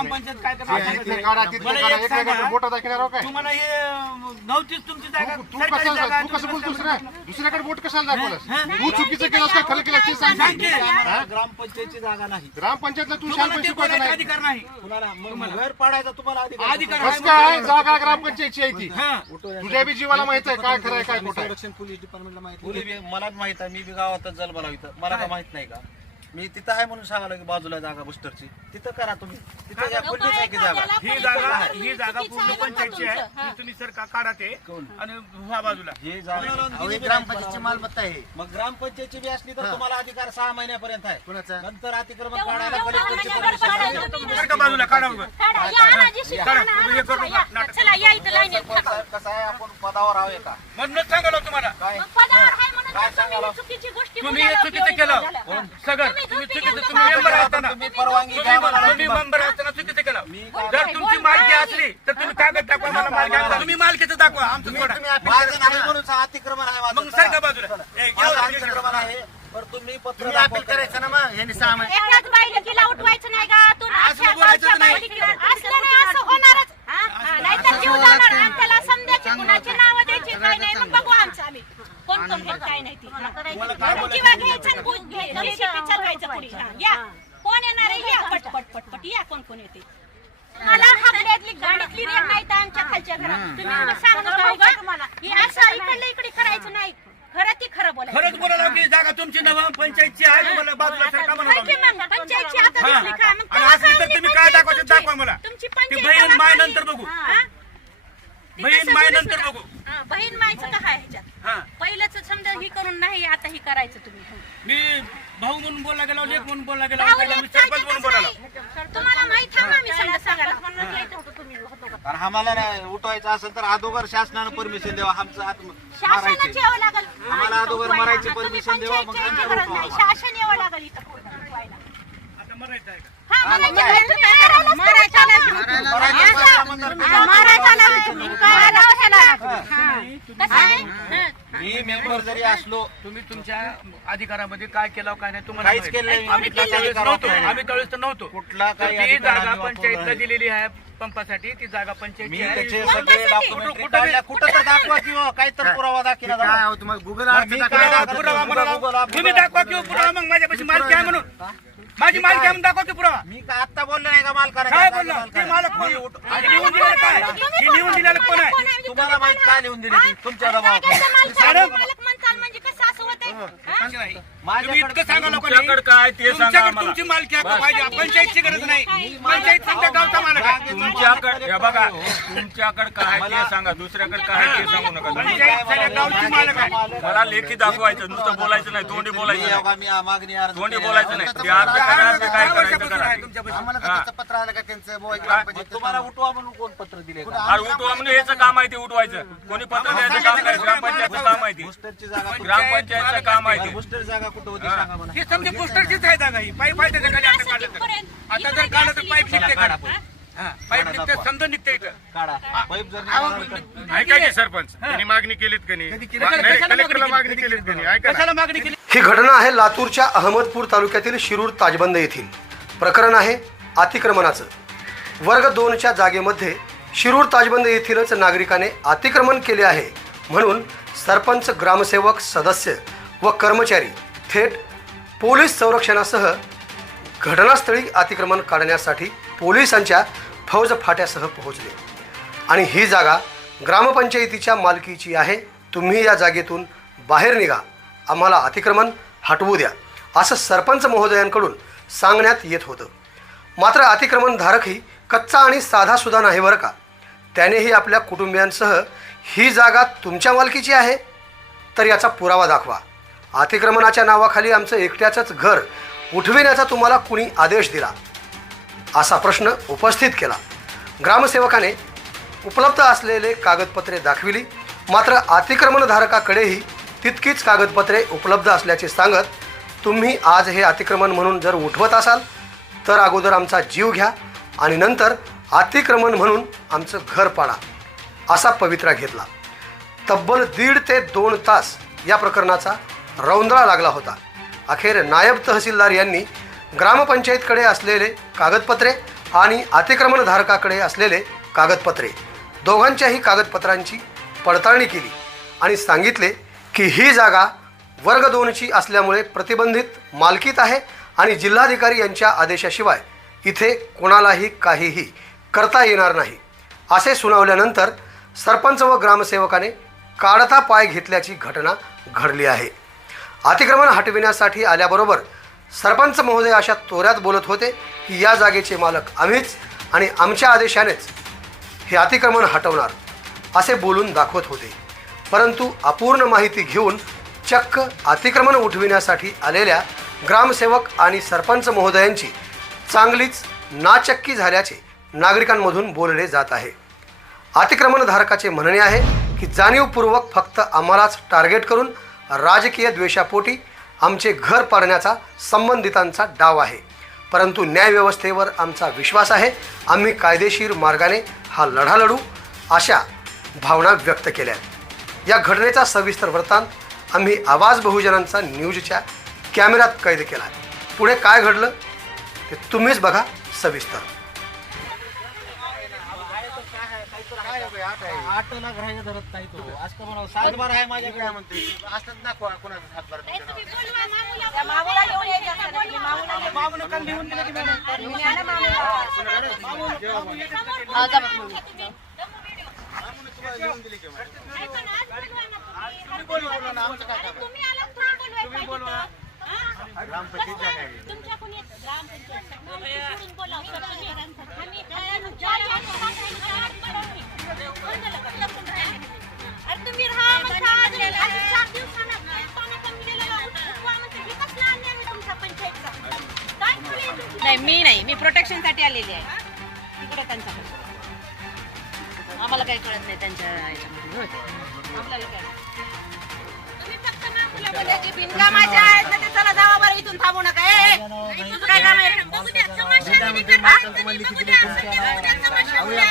ग्रामपंचायत काय करणार तुम्हाला हे नव्हतीच तुमची जागा. तू कसं बोलतोस रे? दुसऱ्याकडे बोट कशाला दाखवलंस? तू चुकीचं केलंस का खरं केलं ते सांग. ग्रामपंचायतची जागा नाही. ग्रामपंचायतला तू तुम्हाला शांत ते शिकवायचं बोलायचा नाही. अधिकार नाही. कुणाला मग घर पाडायचा तुम्हाला अधिकार कसं काय जागा ग्रामपंचायतची आहे ती? तुझ्या बी जीवाला माहित आहे काय खरं आहे काय खोटं आहे. संरक्षण पोलीस डिपार्टमेंटला माहिती. मला माहित आहे. मी बी गावातच जन्माला इथं. मला काय माहित नाही का? मी तिथं आहे म्हणून सांगायला की बाजूला जागा बुस्टरची तिथं करा तुम्ही. तिथं या खोलीच आहे की जागा. ही जागा पूर्ण पंचायतची आहे. ती तुम्ही सर काढा ते आणि ह्या बाजूला हे जागा ग्रामपंचायतची मालमत्ता आहे. मग ग्रामपंचायतची बी असली तर तुम्हाला अधिकार 6 महिन्यापर्यंत आहे. कुणाचा? नंतर अतिक्रमण काढायला कलेक्टरची परमिशन. सर का बाजूला काढा उभं. चला या इथं लाईनीत थांबा. कसं आहे आपण पदावर आहोत का म्हणूनच सांगालो तुम्हाला. काय पदावर आहे म्हणून काय तुम्ही सांगायला? चुकीची गोष्टी तुम्ही हे चुकीचं केलं सगळं. तुम्ही चुकीचं तुम्ही मेंबर असताना तुम्ही परवानगी घ्या मला. तुम्ही मेंबर असताना चुकीचं केलं. काय जर तुमची मालकी असली तर तुम्ही कागद दाखवा मला मालकी. तुम्ही मालकीचं दाखवा आमचं सोडा. माझं नाही म्हणून अतिक्रमण आहे माझं. मग सर का बाजूला. माझं अतिक्रमण आहे पण तुम्ही पत्र तुम्ही अपील करायचं ना मग यांनी 6 महिने. एकाच बाईला तिला उठवायचं नाही गावातून. असं बोलायचं नाही. असलं नाही असं होणारच. नाहीतर जीव जाणार. आणि त्याला समजायची कुणाची नावं द्यायची काय नाही. मग बघू आमचं आम्ही कोण कोण हे काय नाही ती किंवा घ्यायचं आणि भूत घ्यायचं चालवायचं पुढे. या कोण येणार आहे? या पट पट पट पट या कोण कोण येते. मला हाकड्यातली गाडीतली रेट नाही तर आमच्या खालच्या घरात. तुम्ही सांगू तुम्हाला हे असं इकडलं इकडे करायचं नाही. खरं ती खरं बोलायचं. खरंच बोलायला की जागा तुमची नव पंचायतची आहे. तुम्हाला बाजूला सर का म्हणाला. पंचायतची आता दिसली का? मग आणि असली तर तुम्ही काय दाखवायचं दाखवा मला. तुमची ती पंचायत बहीण माय नंतर बघू. बहीण माय नंतर बघू. बहीण मायचं काय ह्याच्यात हा पहिलंच समजा ही करून नाही आता ही करायचं तुम्ही. मी भाऊ म्हणून बोलला गेला लेख म्हणून बोलला गेला भाऊ पहिला मी लेक सरपंच म्हणून बोलायला. तुम्हाला माहित आहे ना मी समजा सांगायला. कारण आम्हाला नाही उठवायचं असेल तर अगोदर शासनानं परमिशन द्यावा. आमचं हात शासनाच मारायचे. यावं लागेल. आम्हाला अगोदर मरायची आता तुम्ही परमिशन द्यावा मग पंचायतच्या आम्ही गरज नाही. उठवावं. शासन यावं लागेल इथं उठवायला. आता मरायचं आहे का? हा, म्हणायचं काय? तुम्ही करायलाच मारायचा नाही. मारायचा नाही तुम्ही. करायला कशाला? कसं आहे? मी मेंबर जरी असलो तुम्ही तुमच्या अधिकारामध्ये काय केलं काय नाही तुम्हाला काहीच माहित. केलं नाही. आम्ही त्यावेळेस नव्हतो. आम्ही त्यावेळेस तर नव्हतो. कुठला काही ती अधिकार जागा आम्ही पंचायतला वापरला दिलेली आहे पंपासाठी. ती जागा मी पंचायतची त्याचे आहे. सगळे डॉक्युमेंटरी काढल्या. कुठं तर दाखवा किंवा काही तर पुरावा दाखवा. काय आहो तुम्हाला गुगल मग अर्थ मी दाखवा. काय पुरावा म्हणाला. गुगल तुम्ही दाखवा किंवा पुरावा. मग माझ्यापाशी मालकी आहे म्हणून. माझी मालकी आहे म्हणून दाखवा की पुरावा. मी का आता बोललो नाही का मालकाला? काय बोलला? ते मालक कोण? आणि लिहून दिलेलं काय? हे लिहून दिलेलं कोण आहे? तुम्हाला माहित काय लिहून दिली ती? तुमच्या दबावाखाली. मालक म्हणतात म्हणजे कसं असं होतंय? नाही. तुम्ही माझ्याकडे इतकं सांगा लोकांना. तुमच्याकडे काय ते सांगा तुमच्याकडे आम्हाला. तुमची मालकी हक्क पाहिजे. पंचायतची गरज नाही. पंचायत तुमच्या गावचा मालक आहे. तुमच्याकडे हे बघा तुमच्याकडे काय ते सांगा. दुसऱ्याकडे काय ते सांगू नका. पंचायत सगळ्या गावची मालक आहे. मला लेखी दाखवायचं. नुसतं बोलायचं नाही. तोंडी बोलायचं नाही. मी मागणी अर्ज तोंडी केलेला बोलायचं आहे. नाही. ते अर्ज करा. ते काय करायचं वर्षापासून करा. आहे तुमच्यापाशी. आम्हाला का त्याचं पत्र आलं का त्यांचं बुवा ग्रामपंचायत तुम्हाला उठवा म्हणून कोण पत्र दिले का? अरे उठवा म्हणजे याचं काम आहे ते उठवायचं. कोणी पत्र द्यायचं काम नाही. ग्रामपंचायतचं काम आहे ते. बुस्टरची जागा ग्रामपंचायतचं काम आहे ते. बुस्टर जागा कुठं होती सांगा मला. ही समजा पोस्टरचीच आहे जागा ही. पाईप आहे त्याच्या खाली आता काढलं तर. आता जर काढलं तर पाईप निघते का? हा, पाईप निघते समजा निघते इथं. काढा पाईप जर निघाला ऐका की सरपंच त्यांनी मागणी केलीत का नाही? नाही, कलेक्टरला मागणी केलीत का नाही? ऐका ना. कशाला मागणी केली? ही घटना आहे लातूरच्या अहमदपूर तालुक्यातील शिरूर ताजबंद येथील. प्रकरण आहे अतिक्रमणाचं. वर्ग 2च्या जागेमध्ये शिरूर ताजबंद येथीलच नागरिकाने अतिक्रमण केले आहे म्हणून सरपंच, ग्रामसेवक, सदस्य व कर्मचारी थेट पोलीस संरक्षणासह घटनास्थळी अतिक्रमण काढण्यासाठी पोलिसांच्या फौज फाट्यासह पोहोचले आणि ही जागा ग्रामपंचायतीच्या मालकीची आहे. तुम्ही या जागेतून बाहेर निघा. आम्हाला अतिक्रमण हटवू द्या असं सरपंच महोदयांकडून सांगण्यात येत होतं. मात्र अतिक्रमणधारकही कच्चा आणि साधासुद्धा नाही बरं का. त्यानेही आपल्या कुटुंबियांसह ही जागा तुमच्या मालकीची आहे तर याचा पुरावा दाखवा. अतिक्रमणाच्या नावाखाली आमचं एकट्याचंच घर उठविण्याचा तुम्हाला कुणी आदेश दिला असा प्रश्न उपस्थित केला. ग्रामसेवकाने उपलब्ध असलेले कागदपत्रे दाखविली. मात्र अतिक्रमणधारकाकडेही तितकीच कागदपत्रे उपलब्ध असल्याचे सांगत तुम्ही आज हे अतिक्रमण म्हणून जर उठवत असाल तर अगोदर आमचा जीव घ्या आणि नंतर अतिक्रमण म्हणून आमचं घर पाडा असा पवित्रा घेतला. तब्बल 1.5 ते 2 तास या प्रकरणाचा रौंदळा लागला होता. अखेर नायब तहसीलदार यांनी ग्रामपंचायतकडे असलेले कागदपत्रे आणि अतिक्रमणधारकाकडे असलेले कागदपत्रे दोघांच्याही कागदपत्रांची पडताळणी केली आणि सांगितले की ही जागा वर्ग 2ची असल्यामुळे प्रतिबंधित मालकीत आहे आणि जिल्हाधिकारी यांच्या आदेशाशिवाय इथे कोणालाही काहीही करता येणार नाही असे सुनावल्यानंतर सरपंच व ग्रामसेवकाने काढता पाय घेतल्याची घटना घडली आहे. अतिक्रमण हटविण्यासाठी आल्याबरोबर सरपंच महोदय अशा तोऱ्यात बोलत होते की या जागेचे मालक आम्हीच आणि आमच्या आदेशानेच हे अतिक्रमण हटवणार असे बोलून दाखवत होते. परंतु अपूर्ण माहिती घेऊन चक्क अतिक्रमण उठविण्यासाठी आलेल्या ग्रामसेवक आणि सरपंच महोदयांची चांगलीच नाचक्की झाल्याचे नागरिकांमधून बोलले जात आहे. अतिक्रमणधारकाचे म्हणणे आहे की जाणीवपूर्वक फक्त आम्हालाच टार्गेट करून राजकीय द्वेषापोटी आमचे घर पाडण्याचा संबंधितांचा डाव आहे. परंतु न्यायव्यवस्थेवर आमचा विश्वास आहे. आम्ही कायदेशीर मार्गाने हा लढा लढू अशा भावना व्यक्त केल्या. या घटनेचा सविस्तर वृत्तांत आम्ही आवाज बहुजनांचा न्यूजच्या कॅमेऱ्यात कैद केला. पुढे काय घडलं ते तुम्हीच बघा सविस्तर. आठला ग्राह्य धरत नाही तो. आज का म्हणावं 7 बार आहे माझ्याकडे. काय म्हणते असतात दाखवा कोणाचा हातभार नाही, तुमच्या तुम्ही बोलवा मामूला. त्या मामूला घेऊन यायचं असतं ना, की मामूला मागून काल लिहून दिलं की मॅडम घेऊन या ना मामूला. समोर नावावर. जा बघ. तुम्हाला लिहून दिली किंवा नाही पण आज बोलवा ना तुम्ही. बोलवा ना, आमचं काय काम आहे? तुम्ही आलात तुम्ही बोलवायला पाहिजे तर. हा? ग्रामपंचायत कसं जागा आहे? आहे. तुमच्या कोणी ग्रामपंचायत सोडून बोलावं. आम्ही ज्या अरे तुम्ही राहा म्हणता आज 4 दिवसांना तुमच्या पंचायतचा काय नाही मी नाही, मी प्रोटेक्शनसाठी आलेली आहे. तिकडे त्यांचा आम्हाला काही कळत नाही त्यांच्या ह्याच्यामध्ये. होय. आपल्याला काय तुम्ही फक्त मामूला बोला की बिनकामाच्या आहेत ना, ते चला जावा बरं इथून थांबू नका. ए, तुझं काय काम आहे? बघू द्या तमाशा किती करतात तुम्ही बघू द्या बघू द्या तमाशा बघू द्या.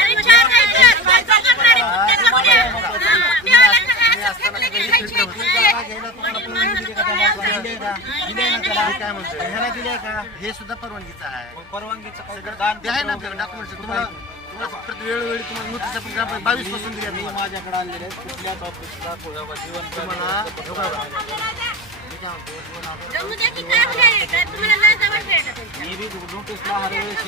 अरे 4 काय कर काय करणारे पुट्टे बघू द्या. पुट्टेवाला काय असं फेकलं की खायची काय म्हणतो ह्याला दिले का हे सुद्धा परवानगीचं आहे. परवानगीचं काय सगळं दान ते आहे ना पत्र डॉक्युमेंट्स तुम्हाला फक्त वेळोवेळी तुम्हाला नोटीस आपण ग्रामपंचायत 22 पासून दिल्या मी तुम्हाला. माझ्याकडे आणलेले आहेत. कुठल्याच ऑफिसला जीवन तुम्हाला जमू द्या की काय होणार काय तुम्हाला नाही जवळ भेटत मी बी नोटीसला हर वेळेस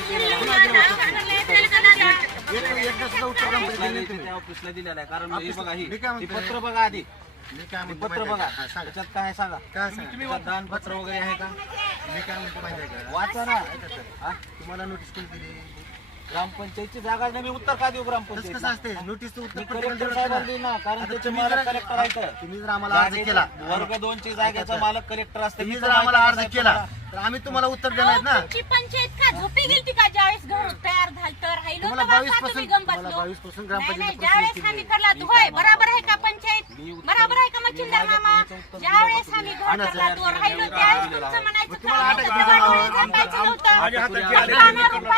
एकदा सुद्धा उत्तर ग्रामपंचायत दिलं तुम्ही. त्या ऑफिसला दिलेलं आहे. कारण हे बघा मी काय ही म्हणतोय? पत्र बघा आधी. मी काय हे म्हणतो पत्र माहिती बघा आहे का? हा, सांगा. त्याच्यात काय आहे सांगा. काय सांगा? त्याच्यात दानपत्र वगैरे आहे का? मी काय म्हणतो माहिती आहे का? वाचा ना. हा? तुम्हाला नोटीस कोणी दिली? ग्रामपंचायतची जागा नाही. मी उत्तर का देऊ तसं ग्रामपंचायत कसं असते नोटीसचं उत्तर मी प्रत्येकाला कलेक्टर द्यावं साहेबांना लागतं देईन ना. ना. कारण आता त्याचे तुम्ही मालक जर- कलेक्टर आहेत. तुम्ही जर आम्हाला अर्ज केला वर्ग 2ची जागेचा मालक कलेक्टर असते. तुम्ही जर आम्हाला अर्ज केला तर आम्ही तुम्हाला उत्तर देणार आहेत ना. तुमची पंचायत का झोपी गेलती का ज्यावेळेस घर तयार झालं तर राहिलो तुम्हाला तेव्हा 22 का तुम्ही पासून- गम बसलो? तुम्हाला 22 पासून नाही, ग्रामपंचायत नाही, ज्यावेळेस आम्ही करला तू होय बरोबर आहे का पंचायत बरोबर आहे का मच्छिंदार मामा ज्यावेळेस आम्ही घर करला तो राहिलो त्यावेळेस तुमचं म्हणायचं तुम्हाला काम अटक होतं, केली तेव्हा जाणार. तुम्ही जपायचं नव्हतं. माझ्या हातात जे आले आपल्याला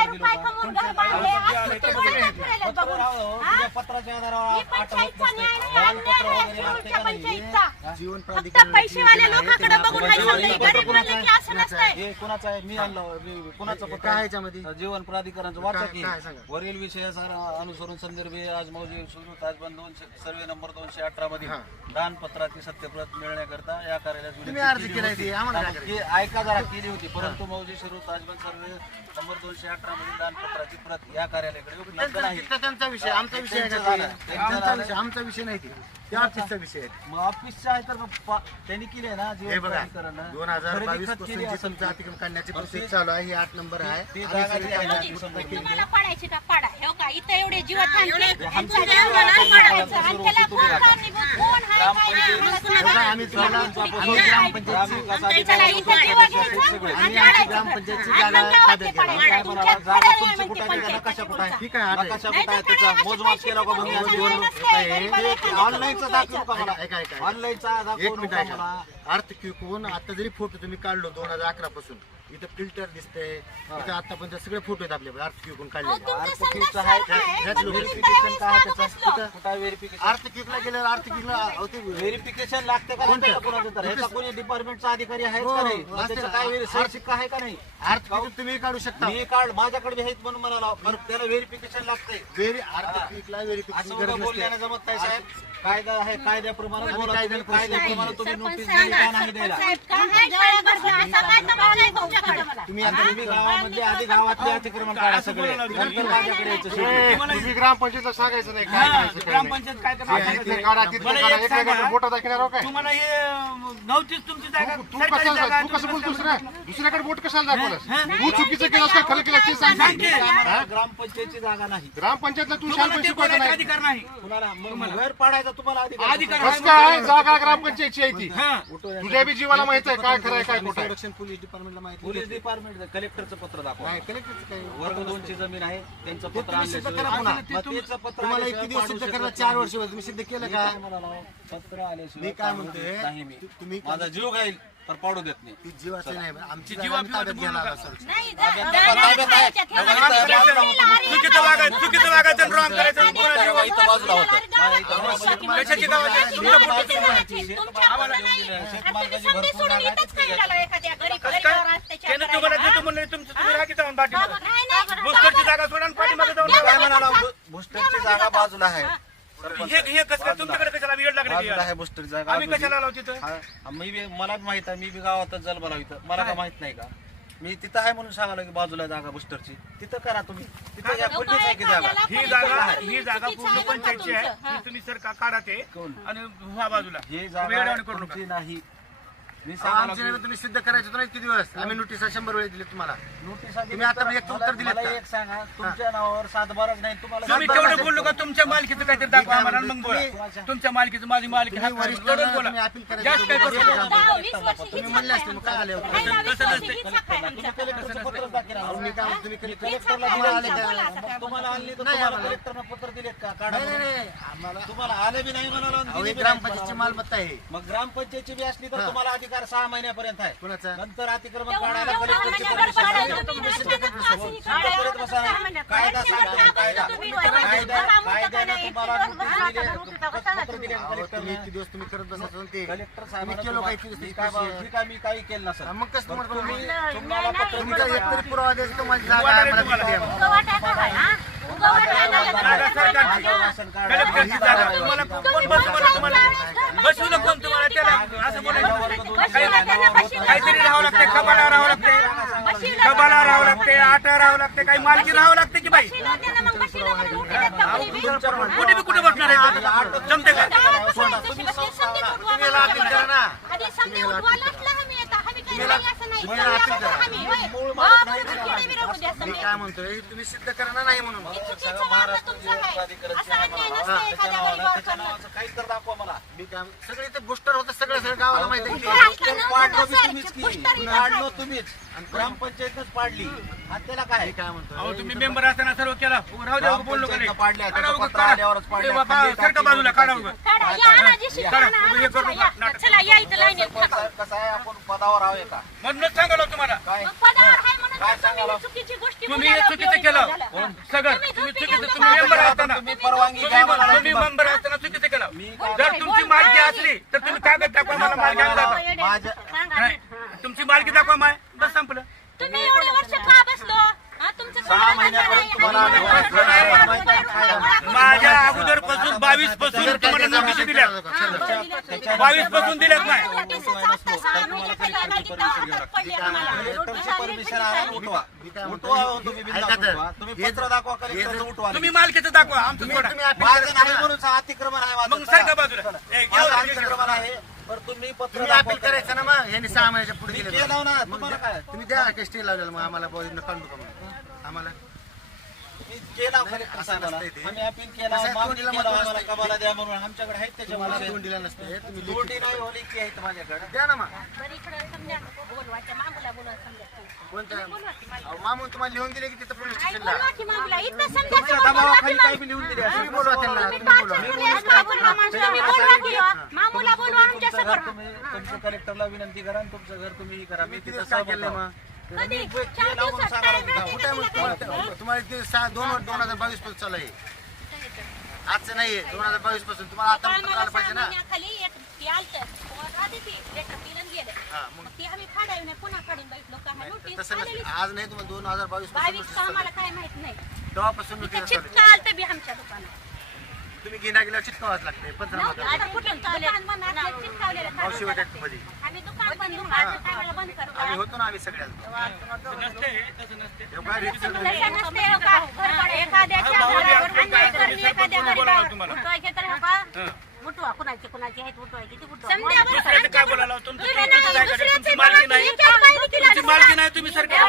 रुपये कमवून घर बांधले, आज तुमचं चाललं फिरायला बघून. हा? तुझ्या पत्राच्या आधारावर ही पंचायतचा न्याय नाही, अन्याय आहे शिरूरच्या पंचायतचा. जीवन फक्त प्राधिकरण पैसेवाले लोकांकडे बघून नाही चाललंय. गरीब म्हणलं की असं नसतंय. हे कोणाचं आहे? मी आणलं. कोणाचं पत्र काय आहे आहे? याच्यामध्ये? जीवन प्राधिकरणाचं वाचा काय- की काय सांगा? वरील विषयानुसार अनुसरून संदर्भे आज मौजे सुरू ताजबंद 200 सर्वे नंबर 218 मध्ये हा. दानपत्राची सत्यप्रत मिळण्याकरता या कार्यालयात तुम्ही अर्ज केलाय ते आम्हाला काय हे ऐका जरा केली होती. परंतु मौजे शिरूर ताजबंद सर्वे नंबर 218 मध्ये दानपत्राची प्रत या कार्यालयाकडे उपलब्ध नाही. त्यांचा विषय आमचा विषय आहे का त्यांचं ते? झालं. आमचा विषय आमचा विषय नाही ते त्या ऑफिसचा विषय आहे. मग ऑफिसच्या आहे तर त्यांनी केले ना हे जीवन बघा प्राधिकरणानं. 2022 खरेदी खत पासून केली जी असेल तुमचं ती. अतिक्रम काढण्याची प्रोसेस चालू आहे. ही 8 नंबर आहे. ती आम्ही जागा सगळी जी आहे काढण्याची ना, पूर्ण केली. तुम्हाला पाडायची का पाडा हो का इथं एवढे जीव थांबले आणि सगळ्या मुलांना पाडायचं आणि त्याला कोण कारणीभूत कोण आहे काय नाही आम्हाला बघा, सांगा. आम्ही तुम्हाला आम्ही चला ग्रामपंचायतची इथं जीव घ्यायचा आणि काढायचं. ग्रामपंचायतची आणि जागा मग गावात ताब्यात ते घ्यायला. पाडायचं. तुमच्या जागा खरं तुमची नाही कुठे म्हणते आहे? पंचायत नकाशा कुठे आहे? ठीक आहे आता नकाशा नाही कुठे आहे तर त्याचा काय मोजमाप असे केला का पैसे बघून कोणी जीवन असं नसतंय. गरीबाला एखाद्याचं ऑनलाईनचा बघून दाखवू का मला? ऐका ऐका ऑनलाईनचा एक दाखवू मिनिट नका ऐका मला. अर्थ किंवा आता जरी फोटो तुम्ही काढलो 2011 पासून इथं फिल्टर दिसतंय इथं आतापर्यंत सगळे फोटो आहेत आपल्याकडे आर्थिक काढले अहो, तुमचं आर्थिक संडास आहे. सारखं आहे. ह्याच पण लोकांचं तुम्ही व्हेरिफिकेशन काय आहे मागं त्याचं? बसलो. कुठं व्हेरिफिकेशन आर्थिकला गेल्यावर आर्थिकला ते व्हेरिफिकेशन लागते का नाही कोणाचं तर ह्याचा कोणी डिपार्टमेंटचा अधिकारी आहे का नाही मग त्याचं काय सही शिक्का आहे का नाही आर्थिक तुम्ही काढू शकता मी कार्ड माझ्याकडे आहेत म्हणून म्हणाला पण त्याला व्हेरिफिकेशन लागतंय आर्थिकला असं व्हेरिफिकेशन उभं गरज बोलण्याने नसते जमत नाही साहेब कायदा आहे कायद्याप्रमाणे आम्ही बोला तुम्ही. कायद्याप्रमाणे तुम्ही नोटीस सांगा. दिली का नाही द्यायला साहेब, काय गळ्या बसला? असा काय तमाशा आहे तुमच्याकडे? तुम्ही आता तुम्ही गावामधले आधी गावातले अतिक्रमण काढा सगळे नंतर माझ्याकडे यायचं शेवटी. तुम्ही ग्रामपंचायतीला सांगायचं नाही काय करायचं काय नाही. ग्रामपंचायत काय तिथे करणार काढा, तिथे मला काढा, एक एका सांगा. एका बोटा दाखवणार काय तुम्हाला हे नव्हतीच तुमची जागा तू सरकारी कसं जागा तू कसं तुम्ही बोलतोस रे दुसऱ्याकडे बोट कशाला दाखवलास हा? तू चुकीचं केलंस का खरं केलं ते सांग सांग की. आम्हाला ग्रामपंचायतची जागा नाही ग्रामपंचायतला तू तुम्हाला शांत ते शिकवायचं बोलायचा नाही अधिकार नाही कुणाला मग घर पाडायचा तुम्हाला अधिकार अधिकार कुठला? कसं काय जागा ग्रामपंचायतची आहे ती हा. तुझ्या बी जीवाला माहित आहे काय खरं आहे काय खोटं आहे संरक्षण पोलीस डिपार्टमेंटला माहिती पोलीस डिपार्टमेंट कलेक्टरचं पत्र दाखवा नाही कलेक्टरचं काही वर्ग 2 ची जमीन आहे त्यांचं पत्र तुम्ही सिद्ध आणल्याशिवाय करा पुन्हा. मग त्याचं पत्र तुम्हाला आल्याशिवाय किती दिवस पाडू सिद्ध शकत करा नाही. 4 वर्ष तुम्ही सिद्ध केलं मी का काय म्हणालो, पत्र आल्याशिवाय मी काय पाडू म्हणतोय, देत नाही मी तुम्ही माझा जीव घाईल तर पाडू देत नाही ती जीवाचं नाही आमची जीवा जागा आम्ही ताब्यात बोलू घेणार नका. असेल नाही, चुकीचं वागायचं आणि wrong करायचं आणि कोणाला तेव्हा इथं बाजूला होतं. कशाची गावाची? तुमच्या पोटाची त्यानं तुम्हाला देतो म्हणलं तुमचं तुम्ही राखी जाऊन पाठीमागं. बुस्टरची जागा सोडा आणि पाठीमागं जाऊन काय टाका. म्हणाला बुस्टरची जागा बाजूला आहे हे कसं काय तुमच्याकडे कशाला वेळ लागली बाजूला आहे बुस्टरची जागा आम्ही कशाला आलो तिथं मला बी माहित आहे मी बी गावातच जन्मला इथं मला का माहित नाही का मी तिथं आहे म्हणून सांगायला की बाजूला जागा बुस्टरची तिथं करा तुम्ही तिथं या खुर्चीच आहे की जागा ही जागा पूर्ण पंचायतची आहे ही तुम्ही सरकार काढा ते आणि ह्या बाजूला हे वेळ जागा आणि करू नका तुमची नाही मी आमची सांगायला नाही, तुम्ही सिद्ध करायचं होतं ना इतके दिवस आम्ही नोटीस 100 वेळा दिली तुम्हाला नोटीस तुम्ही आता एक उत्तर दिलेत मला का? एक सांगा तुमच्या नावावर 7/12 नाही तुम्हाला तुम्ही तेवढं बोललो का तुमच्या मालकीचं काहीतरी दाखवा आम्हाला आणि मग बोला तुमच्या मालकीचं माझी मालकी तुम्ही हात वरिष्ठांना लढून बोला तुम्ही अपील करायचं जास्त काय करू नका. तुम्ही म्हणले असते मग काय आले होते कलेक्टरचं पत्र दाखवा अहो, मी काय म्हणतो, तुम्ही कलेक्टरला आम्हाला आले दिले का? मग तुम्हाला आणली तर नाही तुम्हाला आम्हाला. कलेक्टरनं पत्र दिलेत का काढा नाही, म्हणून. नाही, आम्हाला तुम्हाला आले बी नाही म्हणाला आणि अहो, दिले ही बी नाही ग्रामपंचायतची म्हणाला. मालमत्ता आहे मग ग्रामपंचायतची बी असली तर हा. तुम्हाला अधिकार 6 महिन्यापर्यंत आहे कोणाचा नंतर अतिक्रमण काढायला कलेक्टरची परमिशन करत बसा कायदा सांगतो कायदा कायद्यानं तुम्हाला पत्र दिले अहो, तुम्ही कलेक्टरने इतके दिवस तुम्ही करत बसायचं ना ते कलेक्टर तुम्ही साहेबांना केलं तुम्हाला- काय मी काय ठीक आहे मी काही केलं नसेल मग कसं तुम्हाला तुम्ही तुम्हाला पत्र तुम्ही काय दिलं एकतरी पुरावा द्यायचा तुम्हाला जागा आहे, मला किती द्या मग. जागा सरकारची. कलेक्टरची जागा तुम्हाला कोण बसवलं कोण तुम्हाला त्याला असं बोलायचं काहीतरी राहावं लागते खबाला राहावं लागते खबाला राहावं लागते आटा राहावं लागते काही मालकी राहावं लागते की बाई कुठे बी कुठे बसणार आहे जमते का मी काय म्हणतोय तुम्ही सिद्ध करणार नाही म्हणून त्याच्या नावाचं काही तर दाखवा मला मी काय सगळे ते बुस्टर होतं सगळं गावाला माहिती आहे की पाडलं बी तुम्हीच की पाडलं तुम्हीच ग्रामपंचायतच पाडली आणि त्याला काय काय म्हणतो अहो तुम्ही मेंबर असताना सर्व केला राहू द्या बोललो का नाही ग्रामपंचायतनं पाडल्या काढा त्याचं उगा, पत्र काढा. आल्यावरच पाडल्या ए बाबा, सरका बाजूला काढा उगा. चला या इथं लाईनीत थांबा. कसं आहे आपण पदावर आहोय का म्हणूनच सांगालो तुम्हाला काय मग पदावर आहे म्हणून काय तुम्ही सांगायला? चुकीची गोष्टी तुम्ही हे बोलायला चुकीचं उपयोगी केलं झालं. सगळं तुम्ही चुकीचं तुम्ही मेंबर असताना तुम्ही परवानगी घ्या मला तुम्ही मेंबर असताना चुकीचं केलं काय- जर तुमची मालकी असली तर तुम्ही कागद दाखवा मला मालकी आणून दाखवा माझ्या नाही तुमची मालकी दाखवा माय बस संपलं तुम्ही एवढे वर्ष का बसलो हा, तुमचं 6 महिन्यापर्यंत तुम्हाला माहिती आहे काय माझ्या अगोदर पासून 22 पासून तुम्हाला नोटीस दिल्या 22 पासून दिल्यात नाही कलेक्टरची परमिशन आहे उठवा उठवा हो तुम्ही बिनधास्त ऐका तर. उठवा. तुम्ही पत्र दाखवा कलेक्टरचं उठवा तुम्ही मालकीचं दाखवा आमचं सोडा तुम्ही अपील माझं करायचं नाही ना. म्हणून अतिक्रमण आहे मग माझं सारखा बाजूला ए, माझं घ्या अतिक्रमण आहे पण तुम्ही पत्र तुम्ही दाखवा. अपील करायचं ना मग यांनी 6 महिन्याच्या पुढे मी गेले केलं ना तुम्हाला काय तुम्ही द्या का स्टे लावलेलं मग आम्हाला काढू का मग आम्हाला मी केला कलेक्टर साहेबाला नसतंय ते. आम्ही अपील केला कसं आहे, मागणी तोंडीला केला महत्त्व आम्हाला नसतंय. कबाला द्या म्हणून आमच्याकडे आहेत त्याच्या मला विषय. तोंडीला नसते तुम्ही तोंडी नाही होली की आहेत माझ्याकडे द्या ना मग बरं, इकडं समजा बोलवायचं, मागूला बोलवा समजा. कोणतं बोलवा की मला. अहो, मामून तुम्हाला लिहून दिले की तिथं पोलीस आई, स्टेशनला बोलवा की मागूला. इथं समजा तुमच्या बोलवा की दबावाखाली मला. काय बी लिहून दिले असेल. तुम्ही बोलवा त्यांना तुम्ही तुम्ही बोलवा torture केली असं मागूला माणसं. तुम्ही बोलवा की हो. मामूला बोलवा आमच्या तुमचं घर समोर. तुम्ही तुमच्या कलेक्टरला विनंती करा आणि तुमचं घर तुम्ही हे करा मी किती तिथं दिवस काय केलंय सहमत मग आहे. कधी मी 4 लावून दिवसात सांगा time लागलो. आहे कुठे का मग तिला तुम्हाला काय? तुम्हाला ते 2022 पासून चालू आहे आजचं नाहीये 2022 पासून तुम्हाला आता आम्हाला पत्र आलं पाहिजे 6 ना महिन्याखाली एक ती आलतं. तेव्हा आधी ती लेटर दिलं गेलं. हा, मग मग ती आम्ही फाडावी नाही पुन्हा फाडून बघितलो का नोटीस तसं आलेली. नसतं. आज नाही तुम्हाला 2022 पासून 22 का आम्हाला काय माहित नाही तेव्हापासून तिथे नोटीस चिटका आलतं बी आमच्या दुकानात. तुम्ही घेण्या गेल्यावर चिटकावाच लागते पंचनामा करावा. आता कुठलं दुकान बंद असलं चिटकावलेलं मावशी कागद वाटत मध्ये आम्ही दुकान बंद दुकानाच्या टायमाला बंद करतो. आम्ही होतो ना आम्ही सगळ्याला नसते तसं नसते एवढा रिक्षा तसं नसते हो का? एखाद्याच्या घरावर अन्याय करणे, एखाद्या बोलावं गरीबावर तुम्हाला उठवायचे तर हो का? उठवा कुणाचे कुणाचे आहेत उठवायचे ते उठवा. समजा बरं. दुसऱ्याचं काय बोलायला तुमचं तुम्ही तुमचं नाही, काय करायचं? दुसऱ्याचे तुमची मालकी नाही एकाच बाईने तिला तुमची मालकी नाही तुम्ही सरकार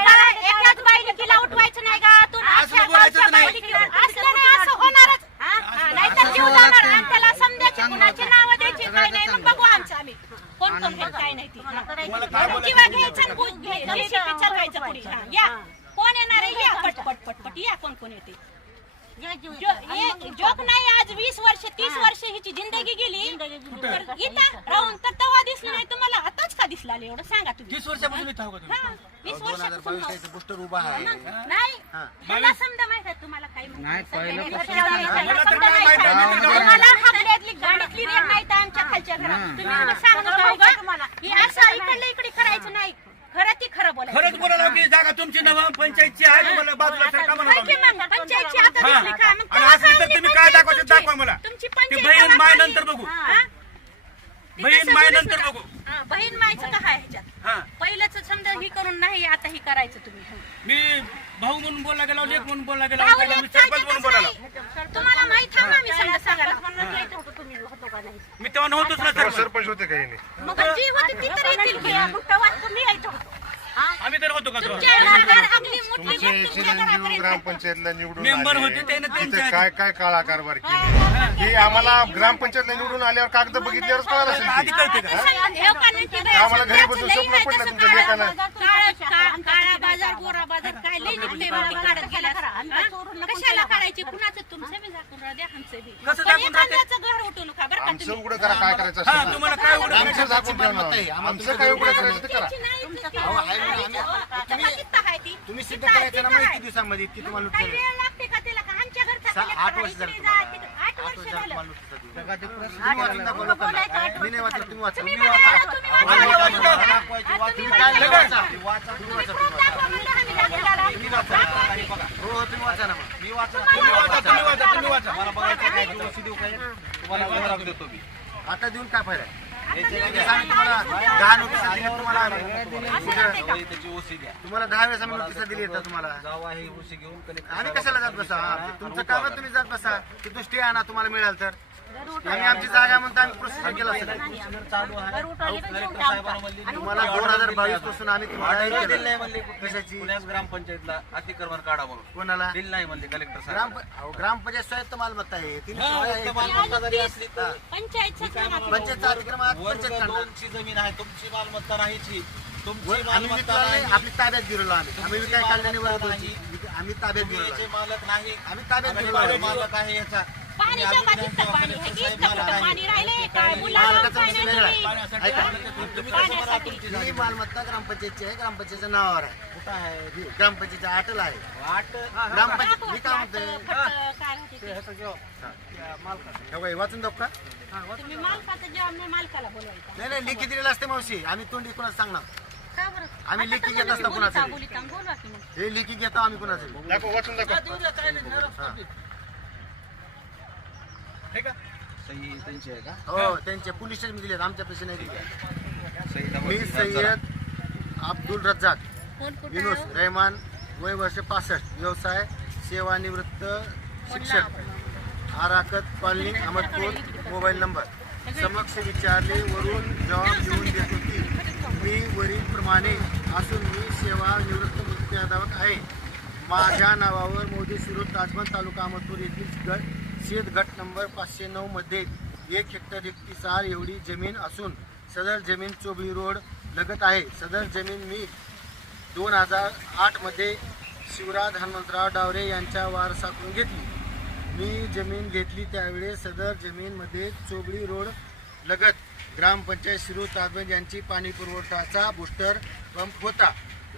एकाच बाईने तिला उठवायचं नाही का? तू असं बोलायचंच नाही. असलं नाही असं होणारच. नाहीतर जीव जाणार आणि त्याला समजायची कुणाची नावं द्यायची काय नाही मग बघू आमचं आम्ही कोण कोण हे काय नाही ती किंवा घ्यायचं आणि भूत घ्यायचं चालवायचं पुढे हा, या कोण येणार आहे या पट पट पट पट या कोण कोण येते जोक नाही आज 20 वर्ष 30 वर्ष हिची जिंदगी गेली तर इथं राहून तर तवा दिसली नाही तुम्हाला आताच का दिसला एवढं सांगा तुम्ही 30 वर्षापासून इथं आहो का तुम्ही? हा, 20 वर्षापासून 2022 चा बुस्टर उभा आहे नाही मला समजा माहित आहे तुम्हाला काय मला तर काय माहिती आहे, मी तर तुम्हाला हाकल्यातली गाडीतली रेट नाही तर आमच्या खालच्या घरात तुम्ही मला सांगू नका तुम्हाला हे असं इकडलं इकडे करायचं नाही खरं ती खरं बोलायचं खरंच बोलायला की जागा तुमची नव्ह पंचायतची आहे तुम्हाला बाजूला सरका म्हणा माहिती मग पंचायतची आता हा. दिसली का मग आणि तेव्हा असली तर सांगली तुम्ही काय दाखवायचं तुमची- दाखवा मला. तुमची ती पंचायत बहीण तेव्हा माय सांगली. नंतर बघू. हा. ती बहीण तसं माय बोलूच नंतर नका. बघू. हा, बहीण मायचं काय आहे ह्याच्यात हा पहिलंच समजा ही करून नाही आता ही करायचं तुम्ही मी भाऊ म्हणून बोलला गेला लेख म्हणून बोलला गेला भाऊ पहिला मी लेक सरपंच काय म्हणून तसं बोलायला नाही. तुम्हाला माहित आहे ना मी समजा सांगायला तुम्ही होतो का नाही मी तेव्हा नव्हतोच ना सरपंच सरपंच होते काही नाही मग जी होती ती तर येतील की मग तेव्हा तुम्ही यायचं होतं. आम्ही तर होतो का तेव्हा? तुमच्या घरात आपली मोठी तुमचे गोष्ट तुमच्या चिरंजीव घरापर्यंत ग्रामपंचायतला निवडून मेंबर आले. होते त्याने तिथे त्यांच्या काय काय काळा कारभार केले हे आम्हाला ग्रामपंचायतला निवडून आल्यावर कागद बघितल्यावरच कळालं असेल आधी की. कळते का आम्हाला घरी बसून स्वप्न पडलं तुमच्या लेखानं काळा बाजार गोरा बाजार काय लई निघते माहिती काढत गेला कशाला काढायची कुणाचं तुमचं बी झाकून राहू द्या आमचं बी कसं पण झाकून राहते? एखाद्याचं घर उठू नका बरं का आमचं तुम्ही उघडं करा काय करायचं हा असेल ते. तुम्हाला काय उघडं आमचं झाकून ठेवणार आमचं काय उघडं करायचं ते करा त्याची नाही इतकी अहो, आहे ना, आम्ही- आता किती आहे ती? तुम्ही सिद्ध किती आहे, करायचं ना किती मग आहे? किती दिवसामध्ये इतकी तुम्हाला काही लुटलं वेळ लागते का त्याला का आमच्या घरचा collector 8 आहे, वर्ष झालं इकडे तुम्हाला. जा, तिकडे. 8 वर्ष तुम्हाला झालं लुटलं तुम्ही. तुम्ही वाचून दाखवा लोकांना. मी नाही वाचलं तुम्ही वाचा तुम्ही तुम्ही बघा, वाचा तुम्ही आम्ही वाचा. वाचलं. तुम्ही तुम्ही काय वाचा. नाही वाचा ती वाचा तुम्ही वाचा कोण दाखवा म्हणलं आम्ही दाखवला. तुम्ही वाचा आणि बघा हो हो तुम्ही वाचा ना मग मी वाचा तुम्ही वाचा तुम्ही वाचा तुम्ही वाचा मला बघायचं काय ती वस्तू देऊ काय तुम्हाला घरात देतो मी आता देऊन काय फायदा आहे? याचे मी सांगितलं तुम्हाला 10 नोटीस दिली तुम्हाला त्याची ओसी द्या तुम्हाला 10 वेळेस आम्ही नोटीस दिली येतात तुम्हाला जावा ही ओसी घेऊन कलेक्टर आम्ही कशाला जात बसा तुमचं काम तुमचं जात बसा तिथून स्टे आणा तुम्हाला मिळाल तर आम्ही आमची जागा म्हणतो आम्ही प्रोसिजर केलं असेल चालू आहे कलेक्टर साहेबांना म्हणली तुम्हाला 2022 पासून आम्ही तुम्हाला दिलं केलं. नाही म्हणले कशाची? पुण्याच ग्रामपंचायतला अतिक्रमण काढा म्हणून कोणाला दिलं नाही म्हणले कलेक्टर साहेब ग्रामपंचायत स्वायत्त मालमत्ता आहे तिने मालमत्ता जरी असली तर पंचायतच म्हणा. पंचायतचा अतिक्रमण वर्ग पंचायत काढणार. 2ची जमीन आहे तुमची मालमत्ता नाहीची तुमची आम्ही मालमत्ता विकला नाही नाही आपली ताब्यात गिरलो आम्ही काय काढल्याने आम्ही ताब्यात तुम्ही याचे गिरलो मालक नाही आम्ही ताब्यात आम्ही गेलो. मालक आहे याचा पाणीच्या बाजूचं पाणी आहे की इथलं कुठं पाणी राहिलंय काय मुलाला मालकाचा काय विषय नाही वेगळा तुम्ही? आहे. ऐका तुम्ही कसं म्हणा तुमची ही जागा? मालमत्ता ग्रामपंचायतची आहे ग्रामपंचायतीच्या नावावर आहे कुठं आहे ही ग्रामपंचायतीच्या अटल आहे वाट ग्रामपंचायत मी काय म्हणतोय काय होते ते? हे बघा, वाचून दाखव का तुम्ही मालकाचं जेवण नाही मालकाला बोलवायचं नाही नाही लिखी दिलेलं असते मावशी आम्ही तोंडी कोणाचं सांगणार का बरं? आम्ही आता लिखी कसं घेत असतो तुम्ही कुणाचं बोलिता बोलवा की मग. हे लिखी घेतो आम्ही कुणाचं दाखव वाचून दाखव हे का सही त्यांची आहे का हो त्यांचे पोलीस स्टेशन दिलेत आमच्या पैसे नाही दिले सहीला मी वरती सय्यद अब्दुल रज्जाक कोण कुठं? युनुस रहमान वय वर्ष 65 व्यवसाय सेवानिवृत्त शिक्षक आराकत कॉलनी अहमदपूर मोबाईल नंबर समक्ष विचारले वरून जबाब लिहून देत होती मी वरीलप्रमाणे असून मी सेवानिवृत्त मुख्याध्यापक आहे माझ्या नावावर मोदी शिरूर ताजबंद तालुका अहमदपूर येथील शेत गट नंबर 509 मध्ये 1 हेक्टर 31 एवढी जमीन असून सदर जमीन चोबळी रोड लगत आहे सदर जमीन मी 2008 मध्ये शिवराज हनुमंतराव डावरे यांच्या वारसाकडून घेतली मी जमीन घेतली त्यावेळेस सदर जमीनमध्ये चोबळी रोड लगत ग्रामपंचायत शिरूर ताजबंद यांची पाणी पुरवठाचा बूस्टर पंप होता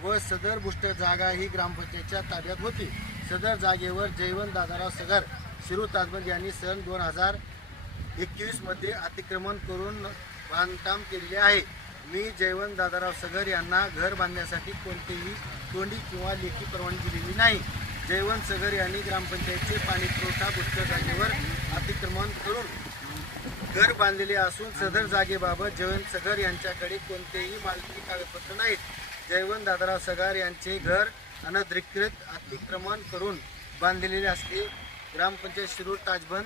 व सदर बुस्टर जागा ही ग्रामपंचायतच्या ताब्यात होती. सदर जागेवर जयवंत दादाराव सगर शिरूर ताजबंद यांनी सन 2021 मध्ये अतिक्रमण करून बांधकाम केलेले आहे. मी जयवंत दादाराव सगर यांना घर बांधण्यासाठी कोणतीही तोंडी किंवा लेखी परवानगी दिलेली नाही. जयवंत सगर यांनी ग्रामपंचायतचे पाणी पुरवठा बुस्टर जागेवर अतिक्रमण करून घर बांधलेले असून सदर जागेबाबत जयवंत सगर यांच्याकडे कोणतेही मालकी कागदपत्र नाहीत. जयवंत दादाराव सगर यांचे घर अनधिकृत अतिक्रमण करून बांधलेले असते. ग्रामपंचायत शिरूर ताजबंद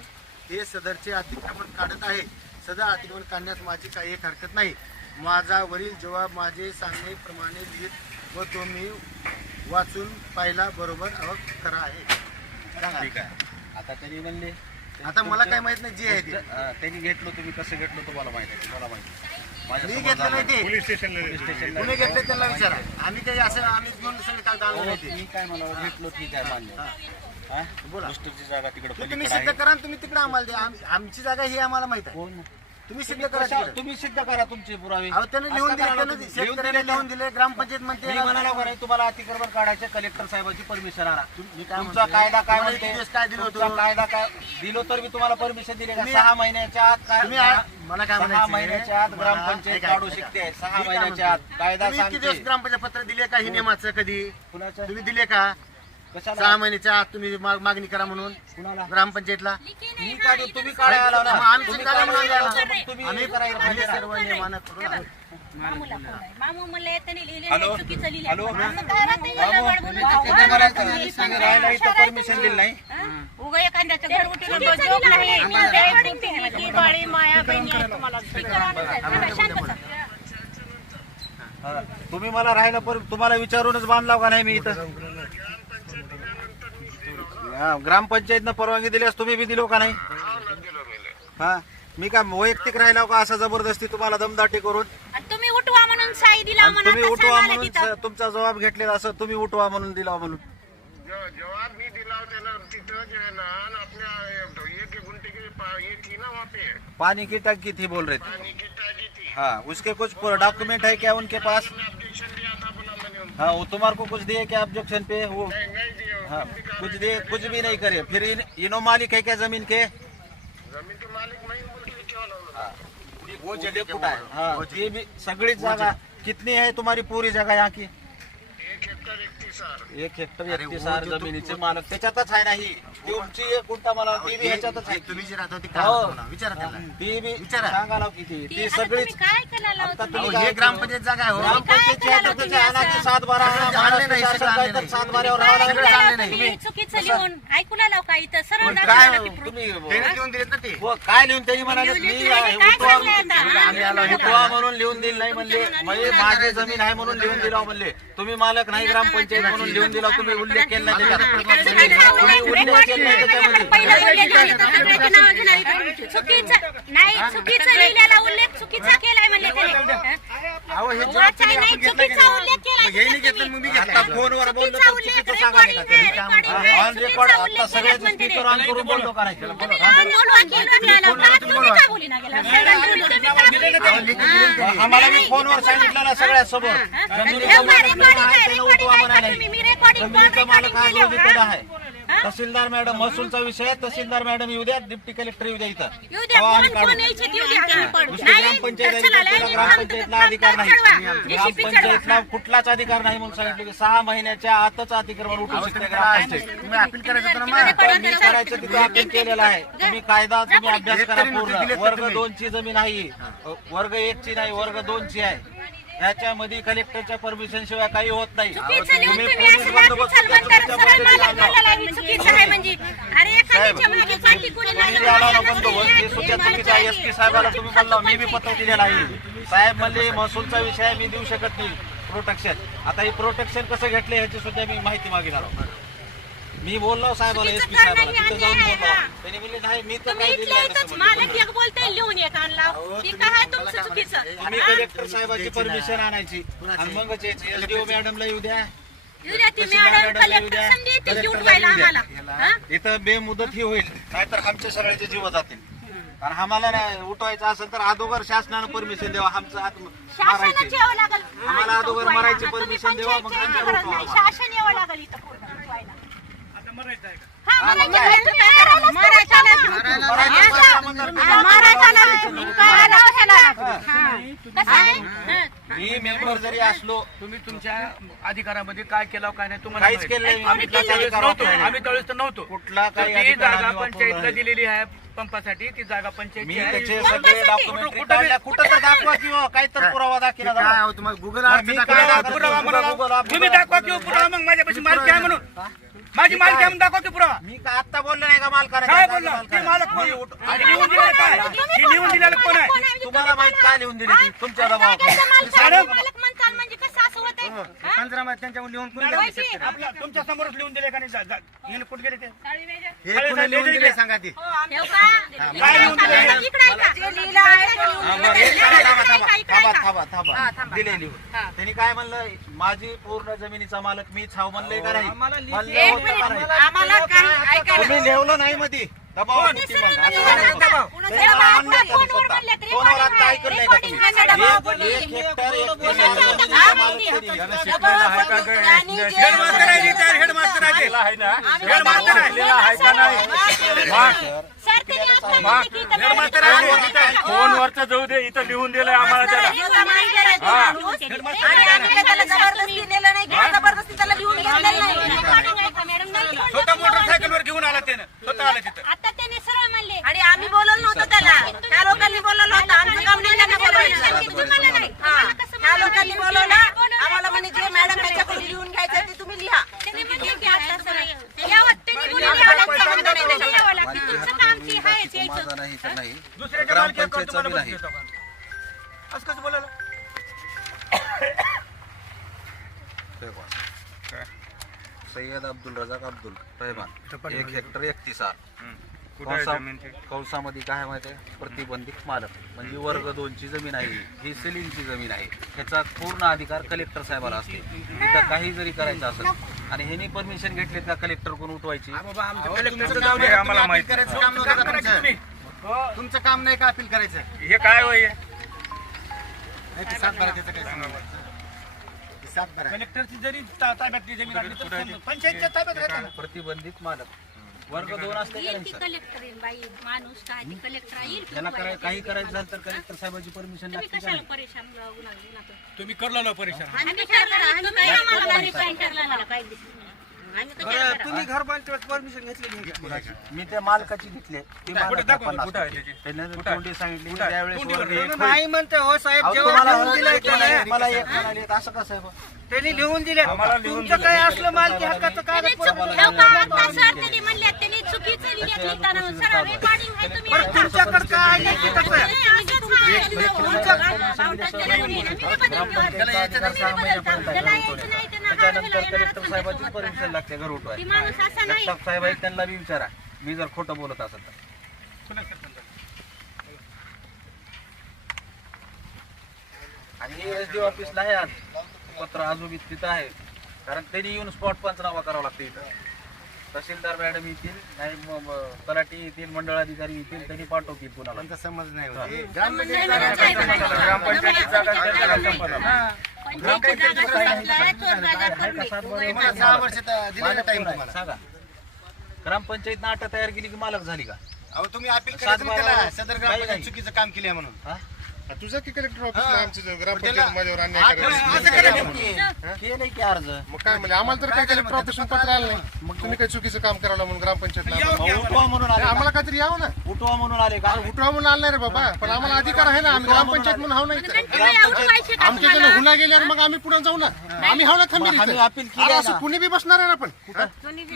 हे सदरचे अतिक्रमण काढत आहे. सदर अतिक्रमण काढण्यास माझी काही एक हरकत नाही. माझा वरील जबाब माझे सांगण्याप्रमाणे लिहित व तो मी वाचून पाहिला बरोबर खरा आहे. ठीक आहे. आता त्यांनी म्हणले आता मला काय माहित नाही जी आहे ते. त्यांनी घेतलं, तुम्ही कसं घेतलं तुम्हाला माहिती आहे. मला माहिती मी घेतलं नाही ते. पोलीस स्टेशनला कुणी घेतले त्यांना विचारा. आम्ही काही असं आम्ही घेऊन सगळे काल आलो नाही ते. मी काय मला घेतलं ठीक आहे मान्य. हा? बोला. बुस्टरची जागा तिकडे ते तुम्ही पलीकडे सिद्ध आहे. करा आणि तुम्ही तिकडे आम्हाला द्या. आमची जागा ही आम्हाला माहित आहे. कोण? तुम्ही सिद्ध करा कशा- तिकडे. तुम्ही सिद्ध करा तुमचे पुरावे. अहो त्याने लिहून असं दिले, करायला त्याने तुम्ही- लिहून शेतकऱ्याने दिले लिहून दिले. ग्रामपंचायत म्हणते मी म्हणाला का नाही तुम्हाला अतिक्रमण काढायचं कलेक्टर साहेबांची परमिशन आणा. मी काय तुमचा म्हणतोय? कायदा काय तुम्हाला म्हणते? किती दिवस काय दिलं होतं? तुमचा कायदा काय दिलो तर मी तुम्हाला परमिशन दिले का? तुम्ही- 6 महिन्याच्या आत काय? तुम्ही मला काय 6 म्हणायचं? महिन्याच्या आत मला- ग्रामपंचायत ऐका, काढू ऐका. शकते. 6 मी काय महिन्याच्या आत म्हणतोय? कायदा तुम्ही किती दिवस सांगते. ग्रामपंचायत पत्र दिले का ही नियमाचं कधी कुणाचं? तुम्ही दिले का? कशाला? 6 महिन्याच्या आत तुम्ही मागणी करा म्हणून कुणाला? ग्रामपंचायतला. मी काय देऊ? तुम्ही काढायला आला ना. मग आम्ही तुम्ही करा म्हणून काढायला आलो. आला. तुम्ही आम्ही करायला पाहिजे ना. सर्व नियमानं करून आलो. मामूला फोन आहे. मामू म्हणले त्यांनी लिहिले हॅलो? नाही, चुकीचं लिहिले. हॅलो? मग काय राहते बाबू, याला बडबड तुम्ही बोलून? तिथे करायचं. तुम्ही राहायला इथं परमिशन दिली नाही. उगा एखाद्याचं घर उठून चुकीचं जोक लिहिलं नाही. आहे. मी recording केली. ती बाळी माया बहिणी आहे तुम्हाला. Speaker on आहे. जरा शांत बसा. हा. तुम्ही मला राहायला तुम्हाला विचारूनच बांधला का नाही मी इथं? हा, ग्रामपंचायतनं परवानगी दिल्यास तुम्ही बी दिलो का नाही? हा, मी काय वैयक्तिक राहिला का असं जबरदस्ती तुम्हाला दमदाटी करून? आणि तुम्ही उठवा म्हणून साई दिला आणि म्हणा. तुम्ही आता उठवा सांगायला म्हणून तिथं. तुमचा जबाब घेतलेला असं तुम्ही उठवा म्हणून दिला म्हणून. जवाब भी दिला त्याला तिथं जो है ना अपने 1 घंटे की ये थी ना वहाँ पे पानी की टंकी थी बोल रहे थे. पानी की टंकी थी. हाँ, उसके कुछ डॉक्यूमेंट है क्या उनके पास? ऑब्जेक्शन दिया था बोला मैंने उनको. हाँ, वो तुम्हारे को कुछ दिए क्या ऑब्जेक्शन पे? वो नहीं दिए. हाँ, कुछ दिए, कुछ भी नहीं करे. फिर इनो मालिक है क्या जमीन के? जमीन के मालिक मैं बोल के क्या बोला. वो जगह कुठं आहे? हाँ, ये भी सगळीच जागा कितनी है तुम्हारी पूरी जगह यहाँ की? 1 हेक्टर 31 1 हेक्टर 31 जमिनीचे मालक त्याच्यातच आहे नाही. तुमची एक गुंठा मला ती बी ह्याच्यातच आहे. तुम्ही जे राहता ते हो. काय विचारा त्याला. ती बी विचारा. सांगा लाव किती. ती ती आता सगळीच तुम्ही काय करायला आता तुम्ही? तुम्ही हे काय ग्रामपंचायत जागा आहे हो. ग्रामपंचायतची काय आता करायला त्याच्या आला की तुम्ही 7-12 सगळं जाणले नाही, महाराष्ट्र सगळं शासन जाणले काय तर नाही. 7-12 वर काय राहावं लागेल. करायला नाही. तुम्ही? चुकीचं लिहून ऐकूला लाव का इथं सरळ पण दाखवा काय ना ती तुम्ही त्याने लिहून दिलेत ना ते. व काय लिहून त्यांनी म्हणाले मी काय उठवा सांगले आता? आम्ही आलो हे उठवा म्हणून लिहून दिलं नाही म्हणले. म्हणजे माझी जमीन आहे म्हणून लिहून दिला म्हणले. तुम्ही मालक नाही ग्रामपंचायत म्हणून लिहून दिला. तुम्ही उल्लेख केला नाही त्याच्यात. तुम्ही उल्लेख केला नाही त्याच्यामध्ये. पहिलं उल्लेख केली तर सगळ्याची नावं घेणार. चुकीचं नाही, चुकीचं लिहिलेला उल्लेख चुकीचा केलाय म्हणले त्याने. अहो हे वाचाय नाही, चुकीचा उल्लेख केलाय मग यांनी घेतलं तुम्ही. मग मी घेतलं. आता फोनवर बोललो चुकीचा तर उल्लेख चुकीचं सांगा नाही का recording आहे, तुम्ही? recording आहे. ऑन रेकॉर्ड चुकीचा आता उल्लेख सगळ्याचे केलात म्हणते स्पीकर ते. ऑन करून बोलतो का नाही? तुम्ही काय बोलवा की लागला? का तुम्ही का बोलीना गेला? तुम्ही का बोलीना? आम्हाला मी फोनवर सांगितलेलं सगळ्यासमोर जमिनीचा मालक मी आहे त्याला उठवा म्हणाले. जमिनीचा मालक हा जो तिकडे आहे. तहसीलदार मॅडम महसूलचा विषय आहे. तहसीलदार मॅडम येऊ द्या, डिप्टी कलेक्टर येऊ द्या इथं. येऊ द्या, तेव्हा आम्ही कोण काढू. कोण यायचे येऊ द्या, आम्ही पण. नुसती नाही, ग्रामपंचायत आहे, चला, त्याला लाईनीत ग्रामपंचायतला थांब, अधिकार नाही. थांब, चढवा. जेसीबी ग्रामपंचायतला चढवा. कुठलाच अधिकार नाही म्हणून सांगितलं की 6 महिन्याच्या आतच अतिक्रमण उठू शकते ग्रामपंचायत. तुम्ही अपील करायचं होतं ना मग. पण मी करायचं तिथं अपील केलेलं आहे. तुम्ही कायदा तुम्ही अभ्यास करा पूर्ण. वर्ग 2 ची जमीन आहे. वर्ग 1 ची नाही, वर्ग 2 ची आहे. याच्यामध्ये कलेक्टरच्या परमिशन शिवाय काही होत नाही. चुकीचं लिहून तुम्ही तुम्ही पोलीस असं बंदोबस्त दाखल करता, चालवण तर सरळ त्याच्या मालक बोलायला लागली, चुकीचं आहे म्हणजे. अरे एखाद्याच्या मागे पाठी कोणी नाही तुम्ही आला बंदोबस्त हे सुद्धा चुकीचं आहे. SP साहेबाला तुम्ही म्हणला मी बी पत्र दिलेलं आहे. साहेब म्हणले महसूलचा विषय आहे, मी देऊ शकत नाही प्रोटेक्शन. आता हे प्रोटेक्शन कसं घेतलं ह्याची सुद्धा मी माहिती मागणार आहोत. मी बोललो साहेबाला, SP साहेबाला तिथं जाऊन बोललो. त्यांनी म्हणले नाही मी तर तुम्ही काही इथल्या दिलं इथंच मालक एक बोलतंय लिहून एक आणला. ती काय तुमचं चुकीचं? तुम्ही कलेक्टर साहेबाची परमिशन आणायची आणि मगच यायची. SDO मॅडमला येऊ द्या. येऊ द्या, ती मॅडम कलेक्टर संधी येते घेऊन व्हायला आम्हाला. हा? इथं बेमुदत ही होईल, नाहीतर आमच्या सगळ्याचे जीव जातील. कारण आम्हाला नाही उठवायचं असेल तर अगोदर शासनानं परमिशन द्यावा. आमचं हात शासनाचं मारायचे यावं लागेल. आम्हाला अगोदर मारायची तुम्ही परमिशन द्यावा, मग पंचायतची नंतर गरज नाही. उठवा. शासन यावं लागेल इथं पूर्ण उठवायला. आता मरायचं आहे का? हा, हा, मग मला काय? तुम्ही करायलाच मारायचा नाही. तुम्ही. मारायचं म्हणल्यावर मारायचा नाही तुम्ही. करायला कशाला? कसं आहे? मी मेंबर जरी असलो तुम्ही तुमच्या अधिकारामध्ये काय केलं काय नाही तुम्हाला काहीच माहिती. केलं नाही. आम्ही त्यावेळेस नव्हतो. आम्ही त्यावेळेस तर नव्हतो. कुठला काही ती अधिकार जागा आम्ही पंचायतला वापरला दिलेली आहे पंपासाठी. ती जागा मी पंचायतची त्याचे आहे. सगळे डॉक्युमेंटरी काढल्या. कुठं तर दाखवा किंवा काही तर पुरावा दाखला काय आहे तुम्हाला गुगल मी काय दाखवतो? पुरावा मला लावा. गुगल तुम्ही दाखवा की पुरावा मग माझ्यापाशी मालकी आहे म्हणून. माझी मालकी आहे म्हणून दाखवा की पुरावा. मी का आता बोललो नाही का मालकाने? काय बोलला ते मालक कोण? आणि लिहून दिलेलं काय? हे लिहून दिलेलं कोण आहे? तुम्हाला माहित काय लिहून दिली ती? तुमच्या काय दबावाखाली. करायचं मालक? मालक म्हणताल म्हणजे कसं असं होतंय? हा? पंचनामा त्यांच्यावर लिहून कोणी दिले लावायची. शेतकऱ्याला? आपल्या तुमच्या समोरच लिहून दिले का नाही? हे कुठे गेले ते? हे कोणी लिहून दिले सांगा ती. ठेव का? काय लिहून दिलं? इकडे आहे का? जे लिहिलं आहे ते लिहून हा, दिलं. बरं, एक इकडे थांबा, आहे का? इकडे आहे का? थांबा. दिले लिहून. त्यांनी काय म्हणलं, माझी पूर्ण जमिनीचा मालक मीच हाव म्हणलंय का नाही? म्हणलं एक होतं का मिनिट. नाही? आम्हाला काही ऐकायला तुम्ही लिहलं नाही मध्ये दबाव होती मग. असं लिहलं काय नाही. दबाव? कुणाच्या त्यांनी मला दबावात? म्हणलं फोनवर स्वतः. म्हणले तरी फोनवर recording आता आहे. ऐकलंय का तुम्ही? recording आहे. दबाव एक हेक्टर एक कुणाच्या जमिनीचा दबावात? मालक हा, तरी. आणि जे- हेडमास्तर आहे इथे, हेडमास्तर आहे ते. हेडमास्तर आहे. सर, त्यांनी आता म्हणले की इथं हेडमास्तर आहे इथे. फोनवरचं जाऊ दे, इथं लिहून दिलंय आम्हाला त्याला. लिहून माहिती आहे ते माणूस. आणि आम्ही काय त्याला जबरदस्ती दिलेलं नाही किंवा जबरदस्ती त्याला लिहून घेतलेलं नाही. recording आहे का, मॅडम? नाही फोन स्वतः मोटरसायकलवर घेऊन आला त्यानं. स्वतः आला तिथं. आता त्याने सरळ म्हणले आणि आम्ही बोलवलं नव्हतं त्याला. त्या लोकांनी बोलवलं होतं. आमचं काम नाही त्यांना बोलवायचं. तुम्हाला नाही. हा. तुम्हाला कसं त्या म्हणलं? लोकांनी बोलवलं. आम्हाला म्हणे जे मॅडम ह्याच्याकडून लिहून घ्यायचं ते तुम्ही लिहा. त्यांनी म्हणले की आता सरळ यावं. त्यांनी बोलले की आम्हाला संबंध नाही, त्यांनी यावं लागतं. तुमचं काम ती आहेच यायचं. दुसऱ्याच्या मालकीवर तुम्हाला बस देतो का? असं कसं बोलायला? सय्यद अब्दुल रजाक अब्दुल रहमान 1 हेक्टर 31 कुठं आहे जमीन ती? कंसामध्ये काय माहिती आहे, प्रतिबंधित मालक म्हणजे वर्ग 2 ची जमीन आहे ही सिलिंगची जमीन आहे. ह्याचा पूर्ण अधिकार कलेक्टर साहेबाला असते. इथं काही जरी करायचं असेल आणि ह्यांनी परमिशन घेतली का कलेक्टर कोण उठवायची? बाबा आमचं कलेक्टरचं तुमचं जाऊ काम दे. नाही, आम्हाला तुम्ही माहिती. अपील करायचं काम नव्हतं का करायचं तुम्ही. तुमचं? तुमचं काम नाही का अपील करायचं? हे काय होय? नाही ते सात बारा त्याचं काय सांगायचं? ते सात बारा. कलेक्टरची जरी ताब्यातली जमीन असली तर समजा. पंचायतच्या ताब्यात राहते ना. प्रतिबंधित मालक वर्ग 2 असते का येईल नाही ती सर? कलेक्टर येईल बाई, माणूस काय ती कलेक्टर येईल. त्यांना काही करायचं झालं तर कलेक्टर साहेबाची परमिशन तुम्ही लागते का कशाला नाही? परेशान होऊ लागले ना? तुम्ही करला ना परेशान. आम्ही ठरलं, तुम्ही आम्हाला परेशान ठरलं ना पाहिजे. आम्ही कशाला करा? तुम्ही घर बांधल्यावर परमिशन घेतलेली आहे का? मी त्या मालकाची घेतली ती कुठे मालक दाखवा, 50 कुठं आहे त्याची? त्याने कुठं आहे? तोंडी सांगितली कुठं आहे? त्यावेळेस तोंडीवर वर्ग लिहिलं एक नाही. म्हणते हो साहेब अहो, जेव्हा तुम्हाला लिहून दिलंय त्याने मला एक म्हणाले असं कसं आहे बा? त्यांनी लिहून दिले आम्हाला लिहून तुमचं काय असलं मालकी हक्काचं त्यांनी कागदपत्र चुकी- ठेव का? आता सर त्यांनी म्हणले त्यांनी चुकीचं लिहिलं लिहिताना सरळ recording आहे, तुम्ही बरं तुमच्याकडे काय आहे की कसं आहे? नाही, असंच नाही. बावटाच्या लिहून येणं. मी बदल केला. त्याला यायचं तुम्ही तर 6 बदलता. महिन्यापर्यंत त्याला आहे. यायचं नाही, त्यांना त्याच्यानंतर हाडाला कलेक्टर येणार साहेबाची नाही. परमिशन लागते घर ती उठवायला. माणूस असा नाही. जगताप साहेब आहेत त्यांना बी विचारा मी जर खोटं बोलत असेल तर. कुणा सरपंच? आणि एसडी ऑफिसला आहे आज पत्र अजून तिथं आहे कारण त्यांनी येऊन स्पॉट पंचनामा करावा लागतो इथं. तहसीलदार मॅडम येतील नाही तलाठी येतील मंडळाधिकारी येतील त्यांनी पाठवतील कुणाला. त्यांचा समज नाही होत. हे ग्रामपंचायत ग्रामपंचायतीची जागा त्यांच्या संपला. पंचायतची जागा संपलाय, चोर जागा करून तुम्हाला 6 वर्ष दिलेला टाइम तुम्हाला. सांगा ग्रामपंचायतनं अट तयार केली की मालक झाली का? अहो तुम्ही अपील करायचं ना त्याला. सदर काही ग्रामपंचायत नाही. चुकीचं काम केलं म्हणून. हा? तुझा की कलेक्टर ऑफिसला आमचं त्याला- ग्रामपंचायत माझ्यावर अन्याय हा, करायचं. असं करा केलंय की अर्ज मग काय म्हणजे आम्हाला तर काही कलेक्टर ऑफिसून पत्र आलं नाही. मग तुम्ही काही चुकीचं काम करावं म्हणून ग्रामपंचायतला उठवा म्हणून आले आम्हाला का? काहीतरी यावं ना. उठवा म्हणून आले का? उठवा म्हणून आलं नाही रे बाबा पण आम्हाला अधिकार आहे ना आम्ही ग्रामपंचायत म्हणून हाव नाही तर. ग्रामपंचायत आमच्या जण हुना गेल्यावर मग आम्ही पुढे जाऊ ना आम्ही हाव ना थांबेल आम्ही इथं. अपील केली अरे आहे असं ना. कुणी बी बसणार आहे ना पण हा?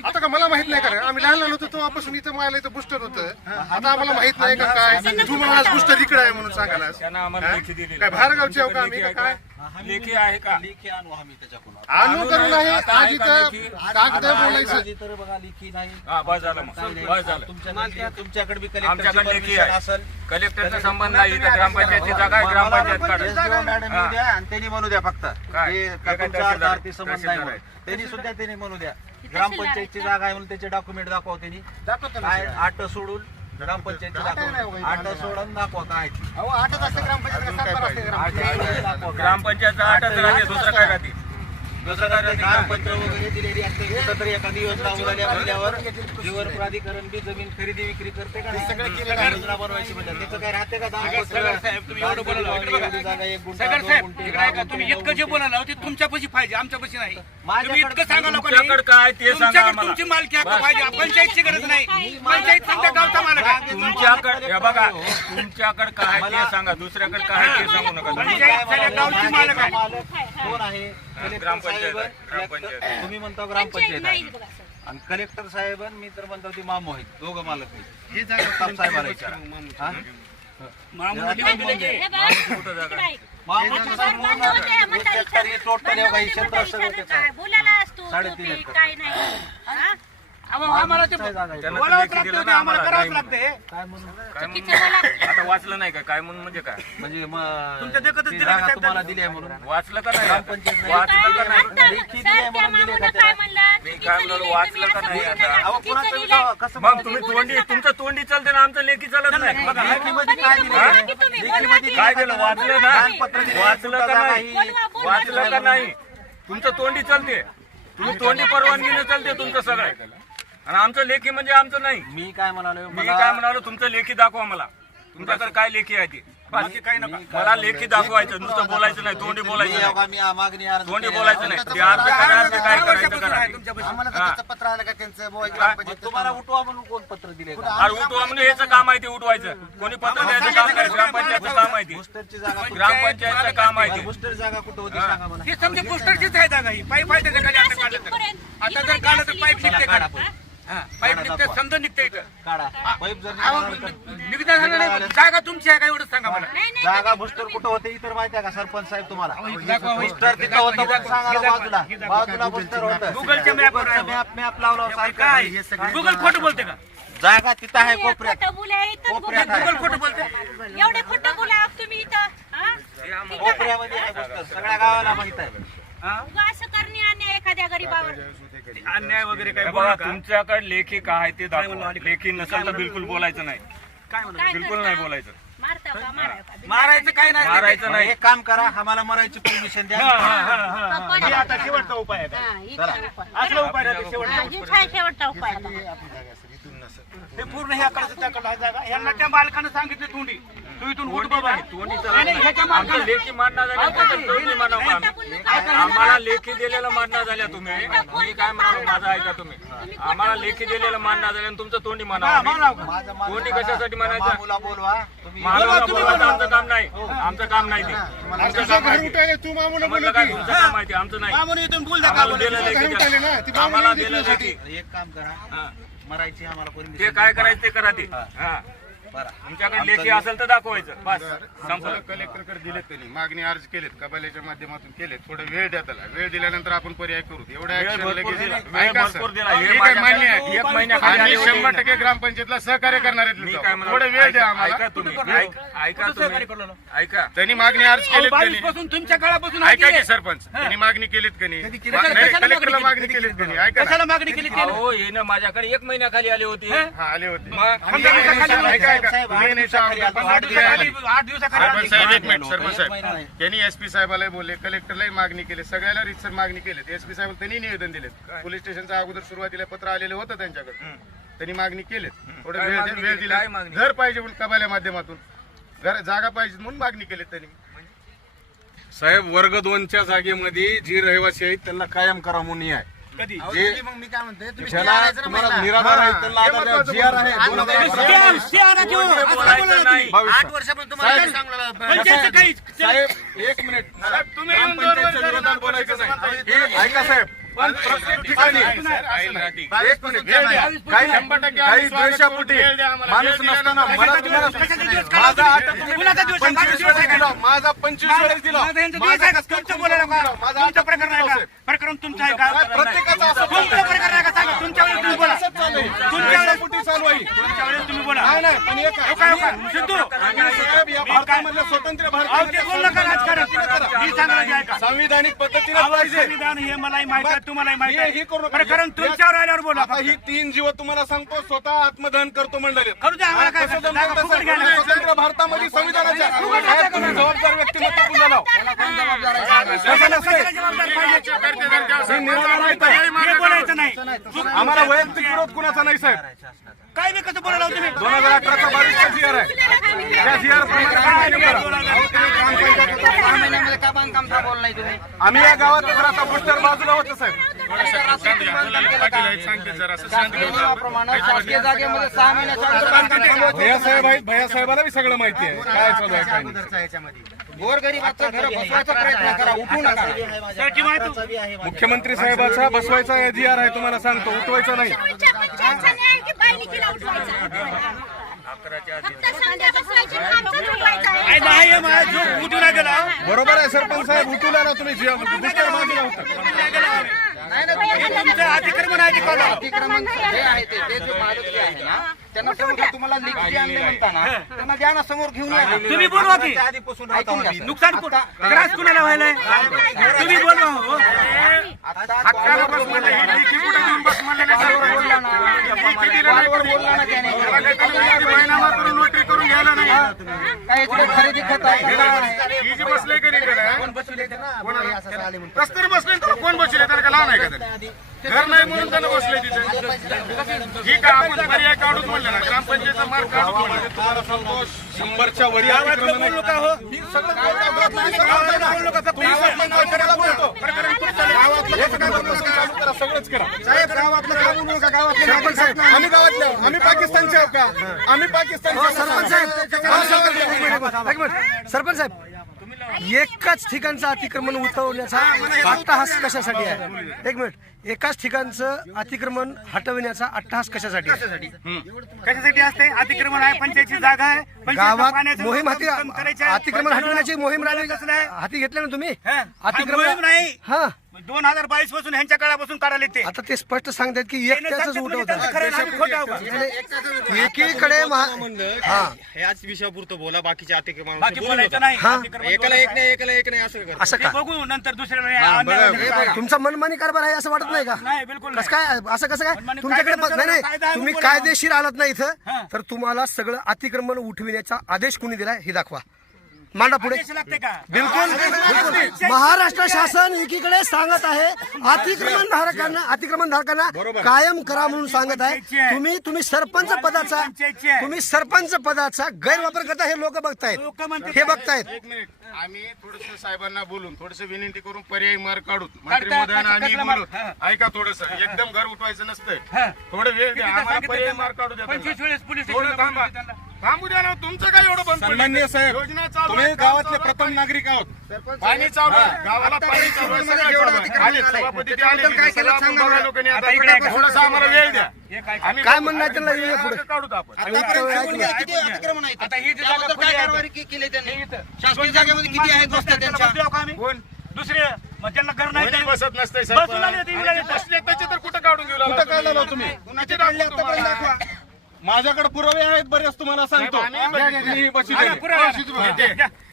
आता का मला माहित नाही का रे? आम्ही लहान लहान होतो तेव्हापासून इथं मला इथं बुस्टर होतं आता आम्हाला माहित नाही का काय तू म्हणाला बुस्टर इकडे आहे म्हणून सांगायला त्यांना आम्हाला लेखी दिलेली. काय बाहेर गावची आहो का आम्ही का काय लेखी आहे का? लेखी आणू आम्ही त्याच्याकडून. आणू करून आहे आता आज आहे का इथं लेखी? कागद बोलायचं आधी तर बघा लेखी नाही. हा बस झालं मग. काही नाही. बस झालं. तुमच्याकडे बी आमच्याकडे लेखी आहे. असेल कलेक्टरचा संबंध नाही इथं ग्रामपंचायतची जागा आहे ग्रामपंचायत काढा. SDO मॅडम येऊ द्या आणि त्यांनी म्हणू द्या फक्त काय? हे हे का काय तुमचा तहसीलदार अर्थ आरती संबंध नाही म्हणून. त्यांनी सुद्धा त्यांनी म्हणू द्या ग्रामपंचायतची जागा आहे म्हणून त्याचे डॉक्युमेंट दाखवा त्यांनी दाखवतो ना काय सगळं. आट सोडून ग्रामपंचायतची दाखवा. 8 सोडून दाखवा काय ती. अहो 8च असते ग्रामपंचायत का 7 असते ग्रामपंचायत? ग्रामपंचायत 8च राहते, दुसरं काय राहते? दुसरं काय नाही, ग्रामपंचायत वगैरे दिलेली असते. कुठं तरी एखादी योजना उघडल्या म्हणल्यावर जीवन प्राधिकरण बी जमीन खरेदी विक्री करते का नाही? योजना बनवायची म्हणजे त्याचं काय राहते का? साहेब तुम्ही एवढं बोलायला इकडे बघा. सगळ साहेब इकडे ऐका, तुम्ही इतकं जे बोलायला ते तुमच्यापाशी पाहिजे, आमच्यापाशी नाही. तुम्ही इतकं सांगा लोकांना, तुमच्याकडे काय ते सांगा तुमच्याकडे आम्हाला. तुमची मालकी हक्क पाहिजे, पंचायतची गरज नाही. पंचायत तुमच्या गावचा मालक आहे. तुमच्याकडे हे बघा, तुमच्याकडे काय ते सांगा, दुसऱ्याकडे काय ते सांगू नका. पंचायत सगळ्या गावची मालक आहे. कोण आहे? ग्रामपंचायत, कलेक्टर साहेब, तुम्ही म्हणता ग्रामपंचायत आहे. आणि कलेक्टर साहेब आणि मी तर म्हणतो ती मामू आहेत, दोघं मालक नाही. साहेबाला विचारा. हा? टोटल क्षेत्र सगळं त्याचं आहे. बोलायला असतो 3.5 एकर. काय नाही हा? आम्हाला ते बोलावंच लागतं, ते आम्हाला करावंच लागतं हे. काय म्हणून? काय म्हणून? आता वाचलं नाही का काय म्हणून? म्हणजे काय म्हणजे तुमच्या देखतच ती दिलं जागा का तुम्हाला दिली आहे म्हणून वाचलं का नाही? ग्रामपंचायत नाही. वाचलं का नाही? लेखी दिली आहे म्हणून दिली का त्याला? मी काय म्हणालो, वाचलं का नाही आता? अहो, कोणाचं बी जावा, कसं मग तुम्ही तोंडी, तुमचं तोंडी चालते ना, आमचं लेखी चालत नाही. लेखीमध्ये काय दिलं? लेखीमध्ये काय केलं? वाचलं ना? दानपत्र दिलं. वाचलं का नाही? वाचलं का नाही? तुमचं तोंडी चालते, तुम्ही तोंडी परवानगीने चालते तुमचं सगळं, आणि आमचं लेखी म्हणजे आमचं नाही. मी काय म्हणालो, मी काय म्हणालो, तुमचं लेखी दाखवा मला. तुमच्याकडे काय लेखी आहे ती? बाकी काही नका, मला लेखी दाखवायचं, नुसतं बोलायचं नाही, तोंडी बोलायचं नाही. मी मागणी अर्ज तोंडी केली. बोलायचं नाही. ते अर्ज करा, ते काय करायचं करा. आम्हाला तर त्याचं पत्र आलं का त्यांचं बुवा ग्रामपंचायत तुम्हाला उठवा म्हणून कोण पत्र दिले? अरे उठवा म्हणजे याचं काम आहे ते उठवायचं. कोणी पत्र द्यायचं काम नाही, ग्रामपंचायतचं काम आहे ते. बुस्टरची जागा ग्रामपंचायतचं काम आहे ते. बुस्टर जागा कुठं होती सांगा मला. हे समजा बुस्टरचीच आहे जागा ही. पाईप आहे त्याच्या खाली, आता काढलं तर. आता जर काढलं तर पाईप निघते काढा का? पाईप निघते, समजा निघते इथं. काढा पाईप जर निघता झालं नाही, जागा तुमची आहे का एवढं सांगा मला. जागा बुस्टर कुठं होते इतर माहिती आहे का सरपंच साहेब तुम्हाला? बुस्टर तिथं होतं पण सांगा ना, बाजूला बुस्टर होतं. गुगलच्या मॅपवर आहे. मॅप लावला काय गुगल खोटं बोलते का? जागा तिथं आहे कोपऱ्यात. खोटं बोलाय इथं कोपऱ्यात आहे. गुगल खोटं बोलते. एवढे खोटं बोला तुम्ही इथं हा? कोपऱ्यामध्ये आहे बुस्टर, सगळ्या गावाला माहित आहे. उगा असं करणे अन्याय एखाद्या गरीबावर. अन्याय वगैरे काय बोलू बघा, नका. तुमच्याकडे लेखी काय आहे ते दाखवा. लेखी नसेल तर बिलकुल बोलायचं नाही, काय म्हणू? काय बिलकुल करता? नाही बोलायचं. मारता का मारा का? मारायचं काय नाही. मारायचं नाही. एक काम करा, आम्हाला मरायची परमिशन द्या. हे आता शेवटचा उपाय आहे. हा, इथं उपाय. असला उपाय राहते शेवटचा. हा, हेच आहे शेवटचा उपाय आता. हे पूर्ण ह्या कडचं त्या कडला जागा. यांना त्या मालकानं सांगितलं तोंडी, तू इथून उठ बाबा. तोंडी नाही, नाही, ह्याच्या आमचं मालकानं- लेखी मान्य झाल्या, तोंडी म्हणावं आम्ही. आम्हाला लेखी दिलेलं मान्य झाल्या तुम्ही. मी काय म्हणालो, माझं ऐका तुम्ही. आम्हाला लेखी दिलेलं मान्य झालं आणि तुमचं तोंडी म्हणावं. माझं तोंडी कशासाठी म्हणायचं? मामूला बोलवा तुम्ही. मालवाला बोलवायचं आमचं काम नाही. आमचं काम नाही ते. तुमचं तुझं काम घर आहे ते. उठायला तू मामूला म्हटलं बोलत काय, की तुमचं काम आहे ते, आमचं नाही. मामून इथून बोल द्या का आम्हाला बोलायचं. दिलं लेखी घर उठायले ना, ती द्या. मामूला आम्हाला दिली दिलं तुझ्यासाठी. लेखी. एक काम करा, हा. मरायची आम्हाला ते परमिशन काय करायचं ते करा ते. हा. बरं. तुमच्याकडे लेखी असेल तर दाखवायचं, बस संपलं. कलेक्टरकडे दिलेत त्यांनी मागणी अर्ज केलेत, कबाल्याच्या माध्यमातून केलेत. थोडं वेळ द्या त्याला, वेळ दिल्यानंतर आपण पर्याय करू. एवढ्या वेळ action भरपूर लगेच दिला. ऐका वेळ सर. भरपूर दिला. हे ठीक आहे, मान्य आहे. एक महिन्याखाली आम्ही आले होते. 100% ग्रामपंचायतला सहकार्य करणार आहेत. मी काय थोडं म्हणालो, वेळ द्या ऐका आम्हाला. तुम्ही, ऐका कुठं सहकार्य तुम्ही, करलो? ऐका. त्यांनी मागणी अर्ज केलीत 22 त्यांनी. पासून तुमच्या काळापासून ऐका आहे की ते. सरपंच, त्यांनी मागणी केलीत का नाही? कशाला नाही, मागणी कलेक्टरला केली? मागणी केलीत का नाही? ऐका ना. कशाला मागणी केली त्याने? अहो हे ना माझ्याकडे एक महिन्याखाली आले होते. हा, आले होते. मग ऐका, ऐका. साहेब, तुम्ही नाही सांगू. आठ दिवसाखाली सरपंच साहेब एक मिनिट, एक सरपंच महिना साहेब त्यांनी एसपी साहेबाला बोलले, कलेक्टरलाही मागणी केली, सगळ्याला रितसर मागणी केली. एसपी साहेब त्यांनी निवेदन दिलेत. पोलीस स्टेशनच्या अगोदर सुरुवातीला पत्र आलेलं होतं त्यांच्याकडे, त्यांनी मागणी केलीत. थोडं काय वेळ मागणी वेळ केली? दिला. काय मागणी? घर पाहिजे म्हणून कबाल्या माध्यमातून घर जागा पाहिजे म्हणून मागणी केलीत त्यांनी. साहेब, वर्ग 2च्या जागेमध्ये जी रहिवासी आहेत त्यांना कायम करा म्हणून आहे. कधी? जे मग मी काय म्हणते, तुम्ही ज्याला stay आणायचं ना तुम्हाला महिला. निराधार आहेत त्यांना हे आता महत्त्वाचं GR आहे बोलतो. 2011. स्टे आणा किंवा असं बोलायचं बोला नाही. तुम्ही. 8 वर्षापासून तुम्हाला काय सांगू लागला? पंचायतचं काही साहेब एक मिनिट, साहेब, तुम्ही येऊन ग्रामपंचायतच्या दरवर्षी विरोधात बोलायचं नाही. हे ऐका साहेब, पण प्रत्येक ठिकाणी एक मिनिट, वेळ द्या. काही 100% काही आम्ही स्वागत द्वेषापोटी करू. वेळ द्या आम्हाला. माणूस वेळ नसताना दिल्यानंतर मला तुम्हाला कशाचा दिवस माझा काढला आता तुम्ही? तुम्ही कुणाचा दिवस आहे? 25 माझा वेळेस दिवस दिला, आहे. माझा 25 वेळेस दिला. माझा यांचा दिवस आहे का? तुमचं बोलायला का? माझा तुमचं प्रकरण आहे का? प्रकरण तुमचं आहे का? प्रत्येकाचा असं तुमचं प्रकरण आहे का? सांगा. तुमच्या वेळेस तुम्ही बोला. चाललंय. तुमच्या वेळेस चालू आहे. तुमच्या वेळेस तुम्ही बोला. नाही नाही पण एक सिद्धू साहेब या भारतामधल्या स्वतंत्र ते बोललं का राजकारण ही सांगा जे ऐका. संविधानिक पद्धतीने पाहिजे. संविधान हे मलाही माहिती आहे, तुम्हालाही माहिती हे करू आहे. नका. बरं, कारण तुमच्यावर आल्यावर बोला. आता ही 3 जीव तुम्हाला सांगतो स्वतः आत्मदहन करतो म्हणले. करू द्या आम्हाला काय कसं जागा जमतं फुकट सर? घ्यायला. स्वतंत्र भारतामध्ये संविधानाच्या साहेब, तुम्ही जबाबदार व्यक्तिमत्व पुन्हा लाव. कसं नसतंय? हे निराधार आहे तर. हे बोलायचं नाही. आम्हाला वैयक्तिक विरोध कुणाचा नाही साहेब. काय बी कसं बोलायला तुम्ही 2018चा 22चा जी आर आहे त्या जी आर प्रमाणे काम करा. आम्ही या गावात जर आता पोस्टर बाजूला होतं साहेब. भैया साहेब आहेत, भैया साहेबाला बी सगळं माहिती आहे काय चालू आहे काय नाही. गोरगरिबाचं घर बसवायचा प्रयत्न करा, उठू नका. मुख्यमंत्री साहेबाचा बसवायचा जी आर आहे तुम्हाला सांगतो, उठवायचा नाही. पंचायतचा न्याय की बायलिकीला उठवायचा? फक्त संध्या बसवायची, आमचं उठवायचं आहे. नाही हे मला जो उठून नाही गेला. बरोबर आहे सरपंच साहेब, उठवला ना तुम्ही बुस्टर बाजूला होता. तुमचं अतिक्रमण आहे की कोणाला? अतिक्रमण जे आहे ते जो मालक जे आहे ना त्यांना समोर तुम्हाला लिखी आणले म्हणता ना त्यांना द्या ना समोर घेऊन या. तुम्ही बोलवा की आधीपासून ऐकून घ्या सर. नुकसान त्रास कुणाला व्हायलाय? तुम्ही बोलवा हो. हक्काला बस म्हणलं, ही लेखी कुठं घेऊन बस म्हणलं नाही साहेब. बोलला ना लेखी दिलं नाही. बोलला ना त्याने. मला काही तुम्ही महिनामा करून नोटरी करून घ्यायला नाही. काय इकडे खरेदी खत आहे? ही जी बसले करी कोण बसवले त्याला? रस्त्यावर बसले तर कोण बसले त्याला का लहान आहे का तरी? घर नाही म्हणून त्यानं बसले तिथे. ही का आपण पर्याय काढून म्हणलं ना, ग्रामपंचायतचा मार्ग काढून म्हणलं. तुम्हाला सांगतो 100च्या वरी अतिक्रमण आहे. ही सगळं सगळंच करा साहेब. गावातलं काम म्हणून का गावातलं? सरपंच साहेब, आम्ही गावातले आहोत. आम्ही पाकिस्तानचे आहोत का? आम्ही पाकिस्तानचे. सरपंच साहेब, एकाच ठिकाणचं अतिक्रमण उठवण्याचा अट्टहास कशासाठी आहे? एक मिनिट, एकाच ठिकाणचं अतिक्रमण हटविण्याचा अट्टहास कशासाठी आहे? कशासाठी असते? अतिक्रमण आहे, पंचायतची जागा आहे, पंचायतचं गावात पाण्याचं मोहीम हाती काम करायचं आहे. अतिक्रमण हटविण्याची मोहीम राहिली कसलं आहे? हाती घेतली ना तुम्ही? हा. अतिक्रमण मोहीम नाही. हा 2022 पासून ह्यांच्या काळापासून काढायला येते. आता ते स्पष्ट सांगतात की एकट्याच उठवतात. खरं आहे, आम्ही खोटं आहोत का? एकीकडे हा ह्याच विषयापुरतं बोला, बाकीच्या अतिक्रमण बाकी बोलायचं नाही. हा. अतिक्रमण एकाला एक नाही, एकाला एक नाही असं कर. असं ते का? बघू नंतर दुसऱ्याला. तुमचा मनमानी कारभार आहे असं वाटत नाही का? नाही, बिलकुल कसं काय असं कसं काय मनमानी तुमच्याकडे कायद्यानुसार नाही कायदा नाही आहे, तुम्ही बोला. कायदेशीर आलात ना इथं हा. तर तुम्हाला सगळं अतिक्रमण उठविण्याचा आदेश कुणी दिलाय हे दाखवा. मांडा पुढे. आदेश लागते का? बिलकुल बिलकुल. महाराष्ट्र शासन एकीकडे सांगत आहे अतिक्रमण धारकांना कायम करा म्हणून सांगत आहे. तुम्ही सरपंच पदाचा गैरवापर करता हे लोक बघतायत, लोक म्हणतात हे बघतायत. एक मिनिट, आम्ही थोडस साहेबांना बोलून थोडस विनंती करून पर्यायी मार्ग काढू. मंत्री महोदयांना आम्ही कसला बोलू. मार्ग? ऐका थोडस, एकदम घर उठवायचं नसतंय. हा. थोडं वेळ द्या, आम्हाला सांगितलं पर्यायी त्यांना. मार्ग काढू द्या. 25 वेळेस पोलीस थोडं स्टेशनला थांबा. बोलवलं त्यांना. थांबू द्या ना, तुमचं काय एवढं बंद पडलं? सन्माननीय साहेब, योजना चालू तुम्ही आहे, गावातले काम प्रथम चालू आहे. नागरिक आहोत. पाणी चालू आहे, गावाला पाणी चालू आहे, सगळं चालू आहे. आले सभापती ते आले, काय केलं सगळं सांगा बघा बरं. लोकांनी. आता आता इकडे आहे का? थोडंसं आम्हाला वेळ द्या. आम्ही काय म्हणणं आहे त्यांना? ये पुढे. काढू आपण. किती अतिक्रमण आहेत? आता ही जी जागा त्याबद्दल खुली काय आहे. कारवाई केली त्यांनी? इथं. शासकीय जागेमध्ये किती आहेत वस्त्या त्यांच्या? बसलो का आम्ही? कोण? दुसरे मग ज्यांना घर नाही कोणी ते- बसत नसतंय बसून आले ते साहेब. इकडे. बसले त्याचे तर कुठं काढून घेऊ कुठं काढलं तुम्ही? किती काढले आतापर्यंत दाखवा. माझ्याकडे पुरावे आहेत बरेच, तुम्हाला सांगतो. तुम्ही बशी अरे, द्या. पुरावा.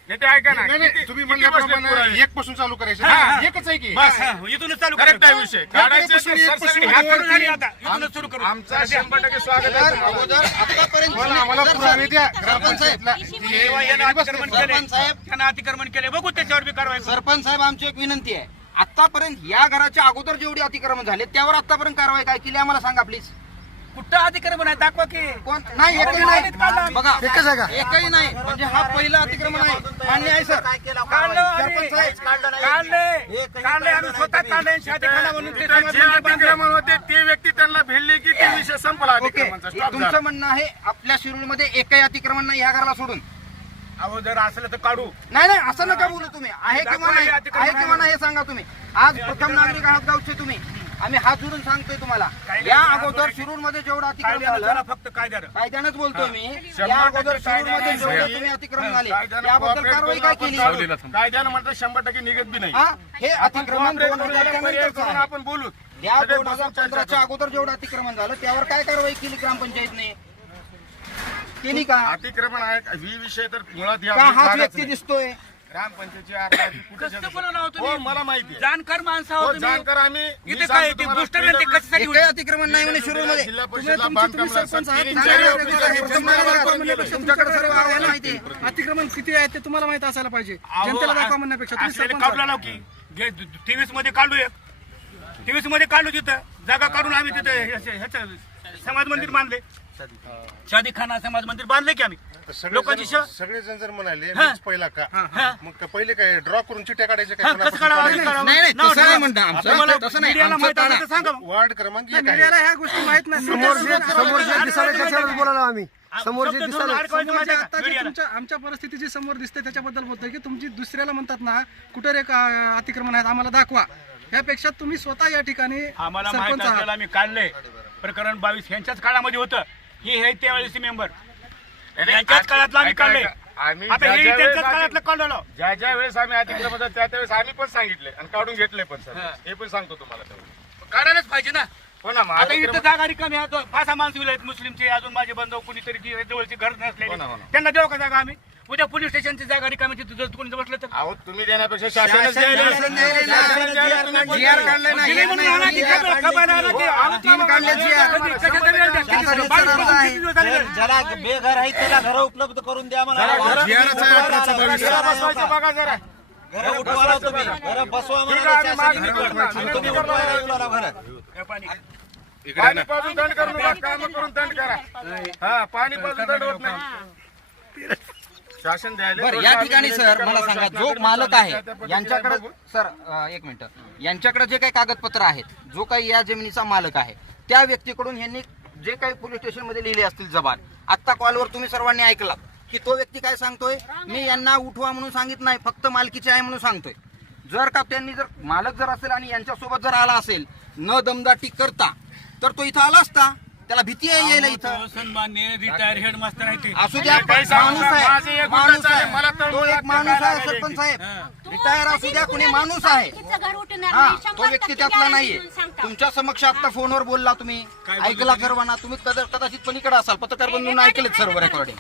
येते ऐका ना. तुम्ही म्हणल्याप्रमाणे एक पासून चालू करायचं. हा. एकच आहे की बस हा, इथूनच चालू करेक्ट आहे करायचं. विषय. काढायचे पासून ते एक सरसकट पासून ह्या करून करून झाली आता. इथूनच सुरू करू. आमचा 100% स्वागत आहे. अगोदर आतापर्यंत आम्हाला पुरावे द्या. सरपंच साहेब जेव्हा यानं अतिक्रमण केले, सरपंच साहेब. त्यानं अतिक्रमण केले, बघू त्याच्यावर बी कारवाई करू. सरपंच साहेब आमची एक विनंती आहे. आतापर्यंत या घराच्या अगोदर जेवढी अतिक्रमण झाले त्यावर आतापर्यंत कारवाई काय केली आम्हाला सांगा प्लीज. कुठं अतिक्रमण आहे दाखवा की. कोण नाही एकही नाही बघा एकच आहे का? एकही नाही म्हणजे हा पहिलं अतिक्रमण आहे. मान्य आहे सर. काढलं आम्ही. काढले आम्ही स्वतः काढले. शादीखाना म्हणून ते जे समाजाला बांधलं. अतिक्रमण होते ते व्यक्ती त्यांना भेटले की ते विषय संपला. ओके अतिक्रमणचा स्टॉप झाला. तुमचं म्हणणं आहे आपल्या शिरूरमध्ये एकही अतिक्रमण नाही ह्या घराला सोडून? अहो जर असलं तर काढू. नाही नाही असं नका बोलू तुम्ही. आहे किंवा नाही आहे किंवा नाही हे सांगा तुम्ही. आज प्रथम नागरिक आहात गावचे तुम्ही. आम्ही हात जोडून सांगतोय तुम्हाला या अगोदर शिरूरमध्ये जेवढं अतिक्रमण कायद्यानं झालं चला, फक्त कायद्यानं. कायद्यानंच बोलतोय मी. या अगोदर शिरूरमध्ये जेवढे तुम्ही अतिक्रमण झाले त्याबद्दल कारवाई काय केली? कायद्यानं म्हणतात 100% निघत बी नाही. हा हे अतिक्रमण 2000 पर्याय त्यानंतरचं करून आहे. आपण बोलू. या सगळे 2015च्या अगोदर जेवढं अतिक्रमण झालं त्यावर काय कारवाई केली ग्रामपंचायतने? केली का? अतिक्रमण आहे ही विषय तर मुळात या का हाच भागात व्यक्ती नाही. दिसतोय? ग्रामपंचायतीची अर्धी कुठे कसं बनवलं हो मला माहिती आहे. जाणकार माणसं हो आहोत तुम्ही. जाणकार आम्ही मी इथे सांगतो काय ते तुम्हाला, बुस्टर ते कशासाठी एकही अतिक्रमण नाही म्हणे शिरूरमध्ये. जिल्हा तुम्ही परिषदला बांधकाम सरपंच आहात, तीन चांगले चार ऑफिसर ऑफिसर आहेत, आहेत, तुम्हाला त्यांना दाखवा दाखवा म्हणण्यापेक्षा तुमच्याकडे सर्व आहे माहिती आहे. अतिक्रमण किती आहे ते तुम्हाला माहित असायला पाहिजे. जनतेला दाखवा म्हणण्यापेक्षा तुम्ही असलेले सरपंच काढला लाव की 23 मध्ये काढलो एक 23 मध्ये काढलो तिथं जागा काढून आम्ही तिथे ह्याचं समाज मंदिर बांधले. शादी खाना समाज मंदिर बांधले की आम्ही लोकांची सेवा. सगळेजण जर म्हणाले हा. मीच पहिला का हा. मग पहिले काय ड्रॉ करून चिट्या काढायचे हा, कसं काढावं, काय कसं काढावं? नाही नाही नाव तसं नाही ठेवा. म्हणता आमचं. तुम्हाला तसं नाही मीडियाला आमचं माहित असेल ताणा. तर सांगा मग. वार्ड क्रमांक एक आहे. मीडियाला ह्या गोष्टी माहित नाही. समोर जे दिसायला त्याच्यावर बोलायला आम्ही समोर जे शब्द दिसायला धरून अडकवायचं समोर जे माहिती आहे आता का? जे मीडियाला. तुमच्या आमच्या परिस्थिती जी समोर दिसते त्याच्याबद्दल बोलतोय की तुमची दुसऱ्याला म्हणतात ना कुठे रे अतिक्रमण आहेत आम्हाला दाखवा. यापेक्षा तुम्ही स्वतः या ठिकाणी आम्हाला माहित सरपंच आहात. असलेलं आम्ही काढले प्रकरण 22 यांच्याच काळामध्ये होतं. हे त्यावेळेस मेंबर यांच्याच काळातलं आम्ही काढले. आम्ही आता हे ज्या त्यांच्याच वेळेस काळातलं काढलं. ज्या ज्या वेळेस आम्ही अतिक्रमण त्या त्यावेळेस आम्ही पण सांगितले आणि काढून घेतले पण सर हे पण सांगतो तुम्हाला तेवढं. काढायलाच पाहिजे ना. हो ना मग आता इथं अतिक्रमण- जागा रिकामी आहे. 5-6 माणसं आहेत मुस्लिमचे अजून माझे बंधू कुणीतरी जी जवळची घर नसलेली हो ना, हो ना. त्यांना देऊ का जागा आम्ही? उद्या पोलीस स्टेशनची जागा रिकामी तिथं जर कोणी बसलं तर अहो तुम्ही देण्यापेक्षा शासनच शासन द्यायला- द्यायला नाही. शासन द्यायला तुम्ही जी आर काढले नाही. दिली म्हणून आणा की खबर- खबर आणा की आणून तीन का काढले जी आर. कधी- कशाचा वेळ द्या? किती दिवस? 22 दिवस किती दिवस झाले? ज्याला बेघर आहे त्याला घर उपलब्ध करून द्या मला. जरा बसवायचं बघा जरा घर उठवायला तुम्ही घर बसवा ठीक आहे, मला आम्ही मागणी शासनाने. करतो. आणि तुम्ही उठवायला येऊ लागला घरात. हे पाणी. पाणी पाजून दंड करू नका काम करून दंड करा हा पाणी पाजून दंड होत नाही शासन द्यायला बरं या ठिकाणी सर मला सांगा जो मालक आहे यांच्याकडे सर एक मिनिट यांच्याकडे जे काही कागदपत्र आहेत जो काही या जमिनीचा मालक आहे त्या व्यक्तीकडून यांनी जे काही पोलीस स्टेशन मध्ये लिहिले असतील जबान आत्ता कॉलवर तुम्ही सर्वांनी ऐकलात की तो व्यक्ती काय सांगतोय मी यांना उठवा म्हणून सांगित नाही फक्त मालकीचे आहे म्हणून सांगतोय. जर का त्यांनी जर मालक जर असेल आणि यांच्यासोबत जर आला असेल न दमदाटी करता तर तो इथं आला असता. त्याला भीती आहे यायला इथं. तो सन्मान्य रिटायर हेडमास्टर आहे ते. असू द्या काही सांगू माणूस नका. माझे आहे एक माणूस गुंडाचा आहे. मला आहे तर तो एक मुळात माणूस काय आहे लागायला सरपंच येते. साहेब रिटायर असू द्या कुणी माणूस आहे. घर उठणार हा नाही, तो 100% व्यक्ती त्यातला नाहीये. guarantee देऊन सांगता. तुमच्या समक्ष आता फोनवर बोलला तुम्ही ऐकला सर्वांना तुम्ही कदाचित पलीकडे असाल पत्रकार बंधूंना ऐकलेत सर्व रेकॉर्डिंग.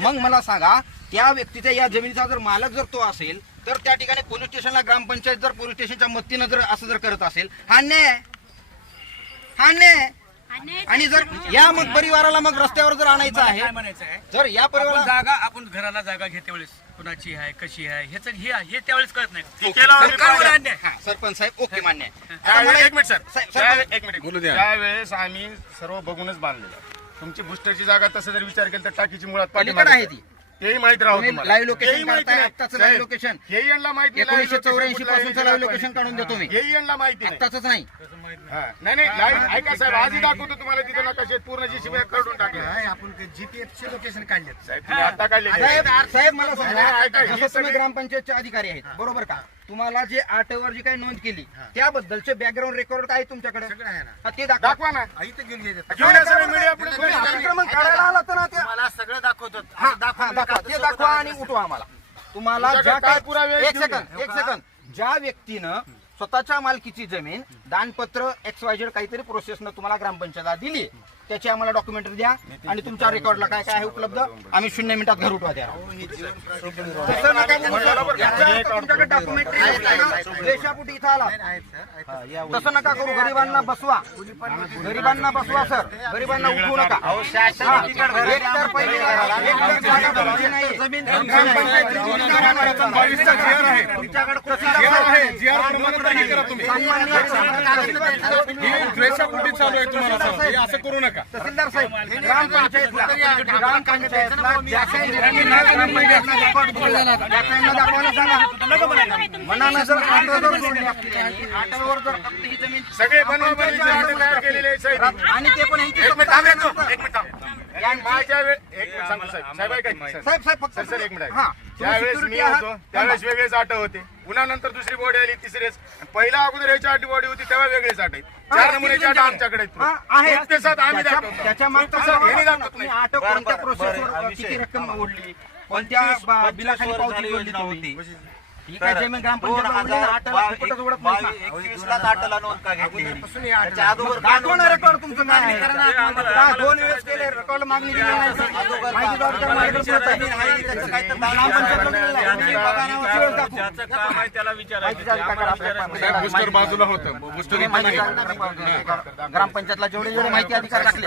मग मला सांगा त्या व्यक्तीच्या या जमिनीचा जर मालक जर तो असेल तर त्या ठिकाणी पोलीस स्टेशनला ग्रामपंचायत जर पोलीस स्टेशनच्या मदतीनं जर असं जर करत असेल हा अन्याय आहे. हा अन्याय आहे. आणि जर या मग परिवाराला मग रस्त्यावर जर आणायचं काय आहे म्हणायचं आहे जर या आपण परिवाराला जागा आपण घराला जागा घेते वेळेस कुणाची आहे कशी आहे हे त्यावेळेस कळत नाही. हे केलं आम्ही सरकारवर अन्याय. हा, सरपंच साहेब ओके मान्य आहे. आता त्यावेळेस मला एक मिनिट सर साहेब, त्यावेळेस- एक मिनिट त्यावेळेस आम्ही सर्व बघूनच बांधलेलं आहे. तुमची बुस्टरची जागा तसं जर विचार केला तर टाकीची मुळात पलीकडे आहे ती. तेही माहित राहू तुम्ही तुम्हाला. लाईव्ह लोकेशन तेही माहिती काढताय, नाही. आत्ताचं साहेब, लाईव्ह लोकेशन. हेही यांना माहिती नाही. 1984 कुठलं आहे, पासूनचं लाईव्ह लोकेशन काढून देतो मी. हेही यांना माहिती नाही. आत्ताच नाही हा. नाही नाही लाईव्ह ऐका साहेब आजही दाखवतो तुम्हाला तिथे नकाशे पूर्ण जीसीबी काढून टाकले आपण जीपीएफचे लोकेशन काढले साहेब तुम्ही आता काढले साहेब साहेब मला नाही, ऐका, सांगा ही जसं तुम्ही सगळी- ग्रामपंचायतचे अधिकारी आहेत बरोबर का तुम्हाला जे 8 वर जी काही नोंद केली त्याबद्दलचे बॅकग्राऊंड रेकॉर्ड काय तुमच्याकडे हा, ते दाखवा ना इथं घेऊन येतात घेऊन या सगळे मीडिया पुढे तुम्ही अतिक्रमण काढायला आला तर ना ते मला सगळं दाखवतो हा, दाखवा. ते दाखवा आणि उठवा आम्हाला तुम्हाला ज्या तुमच्याकडे काय काय पुरावे आहेत एक सेकंद ज्या व्यक्तीनं स्वतःच्या मालकीची जमीन दानपत्र XYZ काहीतरी प्रोसेसनं तुम्हाला ग्रामपंचायतला दिली त्याची आम्हाला डॉक्युमेंटरी द्या आणि तुमच्या रेकॉर्डला काय काय आहे उपलब्ध आम्ही 0 मिनिटात घर उठवा द्या तसं नका बोलू सर. याचा अर्थ तुमच्याकडे डॉक्युमेंटरी नसताना देशापुटी इथं आला तसं नका करू गरिबांना बसवा सर गरिबांना उठवू नका एक तर पहिली एक तर जागा तुमची नाहीये. ग्रामपंचायतीची जागा नाही. तुमच्याकडे असं करू नका तहसीलदार साहेब ग्रामपंचायतला ज्या काही दाखवायला सांगा मनानं जर आठवं जर सोडली असतील यांनी, आठववर जर फक्त ही जमीन सगळे बनवा-बनवीचे हात तयार केलेले आहेत, साहेब. आणि ते पण यांची एक मिनिट स्वतः- थांब, एक मिनिट थांब. माझ्या वेळ एक मिनिट सांगतो साहेब साहेब ऐका की, साहेब. साहेब फक्त सर एक मिनिट हा त्यावेळेस मी होतो त्यावेळेस वेगळेच आठ होते पुन्हा नंतर दुसरी बॉडी आली तिसरेच पहिला अगोदर याची आठ बॉडी होती तेव्हा वेगळेच आठ आहे 4 नमुन्याची आठ आमच्याकडे आहेत. हा, आहे. एक ते सात आम्ही त्याच्या- दाखवतो. त्याच्या मागचं तसं प्रमाण यांनी दाखवत तुम्ही नाही. आठ कोणत्या बरं, प्रोसेसवर बरं, किती विषय. रक्कम ओढली कोणत्या बिलाखाली पावती जोडली तुम्ही ही काय जमीन ग्रामपंचायत उघडली ना, 8 लाख फुकटच उघडत नाहीत ना. 21ला 8ला नोंद का घेतली त्याच्या अगोदर का दाखवा ना रेकॉर्ड तुमचं काय आहे. का 2 वेळेस केले रेकॉर्ड मागणी केली नाही. माहिती द्वारे माझ्याकडे पुरत आहे. त्याचं काय तर ग्रामपंचायतला दिलेलं आहे. तुम्ही बघा ना, सगळं दाखवू. ज्याचं काम आहे त्याला विचारायचं. माहितीचा अधिकार करा आपल्या साहेब बुस्टर बाजूला होतं बुस्टर तुम्ही इथं नाही. ग्रामपंचायतला जेवढे माहिती अधिकार टाकले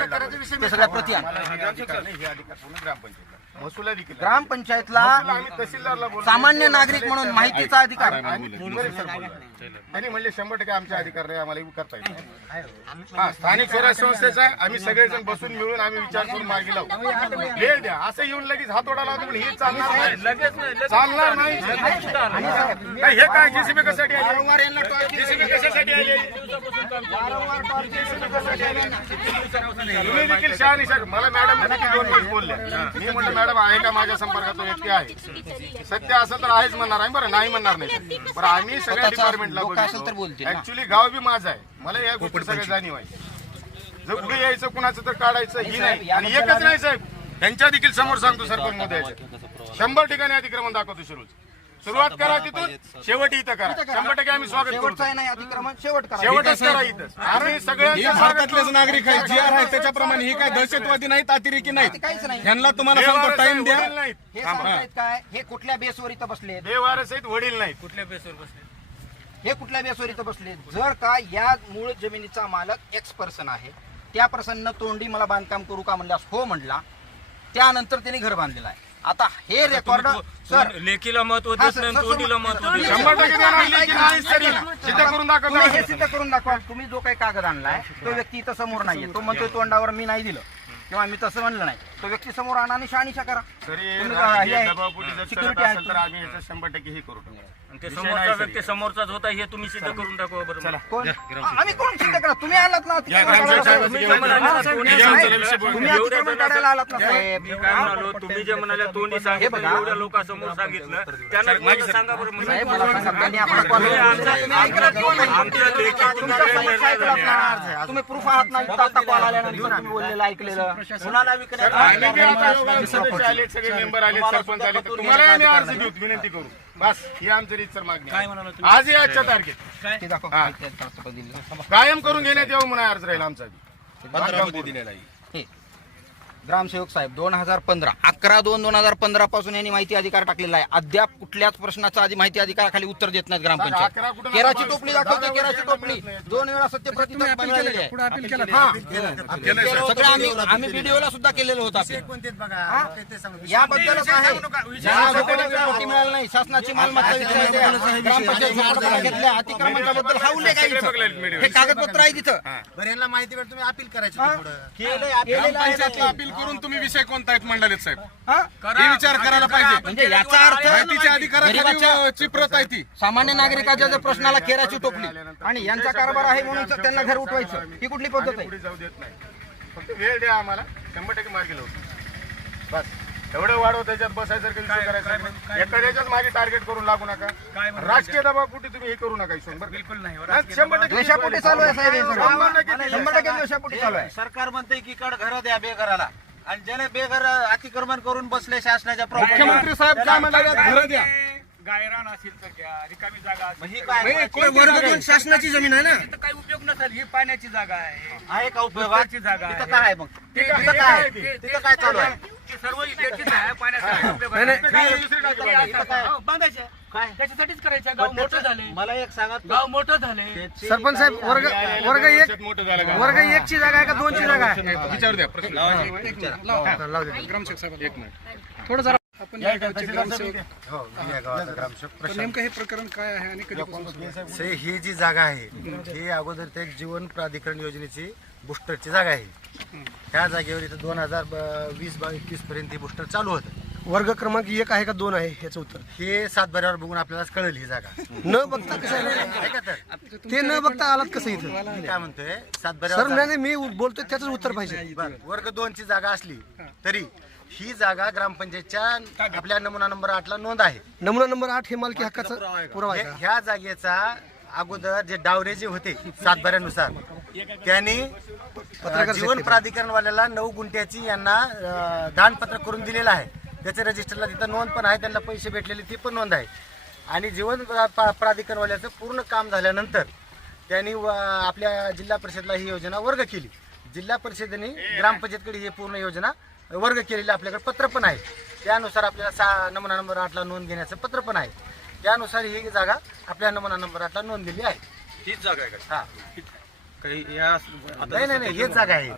ते सगळ्या प्रति आणा. महसूल अधिकारी ग्रामपंचायतला आम्ही तहसीलदारला बोललो. सामान्य नागरिक म्हणून माहितीचा अधिकार त्यांनी म्हणले 100% आमचे अधिकार नाही, आम्हाला करता येईल. हा, स्थानिक स्वराज्य संस्थेचा आहे. आम्ही सगळेजण बसून मिळून आम्ही विचार करून मार्गी लावू. वेळ द्या. असं येऊन लगेच हातोडा लावतो पण हे चालणार नाही. चालणार नाही. नाही, हे काय जेसीबी कशासाठी आले? जेसीबी कशासाठी आले? तुम्ही देखील शहानिशा. मला मॅडम 2 वेळेस बोलले. मी म्हटलं मॅडम आहे का माझ्या संपर्कात तो व्यक्ती आहे. सत्य असेल तर आहेच म्हणणार आहे, बरं नाही म्हणणार नाही. बरं आम्ही सगळ्या डिपार्टमेंटला ऍक्च्युली गाव बी माझं आहे. मला या गोष्टी सगळ्या जाणीव आहे. जर पुढे यायचं कुणाचं तर काढायचं ही नाही. आणि एकच नाही साहेब, त्यांच्या देखील समोर सांगतो सरपंच महोदयाच्या 100 ठिकाणी अतिक्रमण दाखवतो शिरूर. सुरुवात करा तिथून, शेवट इथं करा. 100% आम्ही स्वागत करू. शेवटचं आहे नाही अतिक्रमण, शेवटच करा इथं. आम्ही सगळ्या भारतातलेच नागरिक आहेत, जी आर आहे त्याच्याप्रमाणे ही काय दहशतवादी नाहीत, अतिरेकी नाहीत. काहीच नाही. ह्यांना तुम्हाला सांगतो टाइम द्या. हे सांगतायत काय, हे कुठल्या बेसवर इथं बसले, देवारस आहेत, वडील नाहीत. कुठल्या बेसवर बसले? हे कुठल्या बेसवर इथं बसले. जर का या मूळ जमिनीचा मालक एक्स पर्सन आहे, त्या पर्सननं तोंडी मला बांधकाम करू का म्हणल्यास हो म्हटला, त्यानंतर त्यांनी घर बांधलेलं आहे. आता हे रेकॉर्ड सर लेखीला महत्व देत नाही, तोंडीला महत्व देत नाही. 100% देणार नाही की नाही तरी सिद्ध करून दाखवा. तुम्ही हे सिद्ध करून दाखवा. तुम्ही जो काही कागद आणलाय तो व्यक्ती इथं समोर नाहीये. तो म्हणतोय तोंडावर मी नाही दिलं किंवा मी तसं म्हणलं नाही. तो व्यक्ती समोर आणा आणि शहानिशा करा. तरी तुम्ही राजकीय हे दबावपोटी जर security करत आहे. असेल तर आम्ही याचं 100% हे करू. आणि ते समोरचा व्यक्ती समोरचाच होता हे तुम्ही सिद्ध करून दाखवा बरं. मला. कोण आम्ही कोण सिद्ध करा. तुम्ही आलात ना तुम्ही जे म्हणाले ना, तोंडी तुम्ही एवढ्या अतिक्रमण काढायला आलात ना साहेब. मी काय म्हणालो, तुम्ही जे म्हणाले तोंडी सांगितलं, एवढ्या लोकांसमोर सांगितलं, त्यांना मला सांगा बरं. साहेब, मला सांगा, त्यांनी आपला कॉल आमच्या लेखी तुम्ही प्रूफ आहात ना. आता कॉल आल्यानंतर तुम्ही बोललेलं ऐकलेलं कुणाला आम्ही बी आता सदस्य आले, सगळे मेंबर आले, सरपंच आले, तर तुम्हाला आम्ही अर्ज देऊ, विनंती करू. बस ही आमची रीतसर मागणी आहे. आज या आजच्या तारखेत ते दाखव. हा. कायम करून घेण्यात यावं म्हणून अर्ज राहील आमचा. 15 दिलेला आहे. हे ग्रामसेवक साहेब 2015 11/2/2015 पासून यांनी माहिती अधिकार टाकलेला आहे. अद्याप कुठल्याच प्रश्नाचा आधी माहिती अधिकाराखाली उत्तर देत नाहीत ग्रामपंचायत. केराची टोपली दाखवते, केराची टोपली 2 वेळा सत्यप्रतिज्ञा मिळालेली आहे. पुढे अपील केलं सगळं आम्ही व्हिडिओला सुद्धा केलेलं होतं. याबद्दल काय आहे? ज्यांना सत्यप्रतिज्ञा मिळाली नाही, शासनाची मालमत्ता ग्रामपंचायत घेतल्या, अतिक्रमणाच्या बद्दल हा उल्लेख आहे इथं. हे कागदपत्र आहे तिथं. बरं, यांना माहिती तुम्ही अपील करायची ग्रामपंचायतला अपील करून तुम्ही विषय कोणता आहेत मंडळीत साहेब, हा? हे विचार करायला पाहिजे. म्हणजे याचा अर्थ माहितीच्या अधिकाराखाली चिप्रत आहे ती. सामान्य नागरिकाच्या जर प्रश्नाला केराची टोपली आणि यांचा कारभार आहे म्हणून तर त्यांना घर उठवायचं, ही कुठली पद्धत आहे? पुढे जाऊ देत नाही. फक्त वेळ द्या आम्हाला, 100% मार्गी लावू. बस एवढं वाढव, त्याच्यात बसायचं करायचं. एखाद्याच्याच मागे टार्गेट करून लागू नका. राजकीय दबाव कुठे तुम्ही हे करू नका. बिलकुल नाही. 100% द्वेषापोटी चालू आहे साहेब हे सगळं. 100% द्वेषापोटी चालू आहे. सरकार म्हणते की कड घर द्या बेघराला, आणि ज्याने बेघर अतिक्रमण करून बसले शासनाच्या प्रॉपर्टी. मुख्यमंत्री साहेब काय म्हणाले, घरं द्या. गायरान असेल तर घ्या, रिकामी जागा असेल. ही काय वर्ग 2 शासनाची जमीन आहे ना. तिथं काही उपयोग नसेल. ही पाण्याची जागा आहे, आहे का उपयोग? उपयोगाची जागा तिथं आहे. काय आहे मग? तिथं काय तिथं काय चालू आहे? ती सर्व इथेचीच आहे, पाण्याचा उपयोग आहे. हो, बांधायचे काय त्याच्यासाठीच करायचं. गाव मोठं झाले, मला एक सांगा, गाव मोठं झाले. सरपंच साहेब, वर्ग 1 ची जागा आहे का 2 ची जागा आहे? विचारू द्या प्रश्न. ग्रामसेवक साहेब एक मिनिट थोडं जरा आपण या गावचे ग्रामसेवक. हो, या गावाचा ग्रामसेवक तर प्रशांत. नेमकं हे प्रकरण काय आहे आणि कधीपासून सुरू आहे? से ही जी जागा आहे ही अगोदर ते जीवन प्राधिकरण योजनेची बुस्टरची जागा आहे. ह्या जागेवर इथं 2020-21 पर्यंत ही बुस्टर चालू होतं. वर्ग क्रमांक 1 आहे का 2 आहे याचं उत्तर हे 7 बाऱ्यावर बघून आपल्याला कळेल ही जागा. न बघता कसं आहे? ऐका तर, ते न बघता आलात कसं इथं? मी काय म्हणतोय, 7 सर बाऱ्यावर नाही मी बोलतोय त्याचं उत्तर पाहिजे. वर्ग 2 ची जागा असली तरी ही जागा ग्रामपंचायतच्या आपल्या नमुना नंबर 8 नोंद आहे. नमुना नंबर 8 हे मालकी हक्काचा पुरावा आहे का? ह्या जागेचा अगोदर जे डावरे जे होते 7 बाऱ्यानुसार त्यांनी जीवन प्राधिकरणवाल्याला 9 गुंठ्याची यांना दानपत्र करून दिलेलं आहे. त्याच्या रजिस्टरला तिथं नोंद पण आहे, त्यांना पैसे भेटलेले ती पण नोंद आहे. आणि जीवन प्राधिकरणवाल्याचं पूर्ण काम झाल्यानंतर त्यांनी आपल्या जिल्हा परिषदला ही योजना वर्ग केली. जिल्हा परिषदेने ग्रामपंचायतकडे ही पूर्ण योजना वर्ग केलेली आपल्याकडे पत्र पण आहे. त्यानुसार आपल्याला नमुना नंबर 8ला नोंद घेण्याचं पत्र पण आहे. त्यानुसार ही जागा आपल्या नमुना नंबर 8ला नोंदलेली आहे. हीच जागा आहे का? हा काही या नाही हेच जागा आहे.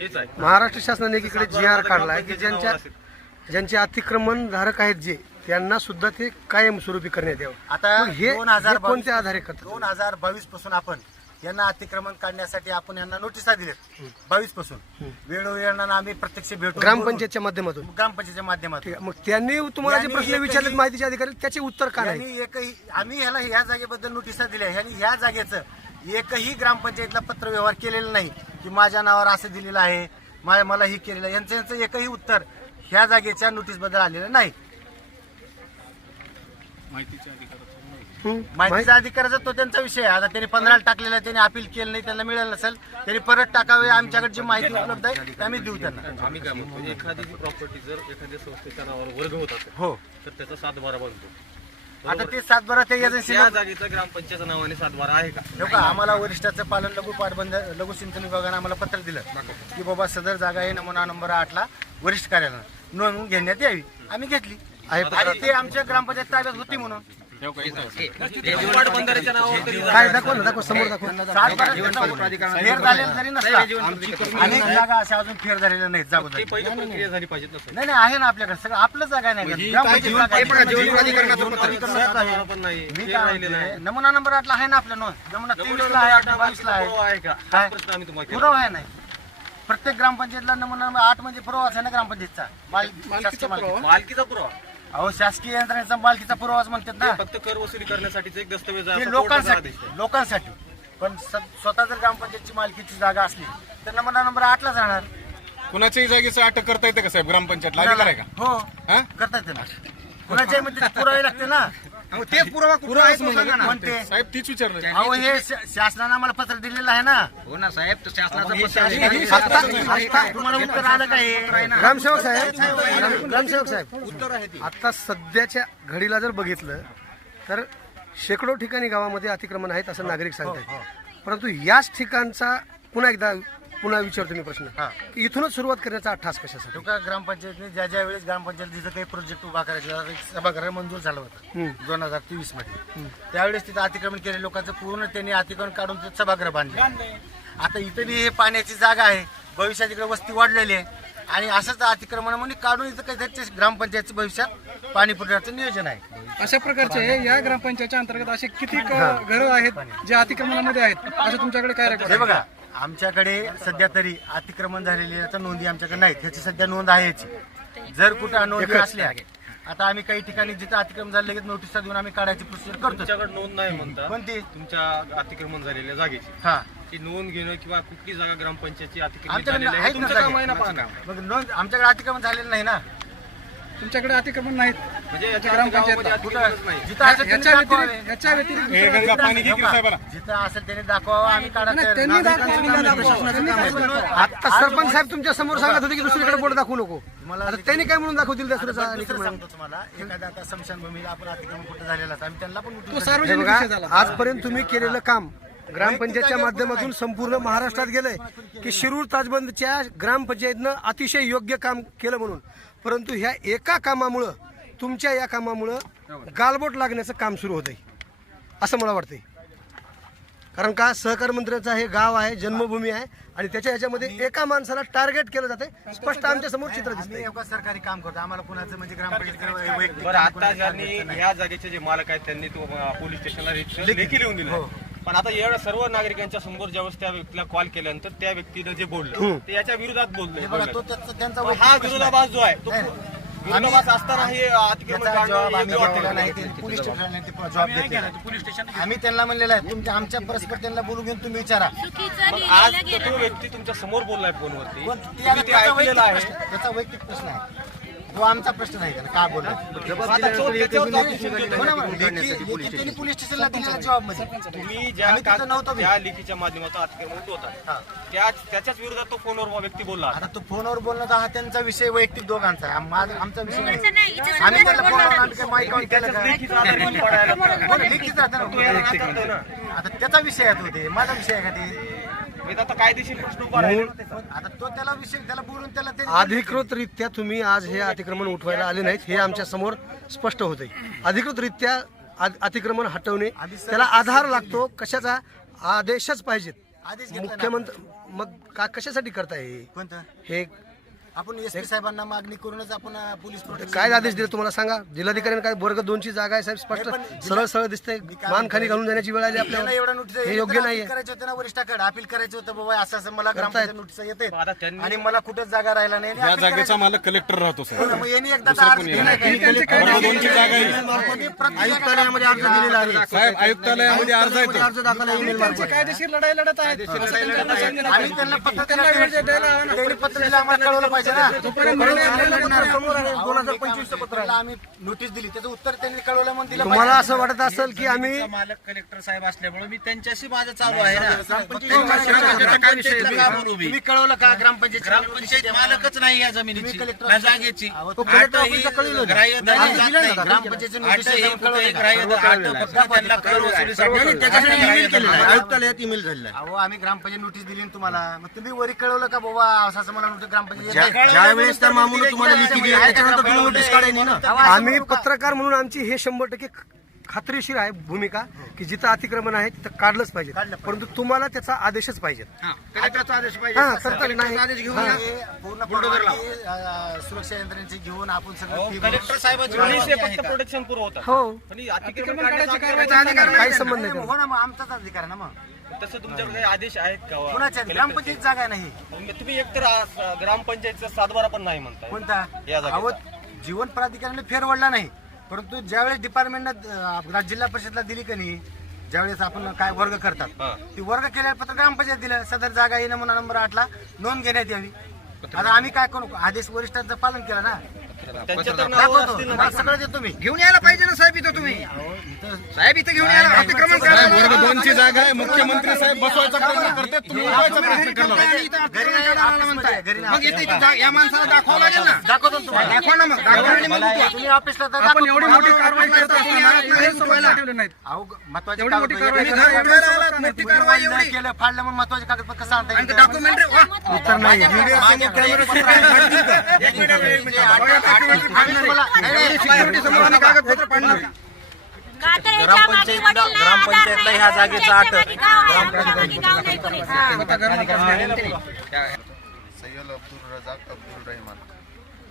हेच आहे. महाराष्ट्र शासनाने एकीकडे GR काढलाय की ज्यांचे अतिक्रमण धारक आहेत जे त्यांना सुद्धा ते कायमस्वरूपी करण्यात यावं. आता मग हे कोणत्या आधारे करतात? 2022 पासून आपण यांना अतिक्रमण काढण्यासाठी आपण यांना नोटिसा दिल्यात. 22 पासून वेळोवेळी यांना आम्ही प्रत्यक्ष भेटून ग्रामपंचायतच्या माध्यमातून माध्यमातून मग त्यांनी तुम्हाला जे प्रश्न विचारले माहितीचे अधिकारी त्याचे उत्तर काय आहे? यांनी एकही आम्ही ह्या जागेबद्दल नोटिसा दिल्या. ह्यांनी ह्या जागेचं एकही ग्रामपंचायतला पत्र व्यवहार केलेला नाही की माझ्या नावावर असं दिलेलं आहे, मला ही केलेलं आहे. यांचं एकही उत्तर ह्या जागेच्या नोटीस बद्दल आलेलं नाही. माहितीचा अधिकाराचा तो त्यांचा विषय आहे. आता त्यांनी 15 टाकलेला आहे, त्यांनी अपील केलं नाही, त्यांना मिळालं नसेल, त्यांनी परत टाकावे. आमच्याकडे जी माहिती उपलब्ध आहे ती आम्ही देऊ त्यांना. आम्ही काय म्हणतो, एखादी प्रॉपर्टी जर एखाद्या संस्थेच्या नावावर वर्ग होत असेल हो तर त्याचा 7/12 बनतो. आता ते 7/12 त्या एजन्सी या जागेचा ग्रामपंचायतच्या नावाने 7/12 आहे का? आम्हाला वरिष्ठाचं पालन लघु पाटबंध लघु सिंचन विभागाने आम्हाला पत्र दिलं की बाबा सदर जागा आहे नमुना नंबर 8ला वरिष्ठ कार्यालयाला नोंद घेण्यात यावी. आम्ही घेतली आणि ते आमच्या ग्रामपंचायत ताब्यात होती म्हणून पाटबंधाऱ्याच्या नावावर तरी काय दाखव समोर दाखव. फेर झालेला जरी नसला अनेक जागा अशा अजून फेर झालेल्या नाहीत जागोजागी. पहिली प्रक्रिया झाली पाहिजे नसेल. नाही आहे ना आपल्याकडे सगळं आपलं जागा नाही. मी काय म्हणतोय, नमुना नंबर 8ला आहे ना आपल्या नोंद. नमुना 23ला आहे, 22ला आहे. काय पुरावा आहे नाही. प्रत्येक ग्रामपंचायतला नमुना नंबर 8 म्हणजे पुरावाच आहे ना ग्रामपंचायतचा. मालकीचा पुरावा. अहो शासकीय यंत्रणेचा मालकीचा पुरावाच म्हणतात ना. फक्त कर वसुली करण्यासाठीच एक दस्तवेज ते आहे. लोकांसाठी पण स्वतः जर ग्रामपंचायतची मालकीची जागा असली तर नमुना नंबर 8ला जाणार. कुणाच्याही जागेचं अटक करता येते का साहेब ग्रामपंचायतला? अधिकार आहे का? हो करता येते ना. कुणाच्याही मध्ये पुरावे लागते ना. ते पुरावा म्हणते साहेब तीच विचारलं. अहो हे शासनाने आम्हाला पत्र दिलेलं आहे ना. हो ना साहेब, तो शासनाचा तुम्हाला उत्तर आलं का हे? ग्रामसेवक साहेब आता सध्याच्या घडीला जर बघितलं तर शेकडो ठिकाणी गावामध्ये अतिक्रमण आहेत असं नागरिक सांगतात. परंतु याच ठिकाणचा पुन्हा विचारतो मी प्रश्न की इथूनच सुरुवात करण्याचा ठास कशासाठी? ग्रामपंचायतने ज्या वेळेस ग्रामपंचायत जिथं काही प्रोजेक्ट उभा करायचा सभागृह मंजूर झालं होतं 2023 मध्ये, त्यावेळेस तिथं अतिक्रमण केले लोकांचं पूर्ण त्यांनी अतिक्रमण काढून ते सभागृह बांधले. आता इथं बी हे पाण्याची जागा आहे, भविष्यात इकडे वस्ती वाढलेली आहे आणि असंच अतिक्रमण म्हणून काढून इथं काहीतरी ग्रामपंचायतचं भविष्यात पाणी पुरवठ्याचं नियोजन आहे. अशा प्रकारचे या ग्रामपंचायतच्या अंतर्गत असे किती घरं आहेत जे अतिक्रमणामध्ये आहेत असं तुमच्याकडे काय रेकॉर्ड? हे बघा आमच्याकडे सध्या तरी अतिक्रमण झालेल्या नोंदी आमच्याकडे नाहीत. ह्याची सध्या नोंद आहे याची. जर कुठं नोंदी असल्या आता आम्ही काही ठिकाणी जिथं अतिक्रमण झालं लगेच नोटिसा देऊन आम्ही काढायची प्रोसिजर करतो. तुमच्याकडे नोंद नाही म्हणता कोणती? तुमच्या अतिक्रमण झालेल्या जागेची ती नोंद घेणं किंवा कुठली जागा ग्रामपंचायतची अतिक्रमण आमच्याकडे झालेली आहे आहेत ना तुमचं काम आहे ना पाहणं. मग नोंद आमच्याकडे अतिक्रमण झालेलं नाही ना. तुमच्याकडे अतिक्रमण नाहीत म्हणजे याच्या ग्रामपंचायतला अतिक्रमणच नाही. जिथं असेल त्यांनी दाखवावे. ह्याच्या व्यतिरिक्त हे गंगा पाणी घे की साहेबाला. जिथं असेल त्यांनी दाखवावं आम्ही काढायचं. आता सरपंच साहेब तुमच्या समोर सांगत होते की दुसरीकडे बोर्ड दाखवू नको. आता त्यांनी काय म्हणून दाखवतील दुसरं सांगतो तुम्हाला, एखाद्या आता स्मशानभूमीला आपण अतिक्रमण कुठं झालेला आहे, आम्ही त्यांना पण तो उठवून सार्वजनिक बघा, विषय झाला. आजपर्यंत तुम्ही केलेलं काम ग्रामपंचायतच्या माध्यमातून संपूर्ण महाराष्ट्रात गेलंय की शिरूर ताजबंदच्या ग्रामपंचायतनं अतिशय योग्य काम केलं म्हणून. परंतु ह्या एका कामामुळं तुमच्या या कामामुळं गालबोट लागण्याचं काम सुरू होतंय असं मला वाटतंय. कारण का सहकार मंत्र्याचं हे गाव आहे, जन्मभूमी आहे आणि त्याच्या ह्याच्यामध्ये एका माणसाला टार्गेट केलं जाते. स्पष्ट आमच्या समोर चित्र दिसतंय. एवढं सरकारी काम करतो आम्हाला कुणाचं म्हणजे ग्रामपंचायत वैयक्तिक बरं काम आता कोणाचं ज्यांनी करायचं नाही. ह्या जागेचे जे मालक आहेत त्यांनी तो पोलीस स्टेशनला लेखी लिहून दिलं. पण आता एवढ्या सर्व नागरिकांच्या समोर ज्यावेळेस त्या व्यक्तीला कॉल केल्यानंतर त्या व्यक्तीनं जे बोललं ते याच्या विरोधात हे बघा बोललं. तो त्यांचा हा विरोधाभास जो आहे तो विरोधाभास असताना हे अतिक्रमण त्याचा जवाब काढणं आम्ही योग्य घेतलेला वाटतं नाही. का? ते पोलीस स्टेशनला ते जबाब देते. आम्ही त्यांना म्हणलेलं आहे तुमच्या आमच्या परस्पर त्यांना बोलून घेऊन तुम्ही विचारा. मग आज तो व्यक्ती तुमच्या समोर बोललाय फोनवरती, पण तुम्ही ते त्याचा ऐकलेलं आहे. त्याचा वैयक्तिक प्रश्न आहे. तो आमचा प्रश्न नाही का का बोलला पोलीस स्टेशनला दिलेला जबाब मध्ये तुम्ही आम्ही तिथं नव्हतो ज्या लेखीच्या माध्यमातून अतिक्रमण होता त्याच्याच विरोधात तो फोनवर व्यक्ती बोलला. आता तो फोनवर बोलणं तर हा त्यांचा विषय वैयक्तिक दोघांचा आहे. आमचा विषय नाही. आम्ही त्याला फोनवर आम्ही काही माईक ऑन केलं का? लेखीच राहतं ना. आता त्याचा विषय आहे तो, ते माझा विषय आहे का ते? आता कायदेशीर प्रश्न उभा राहिला. आता तो त्याला विषय त्याला बोलून त्याला ते अधिकृतरित्या तुम्ही आज हे अतिक्रमण उठवायला आले नाहीत हे आमच्या समोर स्पष्ट होते. अधिकृतरित्या अतिक्रमण हटवणे त्याला आधार लागतो, कशाचा आदेशच पाहिजेत. आदेश घेतला ना. मुख्यमंत्री मग कशासाठी करताय कोणतं हे? आपण एसपी साहेबांना मागणी करूनच आपण पोलीस प्रोटेक्शन काय आदेश दिले तुम्हाला सांगा? जिल्हाधिकाऱ्यांनी काय वर्ग 2 ची जागा आहे साहेब, स्पष्ट सरळ सरळ दिसते. मानखाली घालून जाण्याची वेळ आली आपल्याला. एवढा नोटीस हे योग्य नाहीये. करायचं होतं ना वरिष्ठाकडे, अपील करायचं होतं बाबा असं असं मला ग्रामपंचायत नोटीस येते आणि मला कुठेच जागा राहिला नाही. या जागेचा मालक कलेक्टर राहतो हो ना, मग यांनी एकदा तर अर्ज दिला आयुक्तालयामध्ये अर्ज दिलेला आहे साहेब, आयुक्तालयामध्ये अर्ज आहे तो. अर्ज दाखल ईमेल त्यांची कायदेशीर लढाई लढत आहेत. आम्ही त्यांना पत्र त्यांनी पत्र दिलं, आम्हाला कळवलं पाहिजे ना. 2025 पत्र आम्ही नोटीस दिली, त्याचं उत्तर त्यांनी कळवलं म्हणून दिलं. तुम्हाला असं वाटत असेल की आम्ही मालक कलेक्टर साहेब असल्यामुळे मी त्यांच्याशी माझं चालू आहे ना. काय विषय तुम्ही कळवलं का ग्रामपंचायत? ग्रामपंचायत मालकच नाही या जमिनीची, कलेक्टर- ना जागेची. कलेक्टर ऑफिसला कळवलं होतं. ग्राह्य धरली जात नाही. ग्रामपंचायतचं नोटीस आता हे येऊन कुठे कळवलं का? ग्राह्य धर- आता फक्त त्यांना कर वसुलीसाठी त्याच्यासाठी ईमेल ग्राह्य केलेला आहे. धरलं. आयुक्तालयात ईमेल झालेला आहे. अहो आम्ही ग्रामपंचायत नोटीस दिली ना तुम्हाला, मग तुम्ही वरी कळवलं का बाबा असं असं मला नोटीस ग्रामपंचायत ज्या वेळेस त्या मामूला तुम्हाला लिखी दिली त्याच्यानंतर तुम्ही नोटीस काढायची ना. आम्ही पत्रकार म्हणून आमची हे 100% खात्रीशीर आहे भूमिका की जिथं अतिक्रमण आहे तिथं काढलंच पाहिजे, परंतु तुम्हाला त्याचा आदेशच पाहिजे. कलेक्टरचा आदेश पाहिजे. हा, तर नाही. आदेश घेऊन हा. या. पूर्ण परवानगी, सुरक्षा यंत्रणेची घेऊन आपण सगळं fee कलेक्टर भरून- साहेबांची पोलीस हे विनंती आहे फक्त का? प्रोटेक्शन पुरवतात. हो, पण अतिक्रमण अतिक्रमण काढण्याचा काढायची अधिकार कारवाई नाही. काही संबंध नाही. हो ना, मग आमचाच अधिकार आहे ना. मग तसं तुमच्याकडे काही आदेश आहेत का? कुणाच्या ग्रामपंचायत जागा नाही तुम्ही एकतर ग्रामपंचायतचा 7/12 पण नाही म्हणताय. कोणता? या जागेचा. अहो जीवन प्राधिकरणाने फेरवडला नाही, परंतु ज्यावेळेस डिपार्टमेंटनं जिल्हा परिषदला दिली का नाही, ज्यावेळेस आपण काय वर्ग करतात ती वर्ग केल्यावर पत्र ग्रामपंचायत दिलं सदर जागा येणं म्हणून नंबर 8ला नोंद घेण्यात यावी. आता आम्ही काय करू? आदेश वरिष्ठांचं पालन केलं ना. त्यांच्या तर नावावर दाखवतो, असतील ना. मला सगळं देतो मी. घेऊन यायला पाहिजे ना साहेब इथं तुम्ही. साहेब इथं घेऊन यायला अतिक्रमण साहेब, करायला. वर्ग 2 ची जागा आहे. मुख्यमंत्री साहेब बसवायचा प्रयत्न करतात, तुम्ही उठवायचा प्रयत्न करला. घरी नाही, ऑफिसमध्ये आहे, घरी नाही. मग इथे या माणसाला दाखवावं लागेल ना. दाखवतो ना तुम्हाला. दाखवा ना मग. दाखवा आणि मग उठवा. तुम्ही ऑफिसला तर आपण दाखवतो. एवढी मोठी कारवाई करत असताना हे सोबत ठेवले नाहीत. अहो, महत्वाची एवढी मोठी कारवाई कागदपत्र- करत घर उठवायला आला, मोठी कारवाई एवढी. केलं, फाडलं म्हणून महत्वाचे कागदपत्र कसं आणता आणि येईल? डॉक्युमेंटरी वा. उत्तर नाही. आम्ही तुम्हाला- नाही, नाही, सिक्युरिटी समोर आम्ही कागदपत्र पाडणार. ग्रामपंचायतला ह्या जागेचा अट सय्यद अब्दुल रजाक अब्दुल रहमान,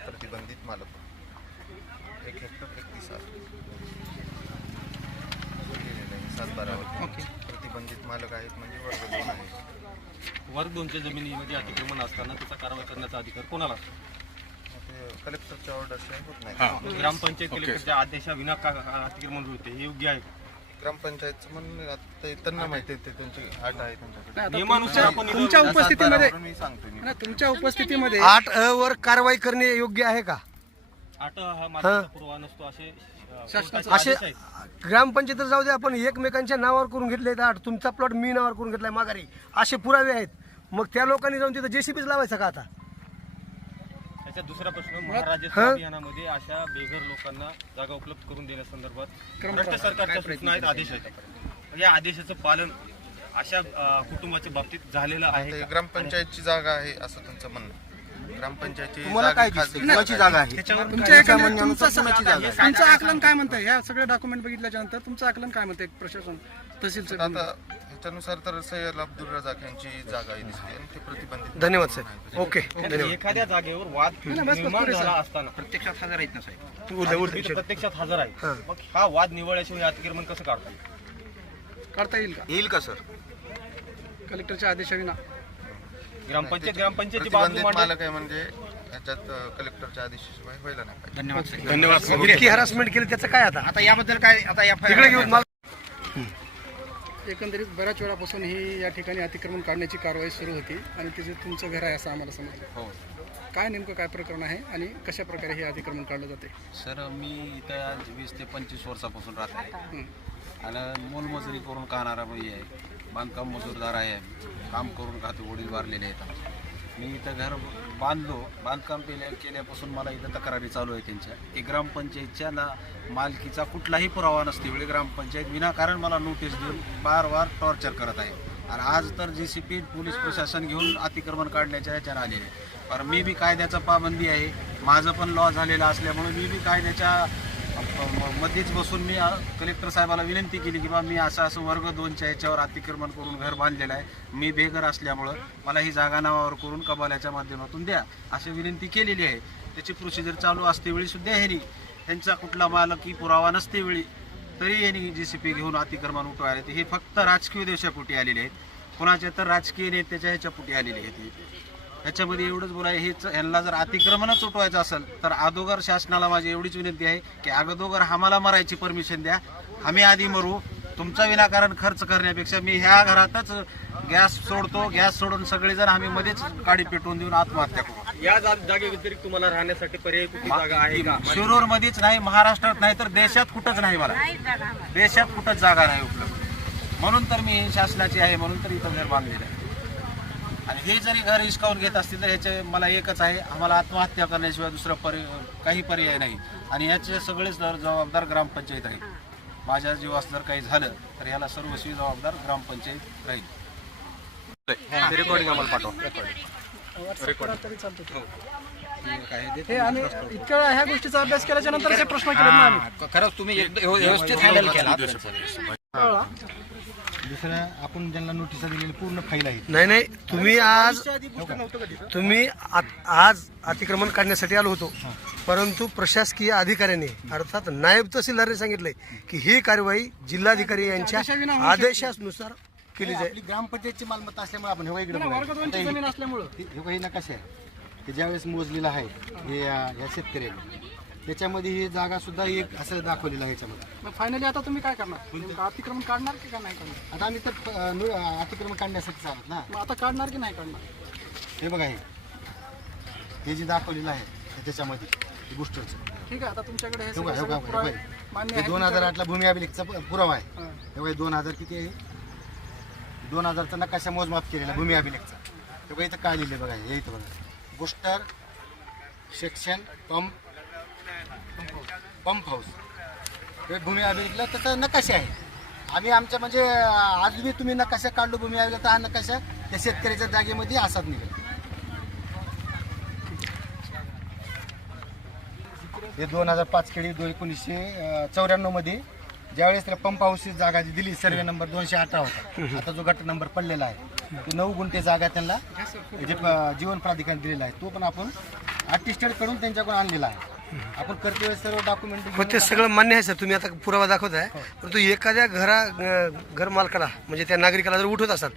प्रतिबंधित मालक, 1 हेक्टर 31 प्रतिबंधित मालक आहेत म्हणजे वर्ग 2 आहे. वर्ग 2च्या जमिनीमध्ये अतिक्रमण असताना त्याचा कारवाई करण्याचा अधिकार कोणाला असतो? ते कलेक्टरच्या ऑर्डरशिवाय होत नाही. ग्रामपंचायत कलेक्टरच्या आदेशाविना अतिक्रमण होते हे योग्य आहे का? ग्रामपंचायतचं म्हणणं आता त्यांना माहिती आहे, ते त्यांची अट आहे त्यांच्याकडे. नियमानुसार आपण तुमच्या उपस्थितीमध्ये मी सांगतो मी. ना, तुमच्या उपस्थितीमध्ये 8 वर कारवाई करणे योग्य आहे का? आठ हा माध्यमाचा पुरावा नसतो असे शासनाचे असे आदेश आहेत. ग्रामपंचायत जाऊ दे, आपण एकमेकांच्या नावावर करून घेतले 8, तुमचा प्लॉट मी नावावर करून घेतलाय माघारी, असे पुरावे आहेत. मग त्या लोकांनी जाऊन तिथं जेसीबीच लावायचा का आता? त्याचा दुसरा प्रश्न, महाराष्ट्र अभियानामध्ये अशा बेघर लोकांना जागा उपलब्ध करून देण्यासंदर्भात भ्रष्ट सरकारच्या सूचना आहेत, आदेश आहेत. या आदेशाचं पालन अशा कुटुंबाच्या बाबतीत झालेलं आहे ते का? ग्रामपंचायतची जागा आहे असं तुमचं म्हणणं. ग्रामपंचायतची तुम्हाला काय दिसतं? कुणाची जागा आहे? तुमच्या एकंदरीत तुमचं आकलन काय म्हणतंय? ह्या सगळे डॉक्युमेंट बघितल्याच्या नंतर तुमचं आकलन काय म्हणतंय प्रशासन तहसीलचं? आता ह्याच्यानुसार तर सय्यद अब्दुल रजाक यांची जागा ही दिसते आणि ते प्रतिबंधित. धन्यवाद साहेब. ओके, धन्यवाद. एखाद्या जागेवर वाद निर्माण झाला असताना प्रत्यक्षात हजर आहेत ना साहेब. तुम्ही प्रत्यक्षात हजर आहे, मग हा वाद निवळल्याशिवाय अतिक्रमण कसं काढता येईल? काढता येईल का येईल का सर? कलेक्टरच्या आदेशाविना? ग्रामपंचायतीची बाजू प्रतिबंधित मांडली. मालक आहे म्हणजे याच्यात कलेक्टरच्या आदेशाशिवाय व्हायला नाही पाहिजे. धन्यवाद साहेब. धन्यवाद. इतकी हॅरासमेंट केली त्याचं काय आता? आता याबद्दल काय आता या तिकडे घेऊन मला एकंदरीत बऱ्याच वेळापासून ही या ठिकाणी अतिक्रमण काढण्याची कारवाई सुरू होती आणि तिथे तुमचं घर आहे असं आम्हाला समजलं. काय नेमकं काय प्रकरण आहे आणि कशा प्रकारे हे अतिक्रमण काढलं जाते? सर मी इथं आज 20 ते 25 वर्षापासून राहत आहे आणि मोलमजुरी करून खाणारा बाई आहे, बांधकाम मजूरदार आहे, काम करून खातो, वडील वारलेले आहेत आमचे. मी इथं घर बांधकाम केल्यापासून मला इथं तक्रारी चालू आहे त्यांच्या की ग्रामपंचायतच्या मालकीचा कुठलाही पुरावा नसते वेळी ग्रामपंचायत विनाकारण मला नोटीस देऊन वारंवार टॉर्चर करत आहे. आणि आज तर JCP पोलीस प्रशासन घेऊन अतिक्रमण काढण्याच्या ह्याच्यानं आलेले आहे. पण मी बी कायद्याचा पाबंदी आहे, माझं पण लॉ झालेला असल्यामुळे मी बी कायद्याच्या मध्येच बसून मी कलेक्टर साहेबाला विनंती केली की बा मी असं वर्ग 2च्या याच्यावर अतिक्रमण करून घर बांधलेलं आहे, मी बेघर असल्यामुळं मला ही जागा नावावर करून कबाल्याच्या माध्यमातून द्या अशी विनंती केलेली आहे. त्याची प्रोसिजर चालू असते वेळी सुद्धा ह्यांनी त्यांचा कुठला मालकी पुरावा नसते वेळी तरी यांनी JCP घेऊन अतिक्रमण उठवायला ते हे फक्त राजकीय देशापोटी आलेले आहेत, कोणाच्या तर राजकीय नेत्याच्या ह्याच्यापोटी आलेले आहेत. ह्याच्यामध्ये एवढंच बोलाय हेच यांना जर अतिक्रमणच उठवायचं असेल तर अगोदर शासनाला माझी एवढीच विनंती आहे की अगोदर आम्हाला मरायची परमिशन द्या, आम्ही आधी मरू. तुमचा विनाकारण खर्च करण्यापेक्षा मी ह्या घरातच गॅस सोडतो, गॅस सोडून सगळेजण आम्ही मध्येच गाडी पेटवून देऊन आत्महत्या करू. या जागे व्यतिरिक्त तुम्हाला राहण्यासाठी पर्याय कुठली जागा आहे का? शिरूर मध्येच नाही, महाराष्ट्रात नाही तर देशात कुठंच नाही, मला देशात कुठंच जागा नाही उपलब्ध. म्हणून तर मी शासनाची आहे म्हणून तर इथं घर बांधलेलं आहे. आणि हे जरी घर हिसकावून घेत असतील तर ह्याचे मला एकच आहे, आम्हाला आत्महत्या करण्याशिवाय दुसरा काही पर्याय नाही. आणि याचे सगळेच जबाबदार ग्रामपंचायत आहे. माझ्या जीवास जर काही झालं तर याला सर्वस्वी जबाबदार ग्रामपंचायत राहील. रेकॉर्डिंग आम्हाला पाठवा. हे आणि इतक्या ह्या गोष्टीचा अभ्यास केल्याच्या नंतर हे प्रश्न केले ना आम्ही. खरंच तुम्ही व्यवस्थित हँडल केला. दुसरं आपण ज्यांना नोटिसा दिलेली पूर्ण फाईल आहे. नाही तुम्ही आज अतिक्रमण काढण्यासाठी आलो होतो, परंतु प्रशासकीय अधिकाऱ्याने अर्थात नायब तहसीलदारांनी सांगितलंय की ही कारवाई जिल्हाधिकारी यांच्या आदेशानुसार केली जाईल. आपली ग्रामपंचायतची मालमत्ता असल्यामुळे आपण हे इकडे वर्ग 2ची जमीन असल्यामुळं हे नकाशा आहे ते ज्यावेळेस मोजलेलं आहे हे या शेतकऱ्याने त्याच्यामध्ये ही जागा सुद्धा एक असं दाखवलेलं आहे याच्यामध्ये. मग फायनली आता तुम्ही काय करणार? नेमकं अतिक्रमण काढणार की नाही काढणार? आता आम्ही तर अतिक्रमण काढण्यासाठी चालत ना. मग आता काढणार की नाही काढणार? हे बघा हे जे दाखवलेलं आहे त्याच्यामध्ये गोष्टचं ठीक आहे. आता तुमच्याकडे हे हे सगळं पुरावे मान्य आहे. 2008ला भूमी अभिलेखचा पुरावा आहे. हे बघा 2000 किती आहे, 2000चा नकाशा मोजमाप केलेला भूमी अभिलेखचा. हे बघा इथं काय लिहिलं बघा, हे इथं बघा गोष्टर सेक्शन पंप हाऊस हे भूमी अभिलेखला त्याचा नकाशा आहे. आम्ही आमच्या म्हणजे आज बी तुम्ही नकाशा काढलो भूमी अभिलेखचा, हा नकाशा त्या शेतकऱ्याच्या जागेमध्ये असाच निघेल. हे 2005 खेळी 1994 मध्ये ज्यावेळेस त्याला पंप हाऊसची जागा जी दिली सर्वे नंबर 218 होता, आता जो गट नंबर पडलेला आहे ते 9 गुंठे जागा त्यांना जे जीवन प्राधिकरण दिलेला आहे तो पण आपण आर्टिस्टेड कडून त्यांच्याकडून आणलेला आहे. आपण करते सर्व डॉक्युमेंट हो ते सगळं मान्य आहे सर, तुम्ही आता पुरावा दाखवताय, परंतु एखाद्या घर मालकाला म्हणजे त्या नागरिकाला जर उठवत असाल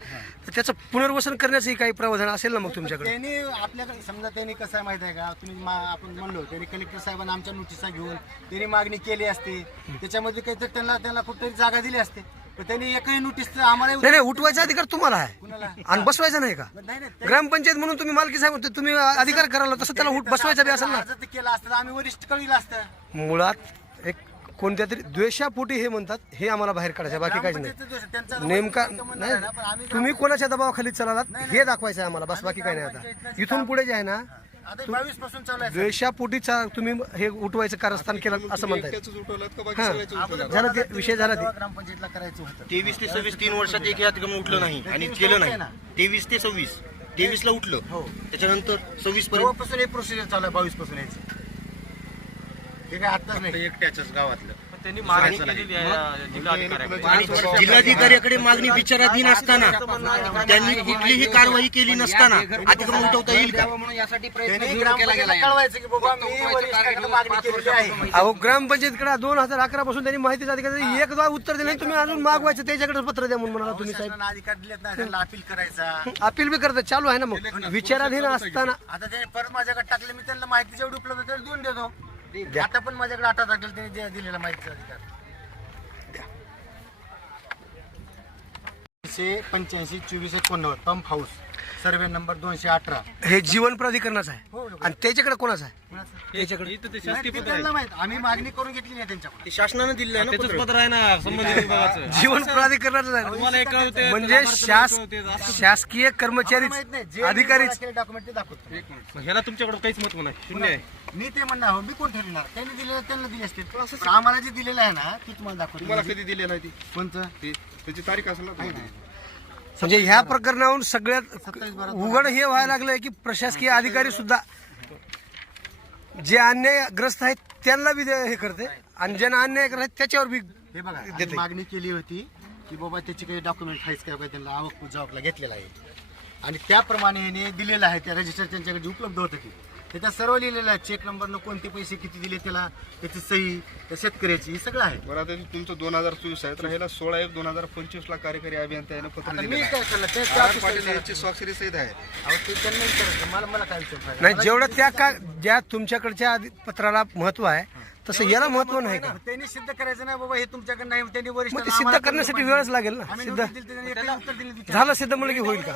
तर त्याचं पुनर्वसन करण्याचंही काही प्रावधान असेल ना मग तुमच्याकडे? त्यांनी आपल्याकडे समजा त्यांनी कसं आहे माहिती आहे का, तुम्ही आपण म्हणलो त्यांनी कलेक्टर साहेबांना आमच्या नोटिसा घेऊन त्यांनी मागणी केली असते, त्याच्यामध्ये काहीतरी त्यांना कुठेतरी जागा दिली असते, पण त्यांनी एकही नोटीस आम्हाला नाही उठवायचा अधिकार तुम्हाला आहे आणि बसवायचा नाही का? ग्रामपंचायत म्हणून तुम्ही मालकी साहेब तुम्ही अधिकार करायला तसं त्याला बसवायचा बी असेल ना. केलं असतं आम्ही वरिष्ठ कळलं असतं. मुळात एक कोणत्या तरी द्वेषापोटी हे म्हणतात, हे आम्हाला बाहेर काढायचं, बाकी काहीच नाही. नेमका नाही तुम्ही कोणाच्या दबावाखाली चाललात हे दाखवायचं आहे आम्हाला, बस बाकी काही नाही. आता इथून पुढे जे आहे ना 22 पासून चालू आहे. द्वेषापोटी तुम्ही हे उठवायचं कारस्थान केलं असं म्हणताय. झालं ते विषय झाला ते ग्रामपंचायतला करायचं होतं. 23 ते 26 3 वर्षात एक अतिक्रमण उठलं नाही आणि केलं नाही. 23 ते 26 23 ला उठलं, त्याच्यानंतर 26 पर्यंत पासून हे प्रोसिजर चालू आहे. 22 पासून यायचं हे काय आताच नाही. एकट्याच्याच गावातलं त्यांनी मागणी केलेली आहे जिल्हाधिकाऱ्याकडे. जिल्हाधिकाऱ्याकडे मागणी विचाराधीन असताना त्यांनी कुठलीही कारवाई केली नसताना अतिक्रमण उठवता येईल का? म्हणून यासाठी प्रयत्न ग्रामपंचायतला कळवायचं की बाबा आम्ही वरिष्ठांकडे मागणी केलेली आहे. अहो ग्रामपंचायतीकडे 2011 पासून त्यांनी माहिती अधिकारी एकदा उत्तर दिलं नाही, तुम्ही अजून मागवायचं त्याच्याकडे पत्र द्या म्हणून म्हणाला तुम्ही साहेब. शासनानं अधिकार दिलेत ना, त्यांना अपील करायचा. अपील बी करतात चालू आहे ना. मग विचाराधीन असताना आता ते परत माझ्याकडे टाकले, मी त्यांना माहिती जेवढी उपलब्ध त्याला देऊन देतो. आता पण माझ्याकडे 8 टाकले त्यांनी दिलेला माहितीचा अधिकार. 85 24 89 पंप हाऊस सर्वे नंबर 218. हे जीवन प्राधिकरणाचं आहे आणि त्याच्याकडे कोणाचं आहे? त्याच्याकडे ते त्यांना माहित, आम्ही मागणी करून घेतली नाही त्यांच्याकडे. शासनाने दिले आहे ना पत्र आहे ना संबंधित विभागाचं. जीवन प्राधिकरणाचं आहे म्हणजे शासकीय कर्मचारी अधिकारीच. डॉक्युमेंट ते दाखवतो. ह्याला तुमच्याकडे काहीच महत्व नाही, शून्य आहे. मी ते म्हणणार हो, मी कोण ठरवणार? त्यांनी दिलेलं त्यांना दिले असतील. पण आम्हाला जे दिलेलं आहे ना ते तुम्हाला दाखवतो. तुम्हाला कधी दिले नाही ती कोणतं? त्याची तारीख असेल ना. म्हणजे ह्या प्रकरणावरून सगळ्यात उघड हे व्हायला लागलंय की प्रशासकीय अधिकारी सुद्धा जे अन्यायग्रस्त आहेत त्यांना बी हे करते आणि ज्यांना अन्यायग्रस्त आहेत त्याच्यावर बी हे बघा, आम्ही मागणी केली होती की बाबा त्याची काही डॉक्युमेंट आहेच काय, त्यांना आवक जबाबला घेतलेला आहे आणि त्याप्रमाणे याने दिलेलं आहे. त्या रजिस्टर त्यांच्याकडे उपलब्ध होतं की त्याच्यात सर्व लिहिलेलं आहे. चेक नंबरनं कोणते पैसे किती दिले त्याला, त्याची सही, त्या शेतकऱ्याची, हे सगळं आहे. बरं, आता तुमचं 2024 आहे तर ह्याला 16/1/2025 ला कार्यकारी अभियंता यानं पत्र दिलं मी काय केलं ते पाटील यांची स्वाक्षरी सहित आहे. त्यांना विचारायचं, मला काय विचार नाही. जेवढं ज्या तुमच्याकडच्या पत्राला महत्व आहे तसं याला महत्व नाही का? त्यांनी सिद्ध करायचं नाही बाबा हे तुमच्याकडे नाही. त्यांनी वरिष्ठ मग ते सिद्ध करण्यासाठी वेळच लागेल ना. सिद्ध झालं सिद्ध म्हणलं की होईल का?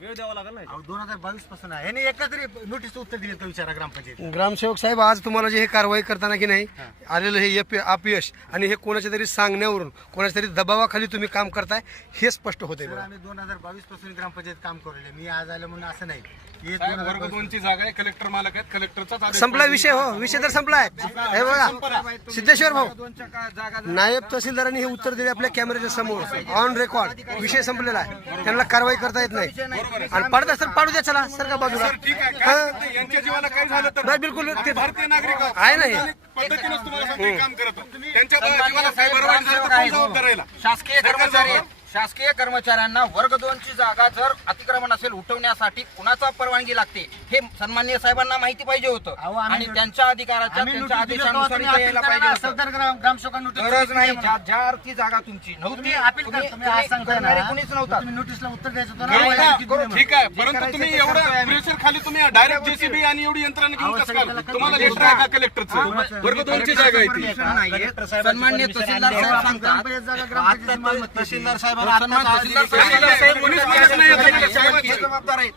वेळ द्यावा लागेल ना. 2022 पासून आहे. याने एका तरी नोटीस उत्तर दिले का विचारा ग्रामपंचायत. ग्रामसेवक साहेब, आज तुम्हाला जे हे कारवाई करताना की नाही आलेलं हे अपयश आणि हे कोणाच्या तरी सांगण्यावरून कोणाच्या तरी दबावाखाली तुम्ही काम करताय हे स्पष्ट होते. आम्ही 2022 पासून ग्रामपंचायत काम करले. मी आज आलं म्हणून असं नाही. वर्ग 2 ची जागा आहे, कलेक्टर मालक आहेत, कलेक्टरचाच आदेश. संपला विषय. हो, विषय तर संपलाय. हे बघा सिद्धेश्वर भाऊ, नायब तहसीलदारांनी हे उत्तर दिले आपल्या कॅमेऱ्याच्या समोर ऑन रेकॉर्ड. विषय संपलेला आहे, त्यांना कारवाई करता येत नाही आणि पाडत असतात पाडू द्या. चला सर का बाजूला. यांच्या जीवाला काय झालं तर नाही, बिलकुल ते भारतीय नागरिक आहे ना हे. पद्धतीनं तुम्हाला सांगतो काम करत. त्यांच्या जीवाला काय बरोबर झालं तर कोण जबाबदार राहिला? शासकीय कर्मचाऱ्यांना वर्ग 2 ची जागा जर अतिक्रमण असेल उठवण्यासाठी कुणाचा परवानगी लागते हे सन्माननीय साहेबांना माहिती पाहिजे होतं आणि त्यांच्या अधिकाराच्या त्यांच्या आदेशानुसार इथे यायला पाहिजे होतं. गरज नाही. ज्या अर्थी जागा तुमची नव्हती, कुणीच नव्हता. नोटीसला उत्तर द्यायचं होतं. ठीक आहे, परंतु तुम्ही एवढं प्रेशर खाली तुम्ही डायरेक्ट जेसीबी आणि एवढी यंत्रणा घेऊन कसं काय? तुम्हाला लेटर आहे का कलेक्टरचं? वर्ग 2 ची जागा आहे ती. सन्माननीय तहसीलदार साहेब सांगतात, तहसीलदार साहेब जबाबदार आहेत.